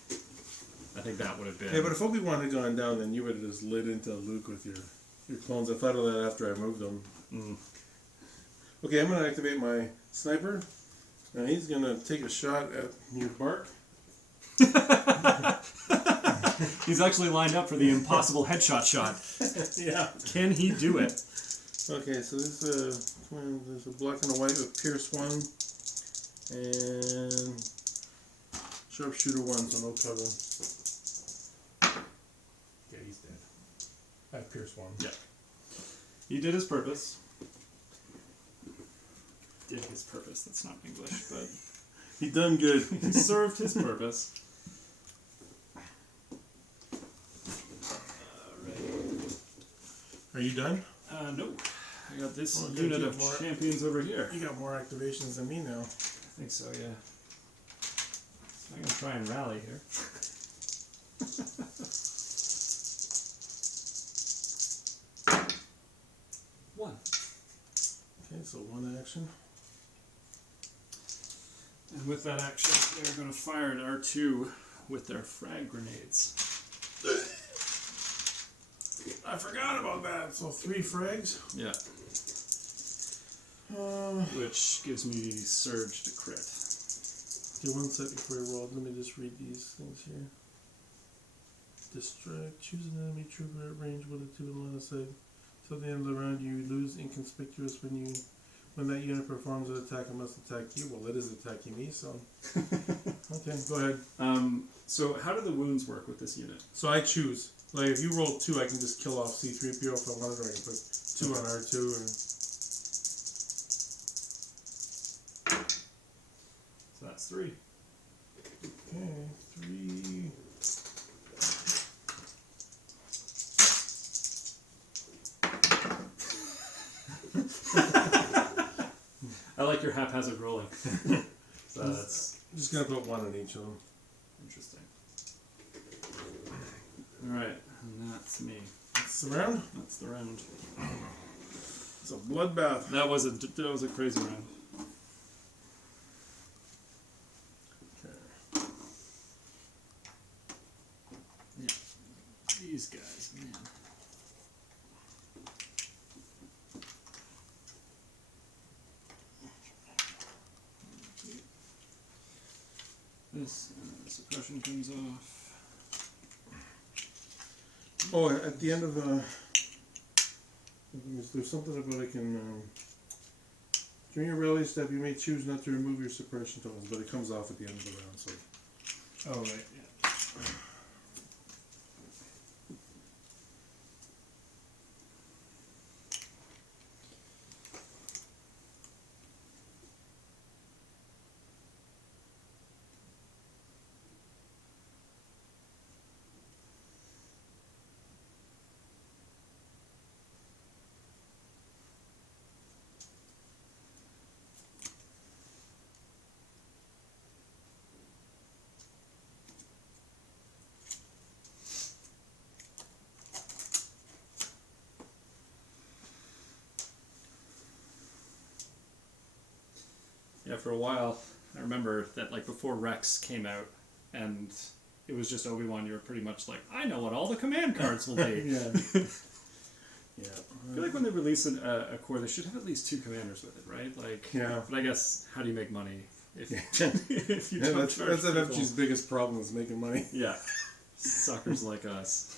I think that would have been. Yeah, but if Obi-Wan had gone down, then you would have just lit into Luke with your clones. I thought of that after I moved them. Mm. Okay, I'm going to activate my sniper. And he's going to take a shot at your bark. He's actually lined up for the impossible headshot shot. Yeah. Can he do it? Okay, so there's a black and a white with Pierce 1. And Sharpshooter 1, so no cover. Yeah, he's dead. I have Pierce 1. Yeah. He did his purpose. Did his purpose. That's not English, but He done good. he served his purpose. Are you done? Nope. I got this Okay, unit keep of more. champions over here. You got more activations than me now. I think so, yeah. I'm gonna try and rally here. One. Okay, so 1 action. And with that action, they're gonna fire at R2 with their frag grenades. I forgot about that. So 3 frags. Yeah. Which gives me surge to crit. Okay, 1 sec before I roll. Let me just read these things here. Distract. Choose an enemy trooper at range with a 2 in line of sight. Till the end of the round, you lose inconspicuous when that unit performs an attack. It must attack you. Well, it is attacking me, so. Okay, go ahead. So how do the wounds work with this unit? So I choose. Like, if you roll 2, I can just kill off C-3PO if I wanted, or I can put 2 on R2. And So that's 3. okay, 3. I like your haphazard rolling. So that's I'm just gonna put 1 on each of them. interesting. Alright, and that's me. That's the round. That's the round. It's a bloodbath. That was a crazy round. Okay. Yeah. These guys, man. This suppression comes off. Oh, at the end of there's something about it can. During your rally step, you may choose not to remove your suppression tokens, but it comes off at the end of the round. So. Oh right, yeah. Yeah, for a while, I remember that like before Rex came out, and it was just Obi-Wan. You were pretty much like, I know what all the command cards will be. Yeah. Yeah. I feel like when they release a core, they should have at least 2 commanders with it, right? Like, Yeah. But I guess, how do you make money if, Yeah. if you Yeah, don't that's charge people? FFG's biggest problem is making money. Yeah. Suckers like us.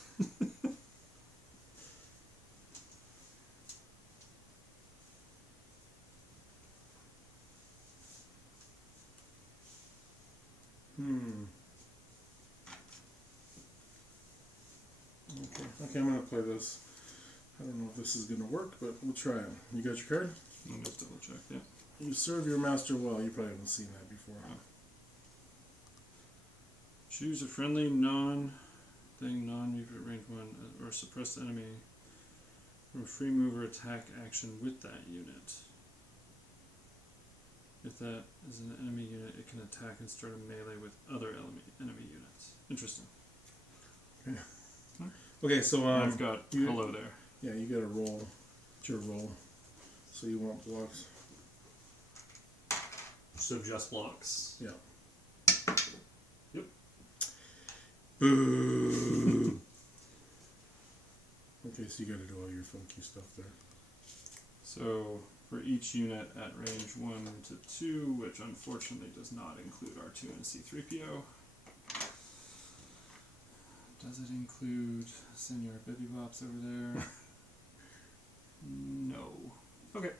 Okay, I'm gonna play this. I don't know if this is gonna work, but we'll try it. You got your card? Let me just double check, yeah. You serve your master well. You probably haven't seen that before. Choose a friendly non-mutant range 1 or suppressed enemy from a free mover attack action with that unit. If that is an enemy unit, it can attack and start a melee with other enemy units. Interesting. Okay, so I've got you- hello there. yeah, you got to roll. It's your roll. So you want blocks? So just blocks. Yeah. Yep. Boo. Okay, so you got to do all your funky stuff there. So for each unit at range 1 to 2, which unfortunately does not include R2 and C3PO. Does it include Senor Bibi Bops over there? No. Okay.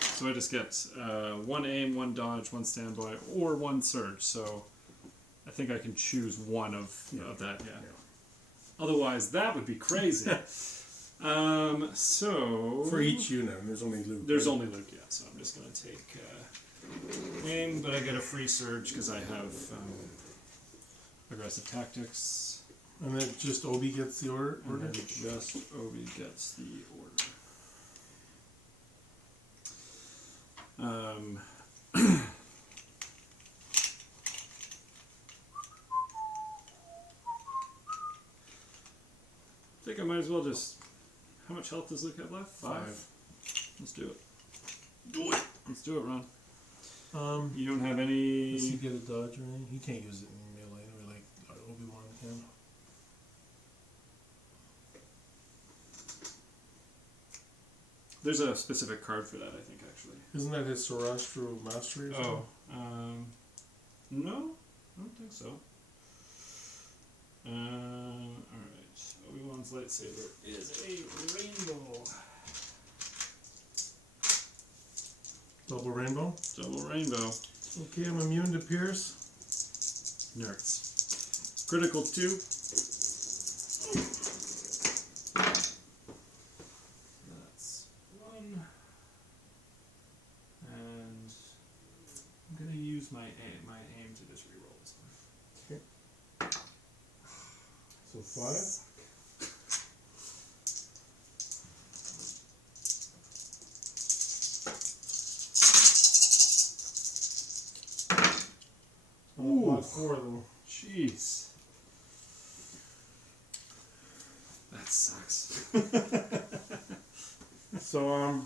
So I just get 1 aim, 1 dodge, 1 standby, or 1 surge. So I think I can choose one of that, yeah. Otherwise, that would be crazy. So For each unit, and there's only Luke. there's right? only Luke, yeah. So I'm just gonna take aim, but I get a free surge because I have aggressive tactics. And then just Obi gets the order. And then just Obi gets the order. I think I might as well just. How much health does Luke have left? 5. Let's do it. Do it. Let's do it, Ron. Um, You don't have any. does he get a dodge or anything? He can't use it in melee or like Obi-Wan can. There's a specific card for that, I think, actually. Isn't that his Sarastro Mastery or something? No, I don't think so. Alright. Obi-Wan's lightsaber is a rainbow. Double rainbow? Double rainbow. Okay, I'm immune to Pierce. Nerds. Critical 2. That's 1. And I'm gonna use my aim to just reroll this one. So 5. Ooh. 4 though. Jeez. That sucks. So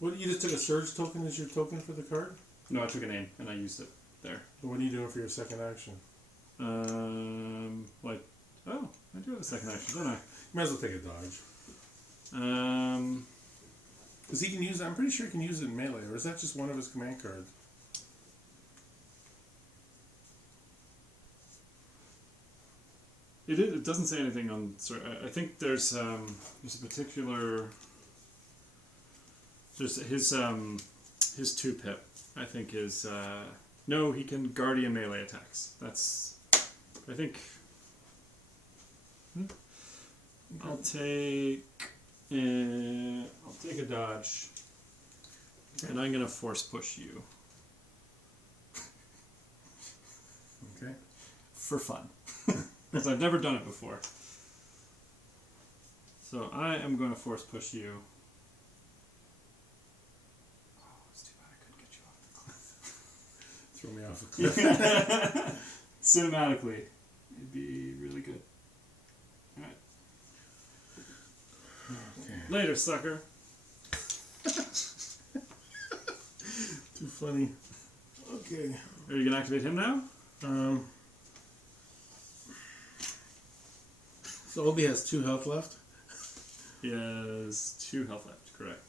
what you just took a surge token as your token for the card? No, I took an aim and I used it there. What are you doing for your second action? Like, oh, I do have a second action, don't I? You might as well take a dodge. Because he can use it, I'm pretty sure he can use it in melee, or is that just one of his command cards? It doesn't say anything on. Sorry, I think there's a particular. There's his 2-pip. I think is no. He can guardian melee attacks. That's. I think. I'll take a dodge, and I'm gonna force push you Okay. for fun. Because I've never done it before. So I am going to force push you. Oh, it's too bad I couldn't get you off the cliff. Throw me off a cliff. Cinematically, it'd be really good. Alright. Okay. Later, sucker. Too funny. Okay. Are you going to activate him now? So Obi has 2 health left. He has 2 health left, correct.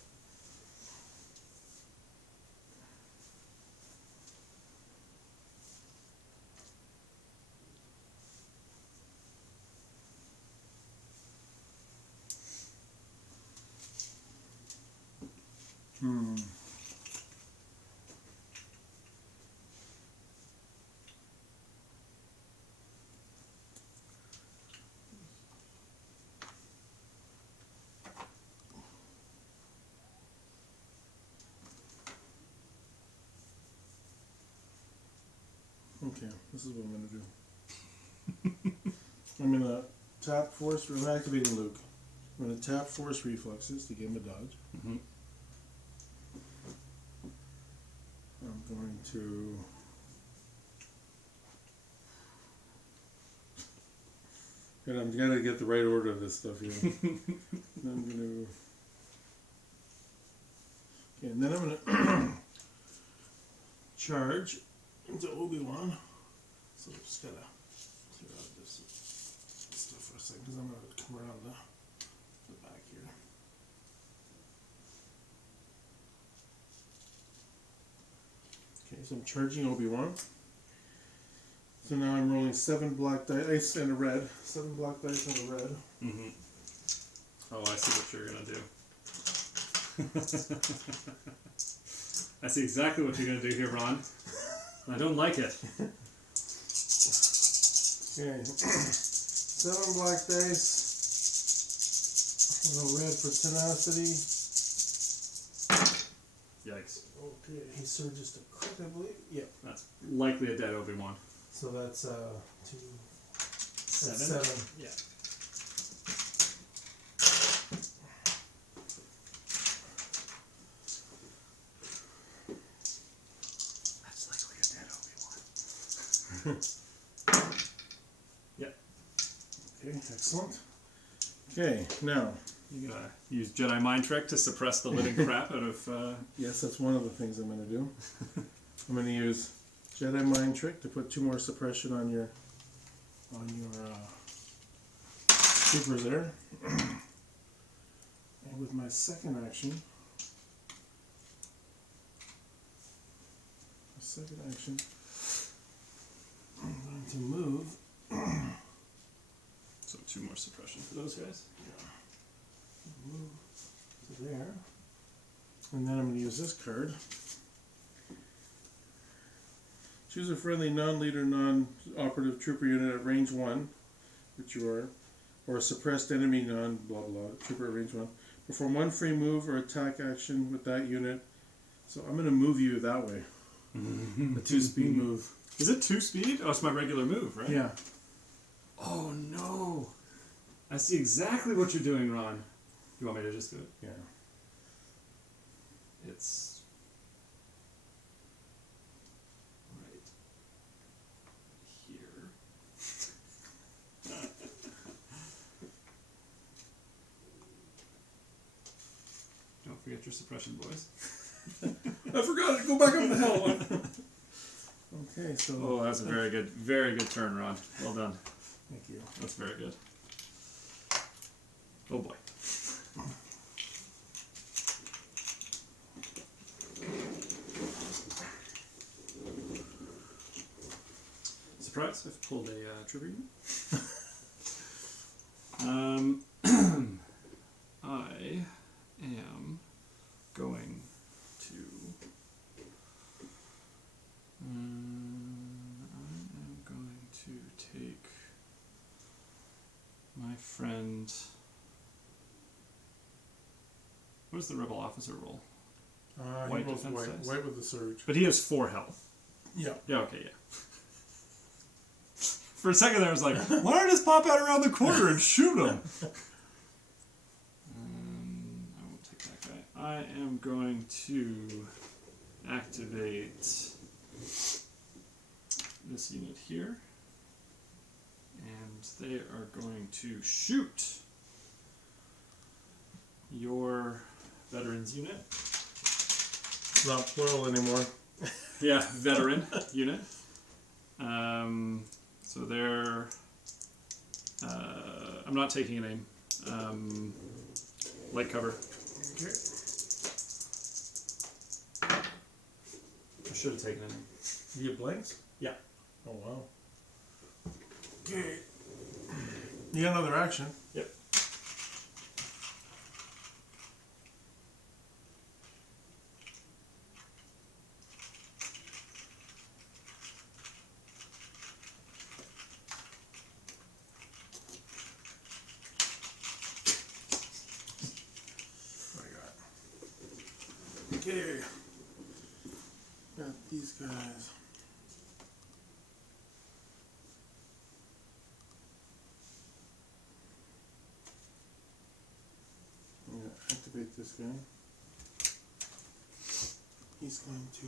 Okay, this is what I'm gonna do. I'm gonna tap force. I'm activating Luke. I'm gonna tap force reflexes to give him a dodge. Mm-hmm. I'm going to. And I'm gonna get the right order of this stuff here. I'm gonna. Okay, and then I'm gonna charge into Obi-Wan. So I'm just gotta clear out this stuff for a second because I'm gonna come around the back here. Okay, so I'm charging Obi-Wan. So now I'm rolling 7 black dice and a red. 7 black dice and a red. Mm-hmm. Oh, I see what you're gonna do. I see exactly what you're gonna do here, Ron. I don't like it. Okay. 7 black dice. And a red for tenacity. Yikes. Okay, he surges to crit, I believe. Yep. That's likely a dead Obi-Wan. So that's 2. 7? That's 7. Yeah. That's likely a dead Obi-Wan. Yep. Okay, excellent. Okay, now. You gotta use Jedi mind trick to suppress the living crap out of. Yes, that's one of the things I'm going to do. I'm going to use Jedi mind trick to put 2 more suppression on your troopers there. And with my second action, I'm going to move. So 2 more suppression for those guys. Move to there. And then I'm going to use this card. Choose a friendly non-leader, non-operative trooper unit at range 1, which you are, or a suppressed enemy non-blah blah trooper at range 1. Perform 1 free move or attack action with that unit. So I'm going to move you that way. A 2-speed move. Is it 2 speed? Oh, it's my regular move, right? Yeah. Oh no! I see exactly what you're doing, Ron. You want me to just do it? Yeah. It's right here. Don't forget your suppression, boys. I forgot it. Go back up the hill. Okay, so. Oh, that's a very good turn, Ron. Well done. Thank you. That's very good. Oh boy. Surprise! I've pulled a trooper unit. I am going to. I am going to take my friend. What does the rebel officer roll? White he rolls defense white, dice? white with the surge. But he has 4 health. Yeah. Yeah, okay, yeah. For a second there I was like, why don't I just pop out around the corner and shoot him? I won't take that guy. I am going to activate this unit here. And they are going to shoot your veterans unit. It's not plural anymore. Yeah, veteran unit. So they're I'm not taking an aim. Light cover. Okay. I should have taken an aim. You get blanks? Yeah. Oh wow. Okay. You got another action. Yep. What I got? Okay. Got these guys. I'm gonna activate this guy. He's going to.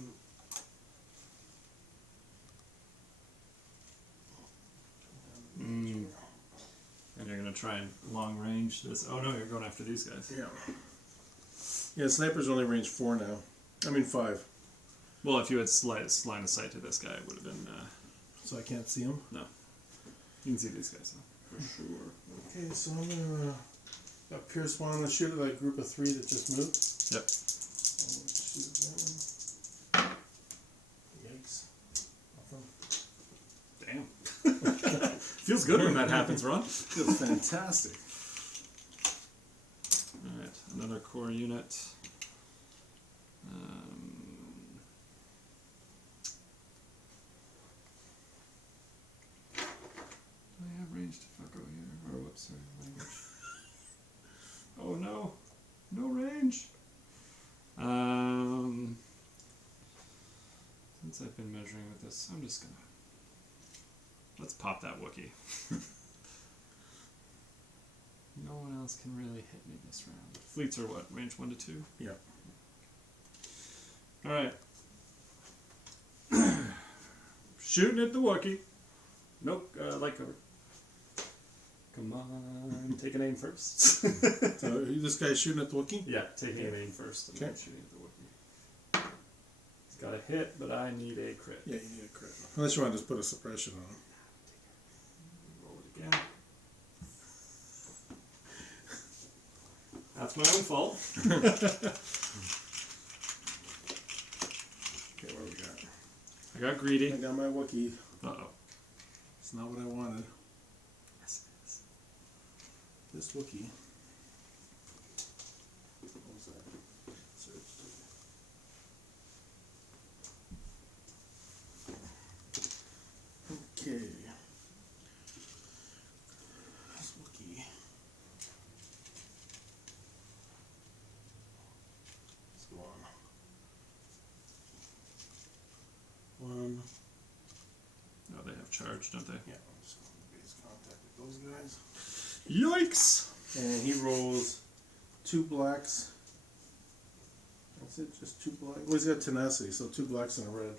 And you're gonna try and long range this. Oh no, you're going after these guys. Yeah. Yeah, sniper's only range 4 now. I mean 5. Well, if you had line of sight to this guy, it would have been. So I can't see him? No. You can see these guys though, for sure. Okay, so I'm gonna. Got Pierce 1. I'm gonna shoot at that group of 3 that just moved. Yep. I'm gonna shoot them. Yikes. Nothing. Damn. Feels good when that happens, Ron. Feels fantastic. Alright, another core unit. Do I have range to fuck out here? Or whoops, sorry, language. Oh no! No range! Since I've been measuring with this, I'm just gonna... Let's pop that Wookiee. No one else can really hit me this round. Fleets are what? Range 1 to 2? Yep. Alright. Shooting at the Wookiee. Nope, light cover. Come on, take an aim first. So this guy's shooting at the Wookiee? Yeah, taking an aim first and then Okay. shooting at the Wookiee. He's got a hit, but I need a crit. Yeah, you need a crit. Unless you want to just put a suppression on him. Roll it again. That's my own fault. Okay, what do we got? I got greedy. I got my Wookiee. Uh-oh. It's not what I wanted. Yes, it is. This Wookiee. What was that? Search. Okay. This Wookiee. Let's go on. 1. Oh, they have charge, don't they? Yeah, I'm just going to base contact with those guys. Yikes! And he rolls 2 blacks. That's it, just 2 blacks. Well, he's got tenacity, so 2 blacks and a red.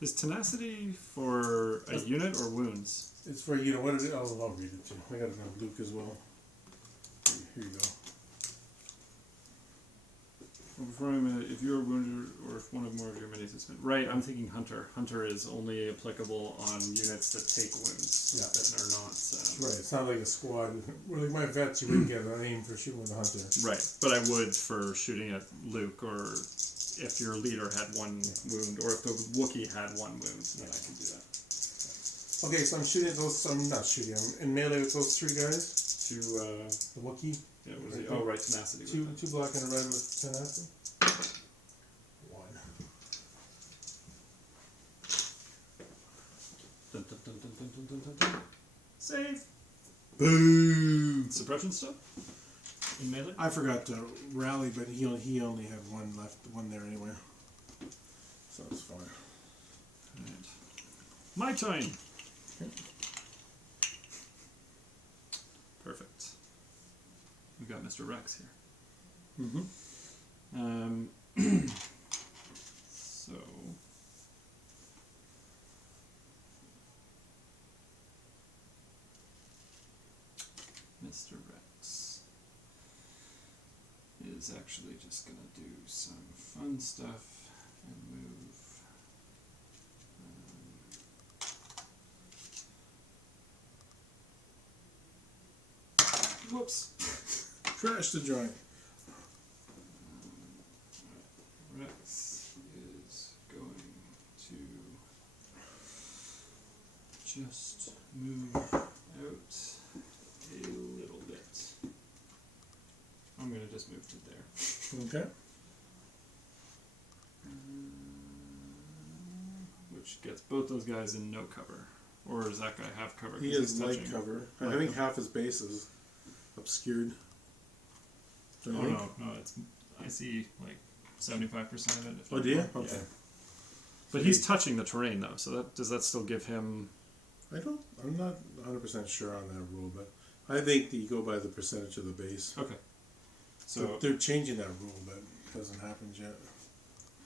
Is tenacity for a unit or wounds? It's for you know what it is. I'll read it to you. I got it on Luke as well. Here you go. If you are wounded or if one or more of your minis has been... Right, I'm thinking Hunter. Hunter is only applicable on units that take wounds. Yeah. That are not... Right, it's not like a squad. Well, like my vets, you wouldn't get an aim for shooting with a hunter. Right, but I would for shooting at Luke, or if your leader had 1 wound, or if the Wookiee had 1 wound, then I can do that. Okay, so I'm shooting at those. I'm not shooting. I'm in melee with those 3 guys. To, The Wookiee. yeah, what is he? Oh, right, tenacity. 2 black and a red with tenacity. 1. Dun, dun, dun, dun, dun, dun, dun, dun. Save! Boom. Suppression stuff? In melee? I forgot to rally, but he only had 1 left, 1 there anyway. So it's fine. Right. My turn! Perfect. We got Mr. Rex here. Mm-hmm. So... Mr. Rex is actually just gonna do some fun stuff and move. Whoops. Trash the joint. Rex is going to just move out a little bit. I'm going to just move to there. Okay. Which gets both those guys in no cover. Or does that guy have cover? He 'cause has he's light touching? cover. I Light think cover. half his base is obscured. Oh no, it's I see like 75% of it. If Oh, not do you? more. Okay. Yeah. But he's touching the terrain though, so does that still give him? I'm not 100% sure on that rule, but I think that you go by the percentage of the base. Okay. So So they're changing that rule, but it hasn't happened yet.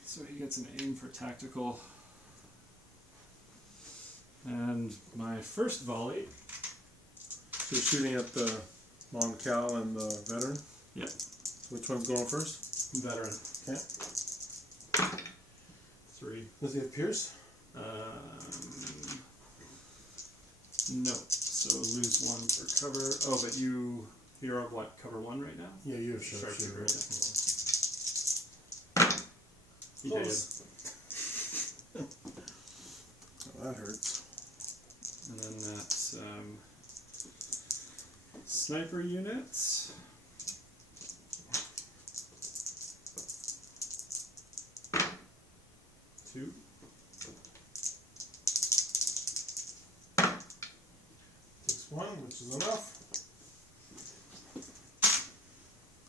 so he gets an aim for tactical. And my first volley. So you're shooting at the Mon-Cal and the veteran? Yep. Which one's going first? Veteran. Okay. 3. Does he have Pierce? No. So lose 1 for cover. Oh, but you're on what? Cover 1 right now? Yeah, you have Sharpshooter. sharpshooter. He did. Oh, that hurts. And then that sniper unit. Two. Takes 1, which is enough.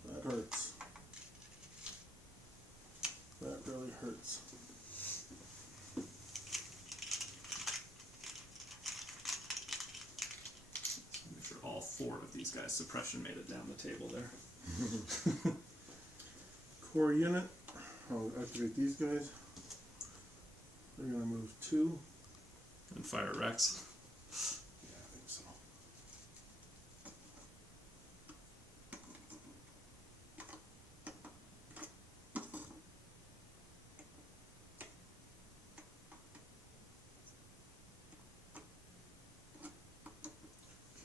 That hurts. That really hurts. Make sure all 4 of these guys' suppression made it down the table there. Core unit. I'll activate these guys. They're going to move 2. And fire Rex. Yeah, I think so.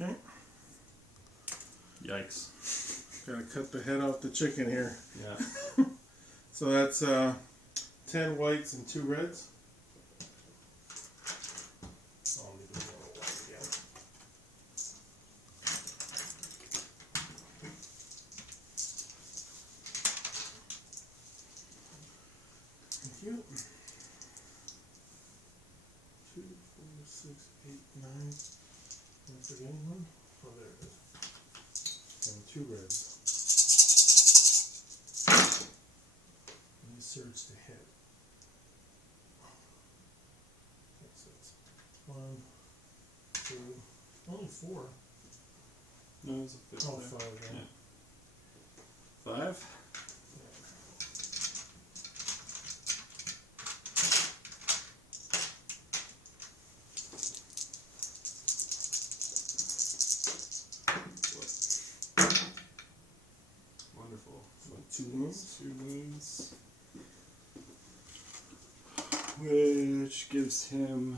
Okay. Yikes. Gotta cut the head off the chicken here. Yeah. So that's 10 whites and 2 reds. I'll leave it a little white again. Thank you. 2, 4, 6, 8, 9. Am I forgetting one? Oh, there it is. And 2 reds. And surge to hit. So it's 1, 2, only 4. No, it's a 5. Oh, 5, yeah. Yeah. 5? Wonderful. So 2 wounds. 2 wounds. Which gives him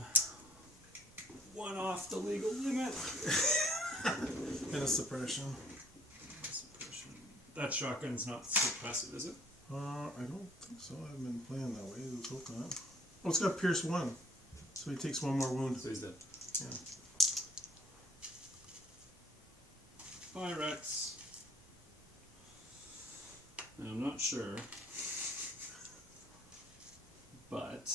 1 off the legal limit. And a suppression. Suppression. That shotgun's not suppressive, is it? I don't think so. I haven't been playing that way. Let's hope not. Oh, it's got Pierce 1. So he takes 1 more wound. So he's dead. Yeah. Obi-Rex. And I'm not sure, but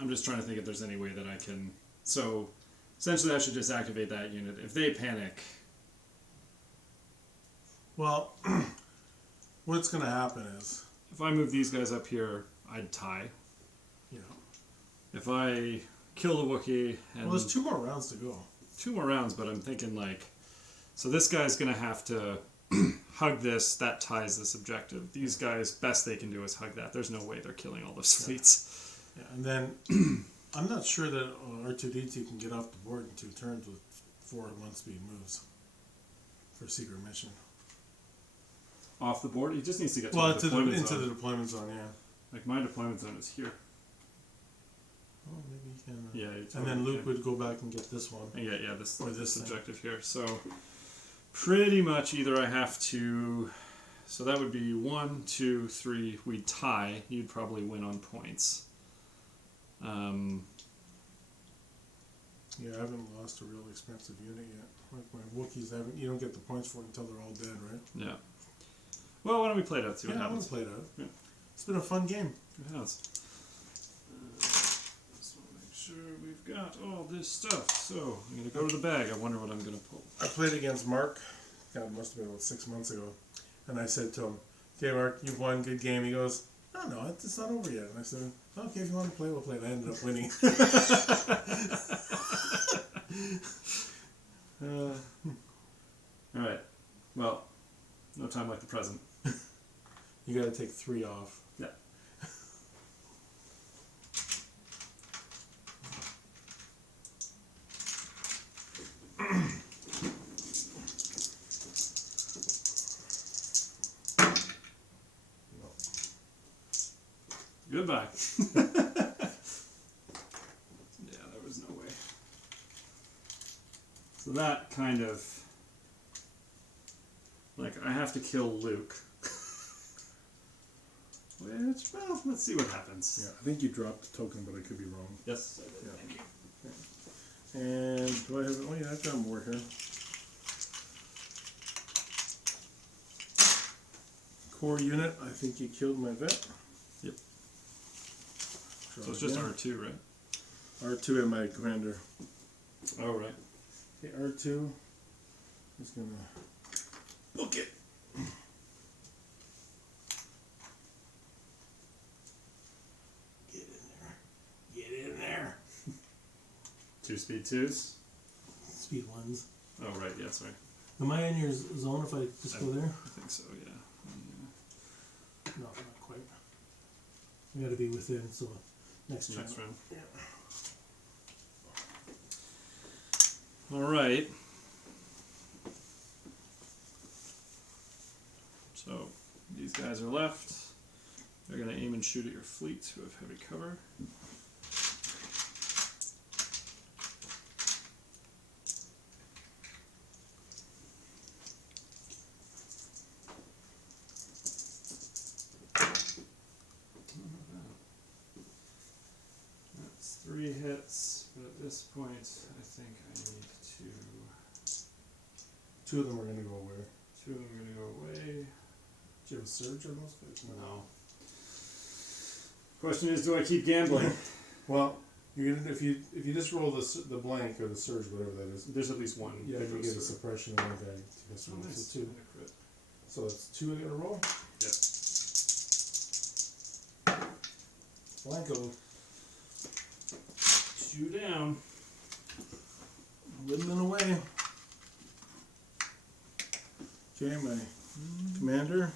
I'm just trying to think if there's any way that I can. So essentially, I should just activate that unit. If they panic, Well, what's going to happen is, if I move these guys up here, I'd tie. you know, If I kill the Wookiee and well, there's 2 more rounds to go. 2 more rounds, but I'm thinking like, so this guy's gonna have to hug this. That ties this objective. These guys, best they can do is hug that. There's no way they're killing all those fleets. Yeah, and then I'm not sure that R2D2 can get off the board in 2 turns with 4 1-speed moves for a secret mission. Off the board, he just needs to get to Well, the deployment into zone. the deployment zone, yeah. Like my deployment zone is here. Oh, maybe he can. Yeah, you And totally then Luke can. would go back and get this one. And yeah, this Or this thing. objective here. So pretty much either I have to. So that would be 1, 2, 3. We tie. You'd probably win on points. Yeah, I haven't lost a real expensive unit yet. Like my Wookiees, you don't get the points for it until they're all dead, right? Yeah. Well, why don't we play it out? See what I want happens. to play it out. Yeah. It's been a fun game. It has. Just want to make sure we've got all this stuff. So I'm gonna go to the bag. I wonder what I'm gonna pull. I played against Mark. God, it must have been about 6 months ago. And I said to him, "Okay, Mark, you've won. Good game." He goes, "No, it's not over yet." And I said, "Okay, if you want to play, we'll play." And I ended up winning. All right. Well, no time like the present. You got to take 3 off. Yeah. Goodbye. Yeah, there was no way. So that kind of, like, I have to kill Luke. Which, well, let's see what happens. Yeah, I think you dropped the token, but I could be wrong. Yes, I did. Yeah. Thank you. And do I have? Oh yeah, I've got more here. Core unit. I think you killed my vet. Yep. Draw So it's just again. R2, right? R2 and my commander. Oh, right. Okay, R2 is gonna book it. Get in there. Get in there. 2 speed 2s. Speed 1s. Oh, right, yeah, sorry. Am I in your zone if I just go there? I think so, yeah. No, not quite. We gotta be within, so next Next round. Yeah. All right. So these guys are left. They're going to aim and shoot at your fleet who have heavy cover. That's 3 hits, but at this point I think I need to... 2 of them are gonna go away. 2 of them are going to go away. Do you have a surge on those guys? No. Question is, do I keep gambling? Well, you're gonna, if you just roll the blank or the surge, whatever that is, There's at least one. yeah, you goes get a through. suppression on one guy. So, Oh, nice. so 2. I crit. So that's 2 I gotta roll. Yep. Blanco. 2 down. Whittling away. Okay, my commander.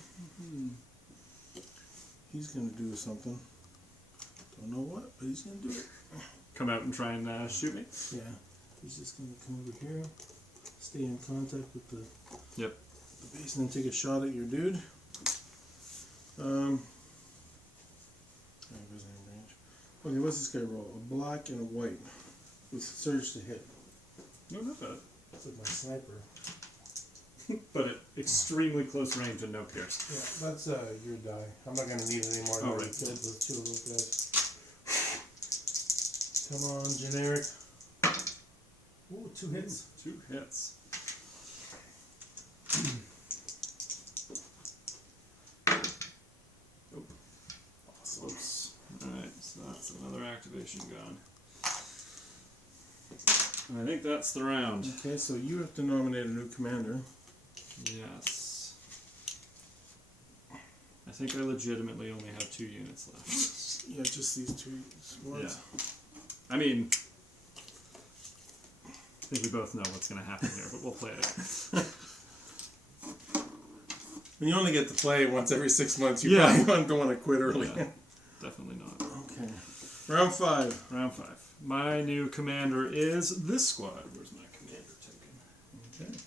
He's gonna do something. Don't know what, but he's gonna do it. Come out and try and shoot me. Yeah. He's just gonna come over here, stay in contact with the Yep. base, and then take a shot at your dude. Okay, what's this guy roll? A black and a white with surge to hit. No, not bad. That's like my sniper. But at extremely close range and no pierce. Yeah, that's your die. I'm not gonna need it anymore. Oh, right. Dead with 2 of those guys. Come on, generic. Ooh, 2 hits. 2 hits. Oh. Whoops. Alright, so that's another activation gone. And I think that's the round. Okay, so you have to nominate a new commander. Yes. I think I legitimately only have 2 units left. Yeah, just these 2 ones. Yeah. I mean, I think we both know what's going to happen here, but we'll play it out. And you only get to play once every 6 months. You Yeah. probably don't want to quit early. Yeah, definitely not. Okay. Round 5. Round 5. My new commander is this squad. Where's my commander token? Okay.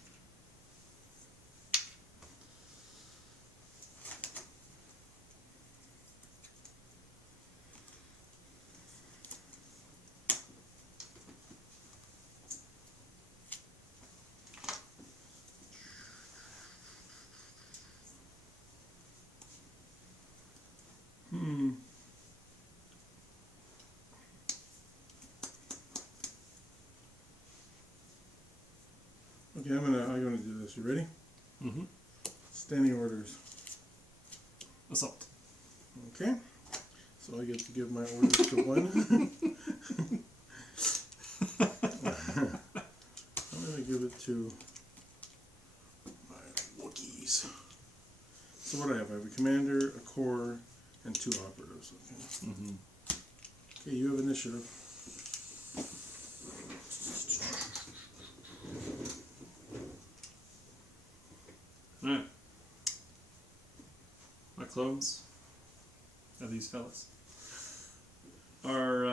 ready? Mm-hmm. Standing orders. Assault. Okay. So I get to give my orders to one. I'm going to give it to my Wookiees. So what do I have? I have a commander, a core, and 2 operatives. Okay. Mm-hmm. Okay, you have initiative. Alright. My clones of these fellas are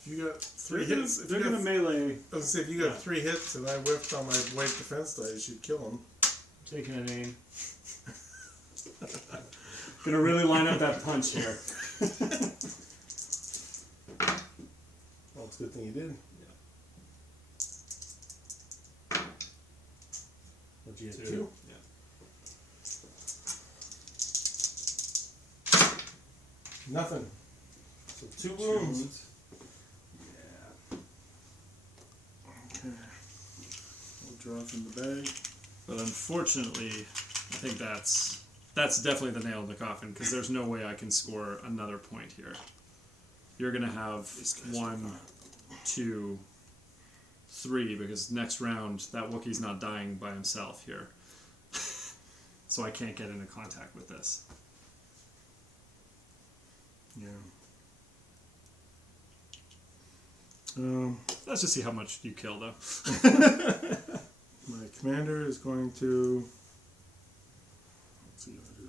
If you got 3 they're hits, They're gonna melee. I was gonna say, if you got 3 hits and I whiffed on my white defense dice, you'd kill him. Taking an aim. Gonna really line up that punch here. Well, it's a good thing you did. What'd you get? 2? Yeah. Nothing. So 2 wounds. Yeah. Okay. We'll draw from the bag. But unfortunately, I think that's definitely the nail in the coffin, because there's no way I can score another point here. You're gonna have 1, 2, 3, because next round that Wookiee's not dying by himself here. So I can't get into contact with this. Yeah. Let's just see how much you kill, though. My commander is going to. What's he gonna do?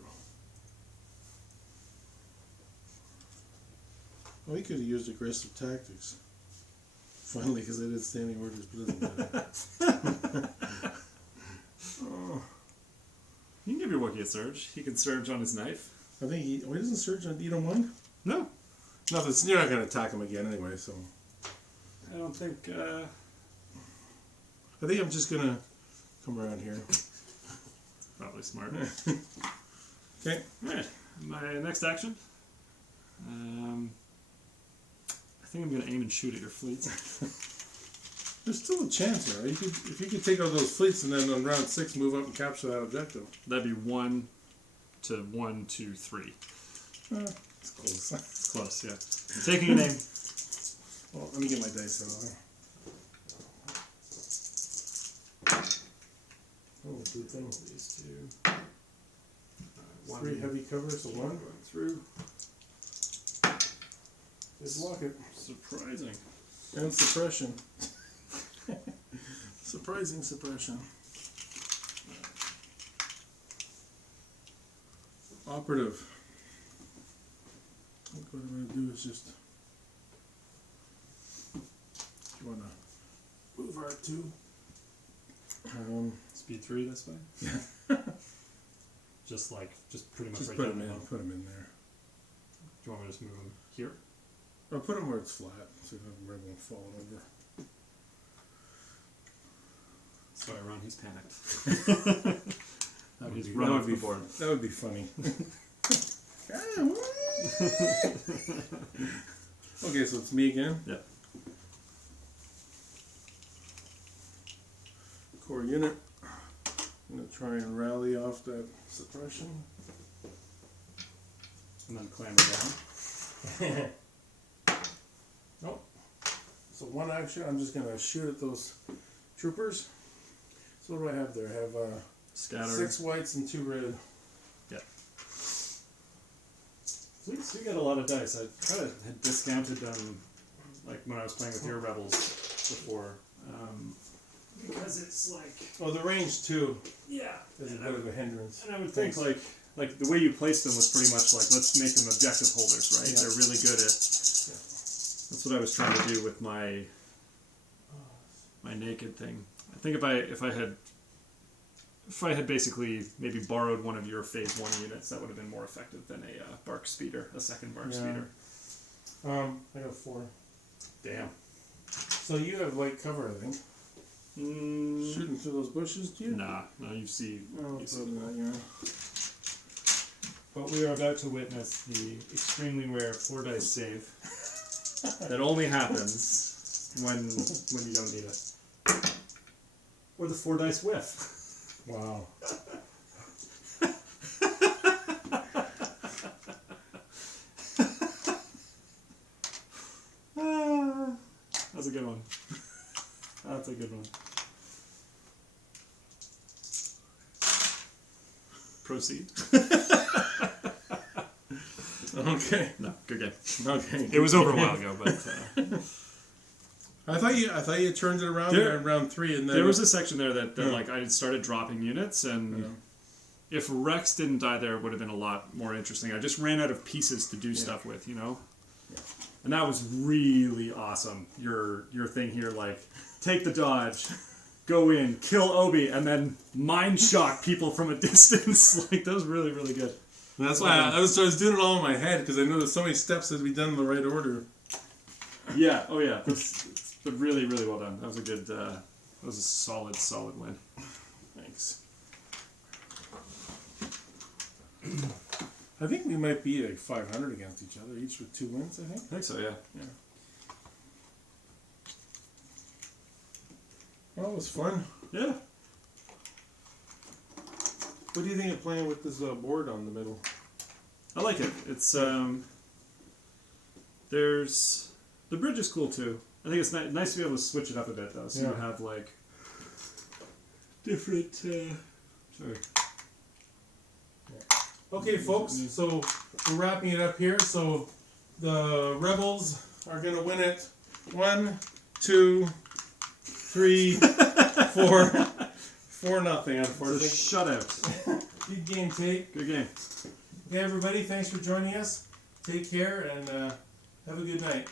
Oh, he could have used aggressive tactics. Finally, because I did standing orders, but it doesn't matter. Oh, You can give your Wookiee a surge. He can surge on his knife. I think he. Oh, he doesn't surge on either one? No, Nothing. You're not going to attack him again anyway, so. I don't think. I think I'm just going to come around here. Probably smart. Okay. Alright, my next action. I think I'm going to aim and shoot at your fleets. There's still a chance here. You could, if you could take out those fleets and then on round 6 move up and capture that objective. That'd be 1 to 1, 2, 3. It's close. It's close, yeah. Taking an aim. Well, let me get my dice out. Oh, good thing. These 2. 3 heavy covers, so 1. Going through. Just lock it. Surprising. And suppression. Surprising suppression. Operative. I think what I'm going to do is just. You want to move R2. Speed 3 this way? just pretty much Just right put down him the in. hill. Put him in there. Do you want me to just move him here? Or put him where it's flat, so where it won't fall over. Sorry, Ron, he's panicked. That He's would run off be the board. That would be funny. Okay, so it's me again. Yep. Core unit. I'm gonna try and rally off that suppression. And then clamber down. Nope. So one action, I'm just gonna shoot at those troopers. So what do I have there? I have Scatter. 6 whites and 2 red. Fleets do get a lot of dice. I kind of had discounted them, like when I was playing with your rebels before, because it's like, Oh, the range too yeah, is a and bit of a hindrance. I would think like the way you placed them was pretty much like, let's make them objective holders, right? Yeah. They're really good at. That's what I was trying to do with my naked thing. I think if I had basically maybe borrowed one of your phase 1 units, that would have been more effective than a bark speeder, a second bark speeder. I got 4. Damn. So you have light cover, I think. Shooting through those bushes, do you? Nah, no, you see. Oh, You it's see other than that, yeah. But we are about to witness the extremely rare 4 dice save that only happens when you don't need it. Or the 4 dice whiff. Wow. That's a good one. That's a good one. Proceed. Okay. No, good game. Okay. It was over a while ago, but I thought you turned it around There- in round 3, and then there was a section there that Yeah. like I started dropping units, and if Rex didn't die there, it would have been a lot more interesting. I just ran out of pieces to do stuff with, you know. Yeah. And that was really awesome. Your thing here, like take the dodge, go in, kill Obi, and then mind shock people from a distance. Like that was really really good. And that's why I was doing it all in my head, because I know there's so many steps that to be done in the right order. Yeah. Oh yeah. It's really really well done. That was a good. That was a solid win. Thanks. I think we might be like 500 against each other, each with 2 wins, I think. I think so. Yeah. Well, it was fun. Yeah. What do you think of playing with this board on the middle? I like it. It's there's the bridge is cool too. I think it's nice to be able to switch it up a bit though, so you Yeah. have like different. Sorry. Okay, folks, so we're wrapping it up here. So the Rebels are going to win it 1, 2, 3, 4. 4-0, It's a unfortunately. shutout. Good game, Tate. Good game. Okay, everybody, thanks for joining us. Take care and have a good night.